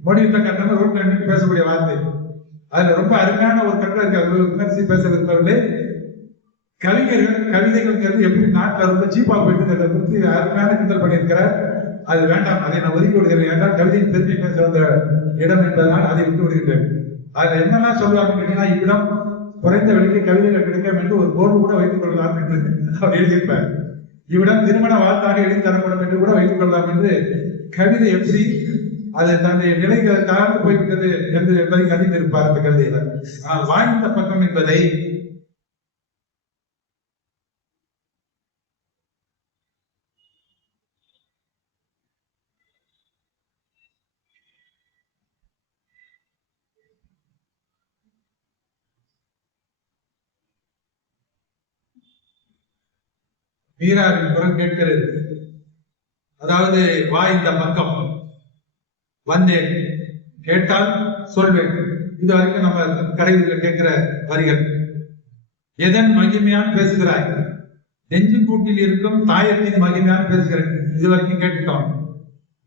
மொழித்த கட்டணம் ரோட்ல பேசக்கூடிய வார்த்தை. அதுல ரொம்ப அருமையான ஒரு கட்டுரை இருக்கு. விமர்சி பேச விரும்பவில்லை. கவிஞர்கள் கவிதைகள் எப்படி நாட்டில் ரொம்ப சீப்பா போயிட்டு குறித்து அருமையான கிண்டல் பண்ணியிருக்கிறார். அது வேண்டாம், அதை நான் ஒதுக்கி விடுகிறேன். ஏன்றால் கவிதையின் பெருமை பேச வந்த இடம் என்பதனால் அதை விட்டு விடுகிறேன். அதுல என்னெல்லாம் சொல்லுவாங்க கேட்டீங்கன்னா, இவ்விடம் குறைந்த விலைக்கு கவிதைகள் கிடைக்கும் என்று ஒரு போர்டு கூட வைத்துக் கொள்ளலாம் என்று அவர் எழுதியிருப்பார். இவ்விடம் திருமண வாழ்த்தாக எழுதி தரப்படும் என்று கூட வைத்துக் கொள்ளலாம் என்று கவிதை எப்படி அது தன்னுடைய நிலைகள் தாழ்ந்து போய்விட்டது என்று என்பதை கண்டித்திருப்பார் அந்த கவிதையில. ஆனால் வாழ்ந்த பக்கம் என்பதை வீராவின் குரல் கேட்கிறது. அதாவது வாய் இந்த பக்கம் வந்தேன், கேட்டால் சொல்வேன். இது வரைக்கும் நம்ம கடைகளில் கேட்கிற வரிகள். எதன் மகிமையான் பேசுகிறாய், நெஞ்சு கூட்டில் இருக்கும் தாயத்தின் மகிமையான் பேசுகிறேன். இது வரைக்கும் கேட்டுட்டோம்.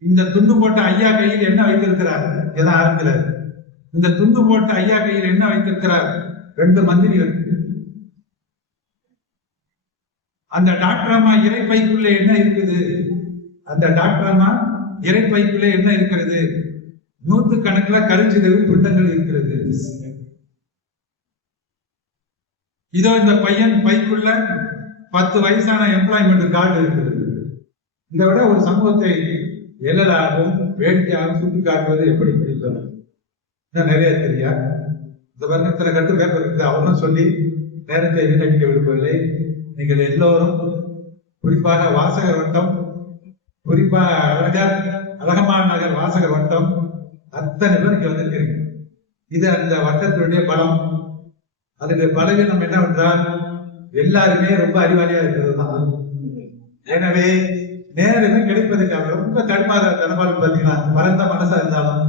இந்த துண்டு போட்ட ஐயா கையில் என்ன வைத்திருக்கிறார், எதை ஆரம்பிக்கிறார். இந்த துண்டு போட்ட ஐயா கையில் என்ன வைத்திருக்கிறார், 2 மந்திரிகள். அந்த டாக்டராமா இறைப்பைக்குள்ளே என்ன இருக்குது, அந்த டாக்டராமா இறைப்பைக்குள்ளே என்ன இருக்கிறது, 100 கணக்கில் கருச்சிதைவு பிண்டங்கள் இருக்கிறது. இதோ இந்த பையன் பைக்குள்ள 10 வயசான எம்ப்ளாய்மெண்ட் கார்டு இருக்கிறது. இதை விட ஒரு சமூகத்தை எழலாகவும் வேடிக்கையாகவும் சுட்டி காட்டுவது எப்படி சொல்ல நிறைய தெரியா. இந்த வருடத்துல கட்டு பேப்பர் இருக்குது, அவரும் சொல்லி நேரத்தை வீணடிக்க விரும்பவில்லை. நீங்கள் எல்லோரும் குறிப்பாக வாசகர் வட்டம், குறிப்பாக அழகமான நகர் வாசகர் வட்டம் அத்தனை பேர் இங்க வந்திருக்கிறீங்க. இது அந்த வட்டத்தினுடைய பலம். அதனுடைய பலவீனம் என்னவென்றால் எல்லாருமே ரொம்ப அறிவாளியா இருக்கிறது. எனவே நேரமே கிடைப்பதற்காக ரொம்ப தடுமாறும் பார்த்தீங்கன்னா, பரந்த மனசா இருந்தாலும்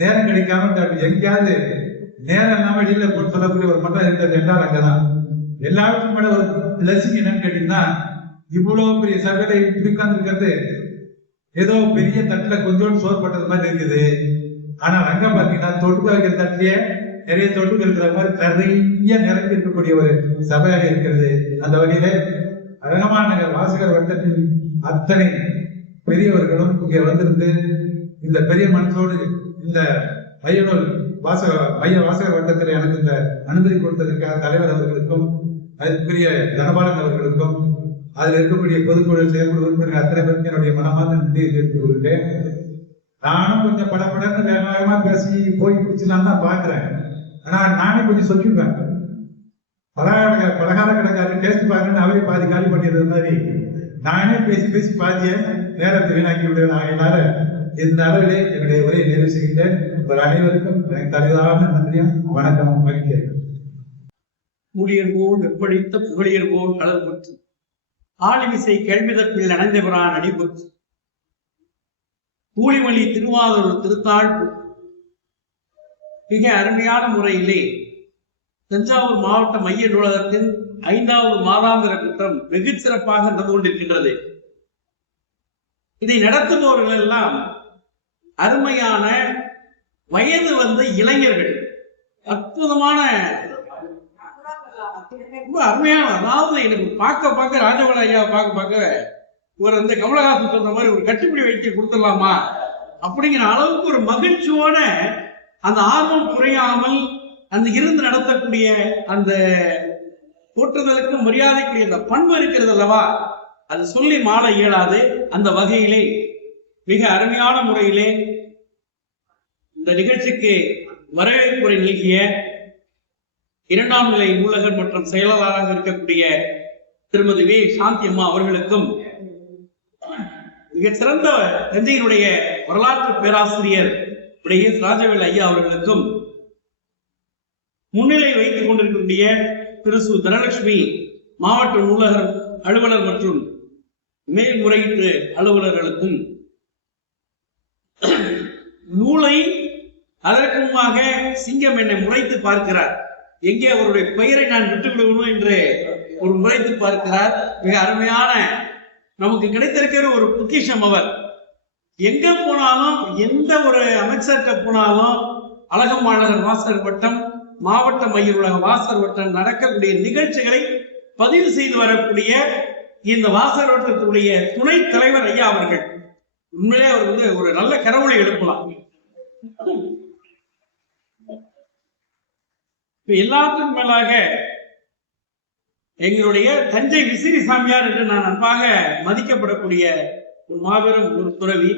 நேரம் கிடைக்காம எங்கேயாவது நேரம் இல்லாம வெளியில போட்டு சொல்லக்கூடிய ஒரு மட்டம் இருக்கிறது என்றால் அங்கதான். எல்லாருக்கும் மேல ஒரு லட்சியம் என்னன்னு கேட்டீங்கன்னா, இவ்வளவு பெரிய சபையில உட்கார்ந்து இருக்கிறது ஏதோ பெரிய தட்டுல கொஞ்சோண்டு சோறுபட்டது மாதிரி இருக்குது. ஆனா அங்க பாத்தீங்கன்னா தொடுக்க வைக்கிற தட்டிலேயே நிறைய தொடுக்க இருக்கிற மாதிரி நிறைய நிரம்பி இருக்கக்கூடிய ஒரு சபையாக இருக்கிறது. அந்த வகையில அழகமான நகர் வாசகர் வட்டத்தின் அத்தனை பெரியவர்களும் இங்கே வந்திருந்து இந்த பெரிய மனசோடு இந்த மையநூல் வாசகர் வட்டத்தில் எனக்கு இந்த அனுமதி கொடுத்ததற்காக தலைவர் அவர்களுக்கும் அதற்குரிய தனபாலன் அவர்களுக்கும் அதில் இருக்கக்கூடிய பொதுக்குழு செயற்குழு உறுப்பினர்கள் அத்தனை பேருக்கு என்னுடைய மனமார்ந்த நன்றியை தெரிவித்துக் கொள்கிறேன். நானும் கொஞ்சம் படப்படன்னு வேகமா பேசி போய் பிடிச்சலான்னு தான் பாக்குறேன். ஆனா நானே கொஞ்சம் சொல்லிடுவேன். பலகார கடைக்காரர் டேஸ்ட் பாருன்னு அவரே பாதி காலி பண்ணிடுற மாதிரி நானே பேசி பேசி பாதிய நேரத்தை வீணாக்கி விடுவேன். ஆகையினால இந்த அளவிலே என்னுடைய உரையை நிறைவு செய்கின்றேன். உங்கள் அனைவருக்கும் எனக்கு தலைதான நன்றியும் வணக்கம் மகிழ்ச்சி. ஊழியர்வோன் வெப்படித்த புகழியர்வோன் கடல் பெற்று ஆளிமிசை கேள்விதற்பில் அணைந்தவரான் அடிபொற்று கூலிமொழி திருவாரூர் திருத்தாள் மிக அருமையான முறையிலே தஞ்சாவூர் மாவட்ட மைய நூலகத்தின் 5வது மாதாந்திர கூட்டம் வெகு சிறப்பாக நடந்து கொண்டிருக்கின்றது. இதை நடத்துபவர்கள் எல்லாம் அருமையான வயது வந்த இளைஞர்கள், அற்புதமான ரொம்ப அருமையான, அதாவது எனக்கு பார்க்க ராஜபால ஐயா பார்க்க ஒரு இந்த கமலஹாசன் சொல்ற மாதிரி ஒரு கட்டுப்பிடி வைக்க கொடுத்துடலாமா அப்படிங்கிற அளவுக்கு ஒரு மகிழ்ச்சியோட அந்த ஆர்வம் குறையாமல் அந்த இருந்து நடத்தக்கூடிய அந்த போற்றுதலுக்கு மரியாதைக்குரிய அந்த பண்பு இருக்கிறது அல்லவா, அது சொல்லி மாற இயலாது. அந்த வகையிலே மிக அருமையான முறையிலே இந்த நிகழ்ச்சிக்கு வரவேற்புரை நிகழ்ச்சிய 2ஆம் நிலை நூலகர் மற்றும் செயலாளராக இருக்கக்கூடிய திருமதி வே சாந்தி அம்மா அவர்களுக்கும், மிக சிறந்த தஞ்சையினுடைய வரலாற்று பேராசிரியர் ராஜவேல் ஐயா அவர்களுக்கும், முன்னிலை வைத்துக் கொண்டிருக்கக்கூடிய திரு சு தனலட்சுமி மாவட்ட நூலகர் அலுவலர் மற்றும் மேல்முறையீட்டு அலுவலர்களுக்கும், நூலை அதற்கு முன்பாக சிங்கம் என்னை முறைத்து பார்க்கிறார், எங்கே அவருடைய பெயரை நான் விட்டுக் விடுவணும் என்று ஒரு முறைத்து பார்க்கிறார். மிக அருமையான நமக்கு கிடைத்திருக்கிற ஒரு பொக்கிஷம் அவர். எங்க போனாலும் எந்த ஒரு அமைச்சர்கிட்ட போனாலும் அழகம்மாநகர் வாசகர் வட்டம், மாவட்ட மைய உலக வாசகர் வட்டம் நடக்கக்கூடிய நிகழ்ச்சிகளை பதிவு செய்து வரக்கூடிய இந்த வாசகர் வட்டத்துடைய துணைத் தலைவர் ஐயா அவர்கள். உண்மையிலே அவர் ஒரு நல்ல கரவொலி எழுப்பலாம். எல்லாத்துக்கும் மேலாக எங்களுடைய தஞ்சை விசிறி சாமியார் என்று நான் அன்பாக மதிக்கப்படக்கூடிய ஒரு மாபெரும் ஒரு துறவி.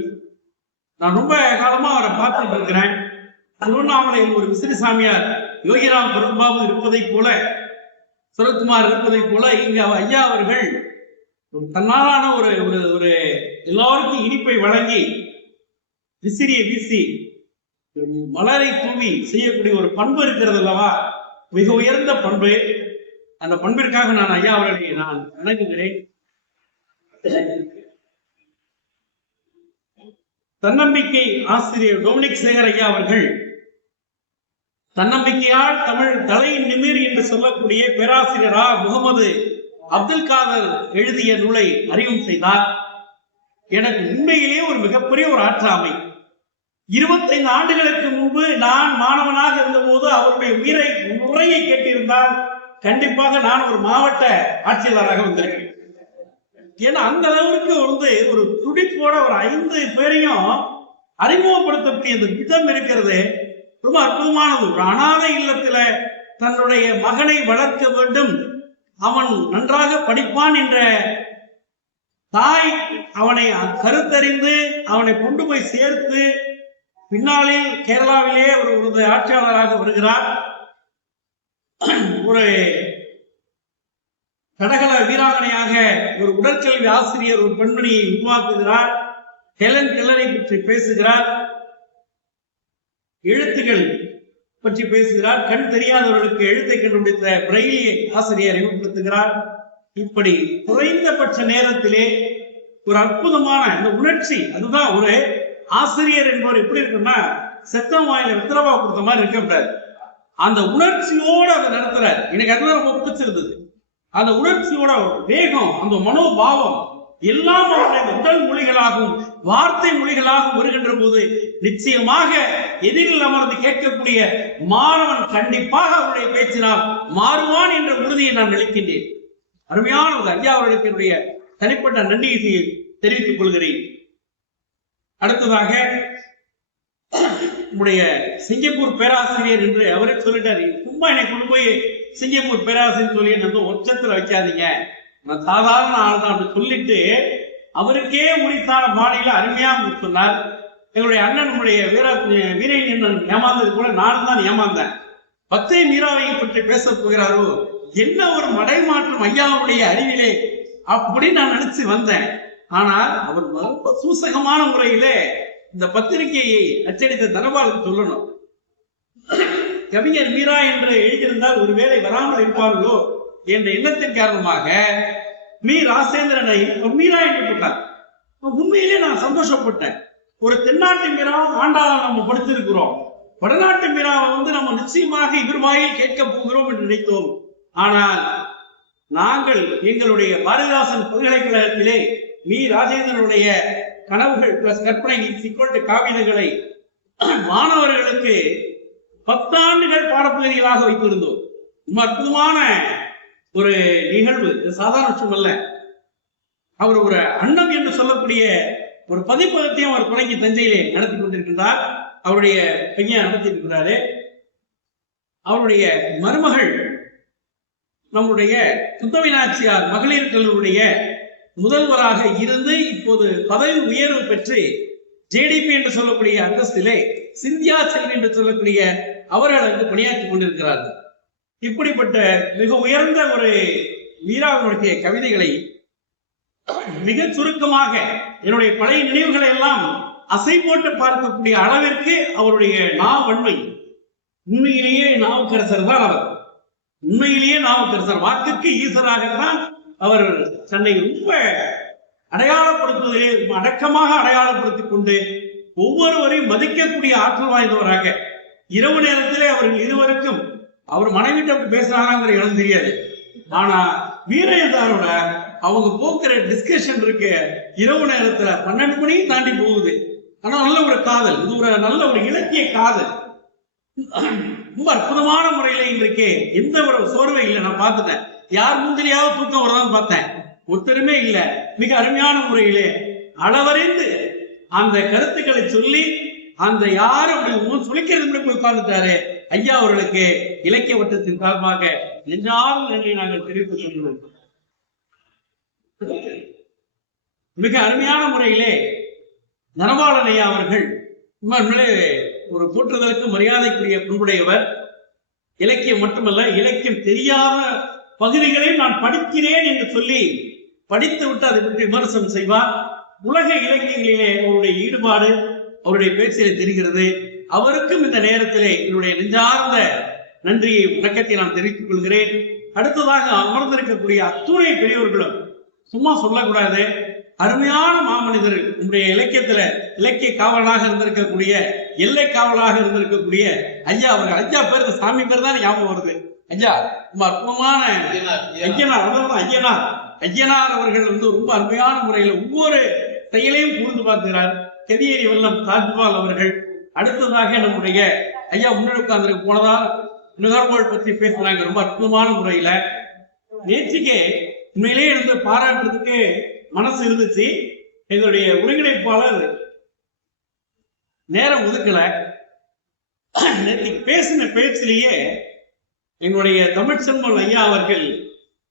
நான் ரொம்ப காலமா அவரை பார்த்துட்டு இருக்கிறேன். திருவண்ணாமலையில் ஒரு விசிறி சாமியார் யோகிராம் பொருட்பாபு இருப்பதை போல, சுரத்குமார் இருப்பதை போல இங்க ஐயா அவர்கள் தன்னாலான ஒரு ஒரு எல்லாருக்கும் இனிப்பை வழங்கி விசிறியை வீசி மலரை தூவி செய்யக்கூடிய ஒரு பண்பு இருக்கிறது அல்லவா, மிக உயர்ந்த பண்பு. அந்த பண்பிற்காக நான் ஐயா அவர்களை நான் வணங்குகிறேன். தன்னம்பிக்கை ஆசிரியர் டொமினிக் சேகர் ஐயா அவர்கள் தன்னம்பிக்கையால் தமிழ் தலை நிமிர் என்று சொல்லக்கூடிய பேராசிரியர் முகமது அப்துல் காதர் எழுதிய நூலை அறிமுகம் செய்தார். எனக்கு உண்மையிலேயே ஒரு மிகப்பெரிய ஒரு ஆற்றாமை. 25 ஆண்டுகளுக்கு முன்பு நான் மாணவனாக இருந்த போது அவருடைய உரையை கேட்டிருந்தால் கண்டிப்பாக நான் ஒரு மாவட்ட ஆட்சியாளராக வந்திருக்கேன். ஏன்னா அந்த அளவுக்கு ஒரு துடிப்போட ஒரு 5 பேரையும் அறிமுகப்படுத்தக்கூடிய அந்த விதம் இருக்கிறது ரொம்ப அற்புதமானது. ஒரு அனாதை இல்லத்துல தன்னுடைய மகனை வளர்க்க வேண்டும், அவன் நன்றாக படிப்பான் என்ற தாய் அவனை கருத்தறிந்து அவனை கொண்டு போய் சேர்த்து பின்னாளில் கேரளாவிலே ஒரு ஆட்சியாளராக வருகிறார். ஒரு தடகள வீராங்கனையாக ஒரு உடற்கல்வி ஆசிரியர் ஒரு பெண்மணியை உருவாக்குகிறார். ஹெலன் கெல்லரை பற்றி பேசுகிறார், எழுத்துக்கள் பற்றி பேசுகிறார், கண் தெரியாதவர்களுக்கு எழுத்தை கண்டுபிடித்த பிரெய்லி ஆசிரியர் அறிமுகப்படுத்துகிறார். இப்படி குறைந்தபட்ச நேரத்திலே ஒரு அற்புதமான இந்த உணர்ச்சி, அதுதான் ஒரு ஆசிரியர் என்பவர் எப்படி இருக்குன்னா செத்தம் வாயில வித்திரவா கொடுத்த மாதிரி இருக்கக்கூடாது. அந்த உணர்ச்சியோட அதை நடத்துறாரு. எனக்கு அதுதான் ரொம்ப பிடிச்சிருந்தது. அந்த உணர்ச்சியோட வேகம், அந்த மனோபாவம் எல்லாம் அவருடைய உடல் மொழிகளாகவும் வார்த்தை மொழிகளாகவும் வருகின்ற போது நிச்சயமாக எதிரில் அமர்ந்து கேட்கக்கூடிய மாணவன் கண்டிப்பாக அவருடைய பேச்சினால் மாறுவான் என்ற உறுதியை நான் அளிக்கின்றேன். அருமையான ஒரு ஐயா அவர்களுக்கு என்னுடைய தனிப்பட்ட நன்றியை தெரிவித்துக் கொள்கிறேன். அடுத்ததாக நம்முடைய சிங்கப்பூர் பேராசிரியர் என்று அவரே சொல்லிட்டாரு, சும்மா என்னை கொண்டு போய் சிங்கப்பூர் பேராசிரியர் சொல்லி என்ன உச்சத்துல வைக்காதீங்க, நான் சாதாரண ஆள் தான் அப்படி சொல்லிட்டு அவருக்கே உரித்தான பாணியில அருமையா சொன்னார். எங்களுடைய அண்ணன் நம்முடைய வீரன் ஏமாந்தது கூட நானும் தான் ஏமாந்தேன். பச்சை மீராவை பற்றி பேச போகிறாரோ, என்ன ஒரு மடைமாற்றம் ஐயாவுடைய அறிவிலே அப்படின்னு நான் நினைச்சு வந்தேன். ஆனால் அவர் ரொம்ப சூசகமான முறையிலே இந்த பத்திரிகையை அச்சடித்த தனபாலுக்கு சொல்லணும், கவிஞர் மீரா என்று எழுதியிருந்தால் ஒருவேளை வராமல் இருப்பார்களோ என்ற எண்ணத்தின் காரணமாக மீ ராசேந்திரனை மீரா என்று போட்டார். உண்மையிலே நான் சந்தோஷப்பட்டேன். ஒரு தென்னாட்டு மீரா ஆண்டாளம் நம்ம படித்திருக்கிறோம், வடநாட்டு மீராவை நம்ம நிச்சயமாக எதிர்வாயில் கேட்க போகிறோம் என்று நினைத்தோம். ஆனால் நாங்கள் எங்களுடைய பாரதிதாசன் பல்கலைக்கழகத்திலே மீ ராஜேந்திரனுடைய கனவுகள் பிளஸ் கற்பனை சிக்கோட்டு காவியங்களை மாணவர்களுக்கு 10 ஆண்டுகள் பாடப்பகுதிகளாக வைத்திருந்தோம். ரொம்ப அற்புதமான ஒரு நிகழ்வு, சாதாரண விஷயம் அல்ல. அவர் ஒரு அன்னம் என்று சொல்லக்கூடிய ஒரு பதிப்பகத்தையும் அவர் தொடங்கி தஞ்சையிலே நடத்தி கொண்டிருக்கின்றார். அவருடைய பையன் நடத்தியிருக்கிறாரு. அவருடைய மருமகள் நம்முடைய சுத்தவிநாச்சியார் மகளிர் கல்லூரிய முதல்வராக இருந்து இப்போது பதவி உயர்வு பெற்று ஜேடிபி என்று சொல்லக்கூடிய அந்தஸ்திலே சிந்தியா செயின் என்று சொல்லக்கூடிய அவர்கள் வந்து பணியாற்றிக் கொண்டிருக்கிறார்கள். இப்படிப்பட்ட மிக உயர்ந்த ஒரு மீராவினுடைய கவிதைகளை மிக சுருக்கமாக என்னுடைய பழைய நினைவுகளை எல்லாம் அசை போட்டு பார்க்கக்கூடிய அளவிற்கு அவருடைய நாவன்மை, உண்மையிலேயே நாவுக்கரசர் தான் அவர். உண்மையிலேயே நாவுக்கரசர், வாக்குக்கு ஈசராகத்தான் அவர் தன்னை ரொம்ப அடையாளப்படுத்துவதிலே அடக்கமாக அடையாளப்படுத்திக் கொண்டு ஒவ்வொருவரையும் மதிக்கக்கூடிய ஆற்றல் வாய்ந்தவராக. இரவு நேரத்திலே அவர்கள் இருவருக்கும் அவர் மனைவிட்ட பேசுறாங்கிற எனக்கு தெரியாது. ஆனா வீரேந்தாரோட அவங்க போக்குற டிஸ்கஷன் இருக்கு இரவு நேரத்துல 12 மணியும் தாண்டி போகுது. ஆனா நல்ல ஒரு காதல், இது ஒரு நல்ல ஒரு இலக்கிய காதல். ரொம்ப அற்புதமான முறையில இன்றைக்கு எந்த ஒரு சோர்வை இல்லை. நான் பார்த்துட்டேன், யார் முந்திரியாவது தூக்கம் வரதான்னு பார்த்தேன், ஒருத்தருமே இல்லை. மிக அருமையான முறையிலே அளவறிந்து அந்த கருத்துக்களை சொல்லி அந்த யாரும் அப்படி சொல்லிக்கிறது உட்கார்ந்துட்டாரு. ஐயா அவர்களுக்கு இலக்கிய வட்டத்தின் சார்பாக நெஞ்சார்ந்த நன்றியை நாங்கள் தெரிவித்துக் கொள்கிறோம். மிக அருமையான முறையிலே தனபாலன் ஐயா அவர்கள் ஒரு போற்றுதலுக்கு மரியாதைக்குரிய பண்புடையவர். இலக்கியம் மட்டுமல்ல, இலக்கியம் தெரியாத பகுதிகளை நான் படிக்கிறேன் என்று சொல்லி படித்து விட்டு அதை பற்றி விமர்சனம் செய்வார். உலக இலக்கியங்களிலே அவருடைய ஈடுபாடு அவருடைய பேச்சிலே தெரிகிறது. அவருக்கும் இந்த நேரத்திலே என்னுடைய நெஞ்சார்ந்த நன்றியை வணக்கத்தை நான் தெரிவித்துக் கொள்கிறேன். அடுத்ததாக அமர்ந்திருக்கக்கூடிய அத்துணை பெரியவர்களும் சும்மா சொல்லக்கூடாது, அருமையான மாமனிதர். நம்முடைய இலக்கியத்துல இலக்கிய காவலாக இருந்திருக்கக்கூடிய, எல்லை காவலாக இருந்திருக்கக்கூடிய ஐயா அவர்கள். ஐயா பேர் சாமி பேர் தான் ஞாபகம் வருது. ஐயா ரொம்ப அற்புதமான ஐயனார் அவர்கள் ரொம்ப அருமையான முறையில் ஒவ்வொரு செயலையும் கூர்ந்து பார்க்கிறார். கெதியேரி வெள்ளம் தாஜ்பால் அவர்கள். அடுத்ததாக நம்முடைய ஐயா முன்னாடி உட்கார்ந்து போனதா நுகர்வோர் பற்றி பேசுறாங்க ரொம்ப அற்புதமான முறையில. நேற்றுக்கே உண்மையிலே இருந்து பாராட்டுறதுக்கு மனசு இருந்துச்சு. எங்களுடைய ஒருங்கிணைப்பாளர் நேரம் ஒதுக்கல. நேற்று பேசின பேச்சிலேயே எங்களுடைய தமிழ் செல்வன் ஐயா அவர்கள்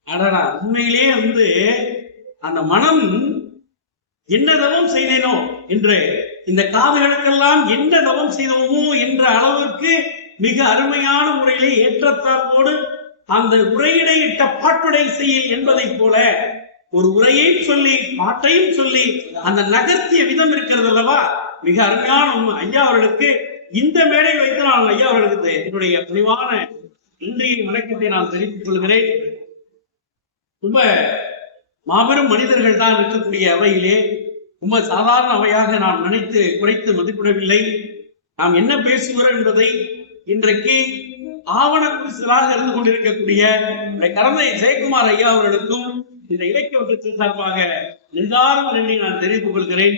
அடடா உண்மையிலேயே அந்த மனம் என்ன தவம் செய்தேனோ என்று, இந்த காதுகளுக்கெல்லாம் என்ன தவம் செய்தோமோ என்ற அளவிற்கு மிக அருமையான முறையிலே ஏற்றத்தாழ்வோடு அந்த உரையிடையிட்ட பாட்டுடை செய்ய என்பதை போல ஒரு உரையையும் சொல்லி பாட்டையும் சொல்லி அந்த நகர்த்திய விதம் இருக்கிறது அல்லவா, மிக அருமையான உண்மை. ஐயா அவர்களுக்கு இந்த மேடை வைத்து நான் ஐயா அவர்களுக்கு என்னுடைய பணிவான நன்றியை வணக்கத்தை நான் தெரிவித்துக் கொள்கிறேன். ரொம்ப மாபெரும் மனிதர்கள் தான் இருக்கக்கூடிய அவையிலே ரொம்ப சாதாரண அவையாக நான் நினைத்து குறைத்து மதிப்பிடவில்லை. நாம் என்ன பேசுகிறோம் என்பதை இன்றைக்கு ஆவண குறிச்சலாக இருந்து கொண்டிருக்கக்கூடிய கரந்தை ஜெயக்குமார் ஐயா அவர்களுக்கும் இந்த இலக்கிய வட்டத்தின் சார்பாக நெஞ்சார்ந்த நன்றி நான் தெரிவித்துக் கொள்கிறேன்.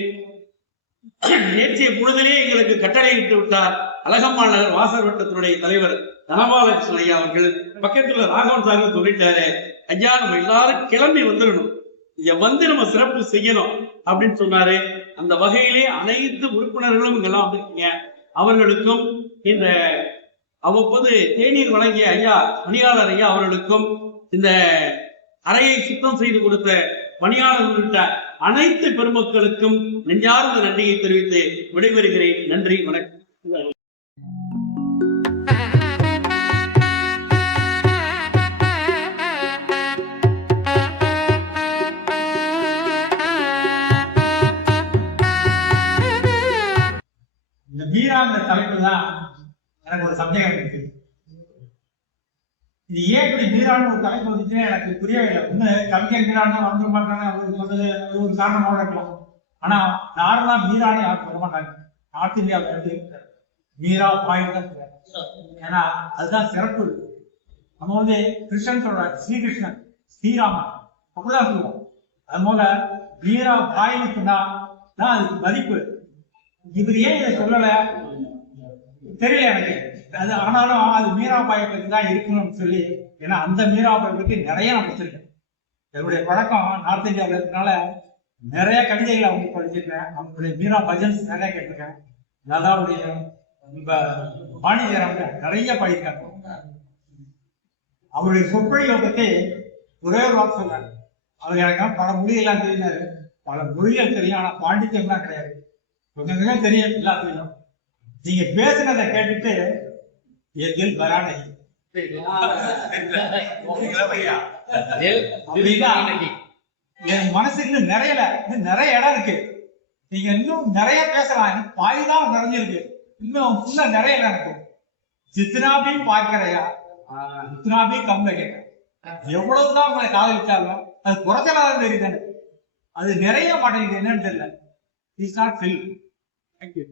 நேற்றைய பொழுதிலே எங்களுக்கு கட்டளையிட்டு விட்டார் அழகம்மாள் நகர் வாசர் வட்டத்தினுடைய தலைவர் தனபாலகிருஷ்ணன் ஐயா அவர்கள். பக்கத்துல ராகவன் சார் சொல்லிட்டாரு, ஐயா நம்ம எல்லாரும் கிளம்பி வந்துடணும், இங்க நம்ம சிறப்பு செய்யணும் அப்படின்னு சொன்னாரு. அந்த வகையிலே அனைத்து உறுப்பினர்களும் இங்கெல்லாம் வந்திருக்கீங்க. அவர்களுக்கும் இந்த அவ்வப்போது தேநீர் வழங்கிய ஐயா பணியாளர் ஐயா அவர்களுக்கும் இந்த அறையை சுத்தம் செய்து கொடுத்த பணியாளர் உள்ளிட்ட அனைத்து பெருமக்களுக்கும் நெஞ்சார்ந்த நன்றியை தெரிவித்து விடைபெறுகிறேன். நன்றி, வணக்கம். இந்த மீராங்கிற தலைப்பு தான் எனக்கு ஒரு சந்தேகம் இருக்கு. இது ஏன் இப்படி மீரான்னு ஒரு தலைப்பு வந்துச்சுன்னு எனக்கு புரியவே இல்லை. ஒண்ணு கவிஞர் மீரான்னு வந்துட மாட்டாங்க, அவருக்கு வந்து ஒரு காரணமாக இருக்கலாம். ஆனா நார்மலா மீரானே யாரும் சொல்ல மாட்டாங்க. நார்த் இந்தியாவில இருந்து மீரா பாய் தான் சொல்றாங்க. ஏன்னா அதுதான் சிறப்பு. நம்ம வந்து கிருஷ்ணன் சொல்றாரு, ஸ்ரீகிருஷ்ணன், ஸ்ரீராமன் அப்படிதான் சொல்லுவோம். அது போல மீரா பாய்னு சொன்னா அதுக்கு மதிப்பு. இவர் ஏன் இதை சொல்லல தெரியல எனக்கு. அது ஆனாலும் அது மீராபாயை பத்தி தான் இருக்கணும்னு சொல்லி, ஏன்னா அந்த மீராபாயை பத்தி நிறைய நான் படிச்சிருக்கேன். என்னுடைய பழக்கம் நார்த் இந்தியாவில் இருக்கனால நிறைய கவிதைகளை அவங்க படிச்சிருக்கேன். அவங்களுடைய மீரா பஜன்ஸ் நிறைய கேட்டிருக்கேன். தாதாவுடைய வாணிஜராங்க நிறைய படிக்கிறாங்க. அவருடைய சொற்பொழிவை பத்தி ஒரே ஒரு வார்த்தை சொல்றாங்க. அவர் எனக்கு பல மொழிகள்லாம் தெரியாது, பல மொழிகள் தெரியும், ஆனா பாண்டித்யம்லாம் கிடையாது. கொஞ்சம் தெரியும் எல்லாத்துலையும். நீங்க பேசுனதை கேட்டுட்டு எதில் வரானே என் மனசுக்கு நிறையல, நிறைய இடம் இருக்கு. நீங்க இன்னும் நிறைய பேசலாம். பாய் தான் நிறைஞ்சிருக்கு, இன்னும் ஃபுல்லா நிறைய இடம் இருக்கு. சித்னாபி பார்க்கிறையா, சித்னாபி கம்ல கேட்க, எவ்வளவுதான் உங்களை காதலிச்சாலும் அது குறைச்சலாதான் தெரியுது. அது நிறைய மாட்டேங்குது, என்னன்னு தெரியல. It's not fill. Thank you.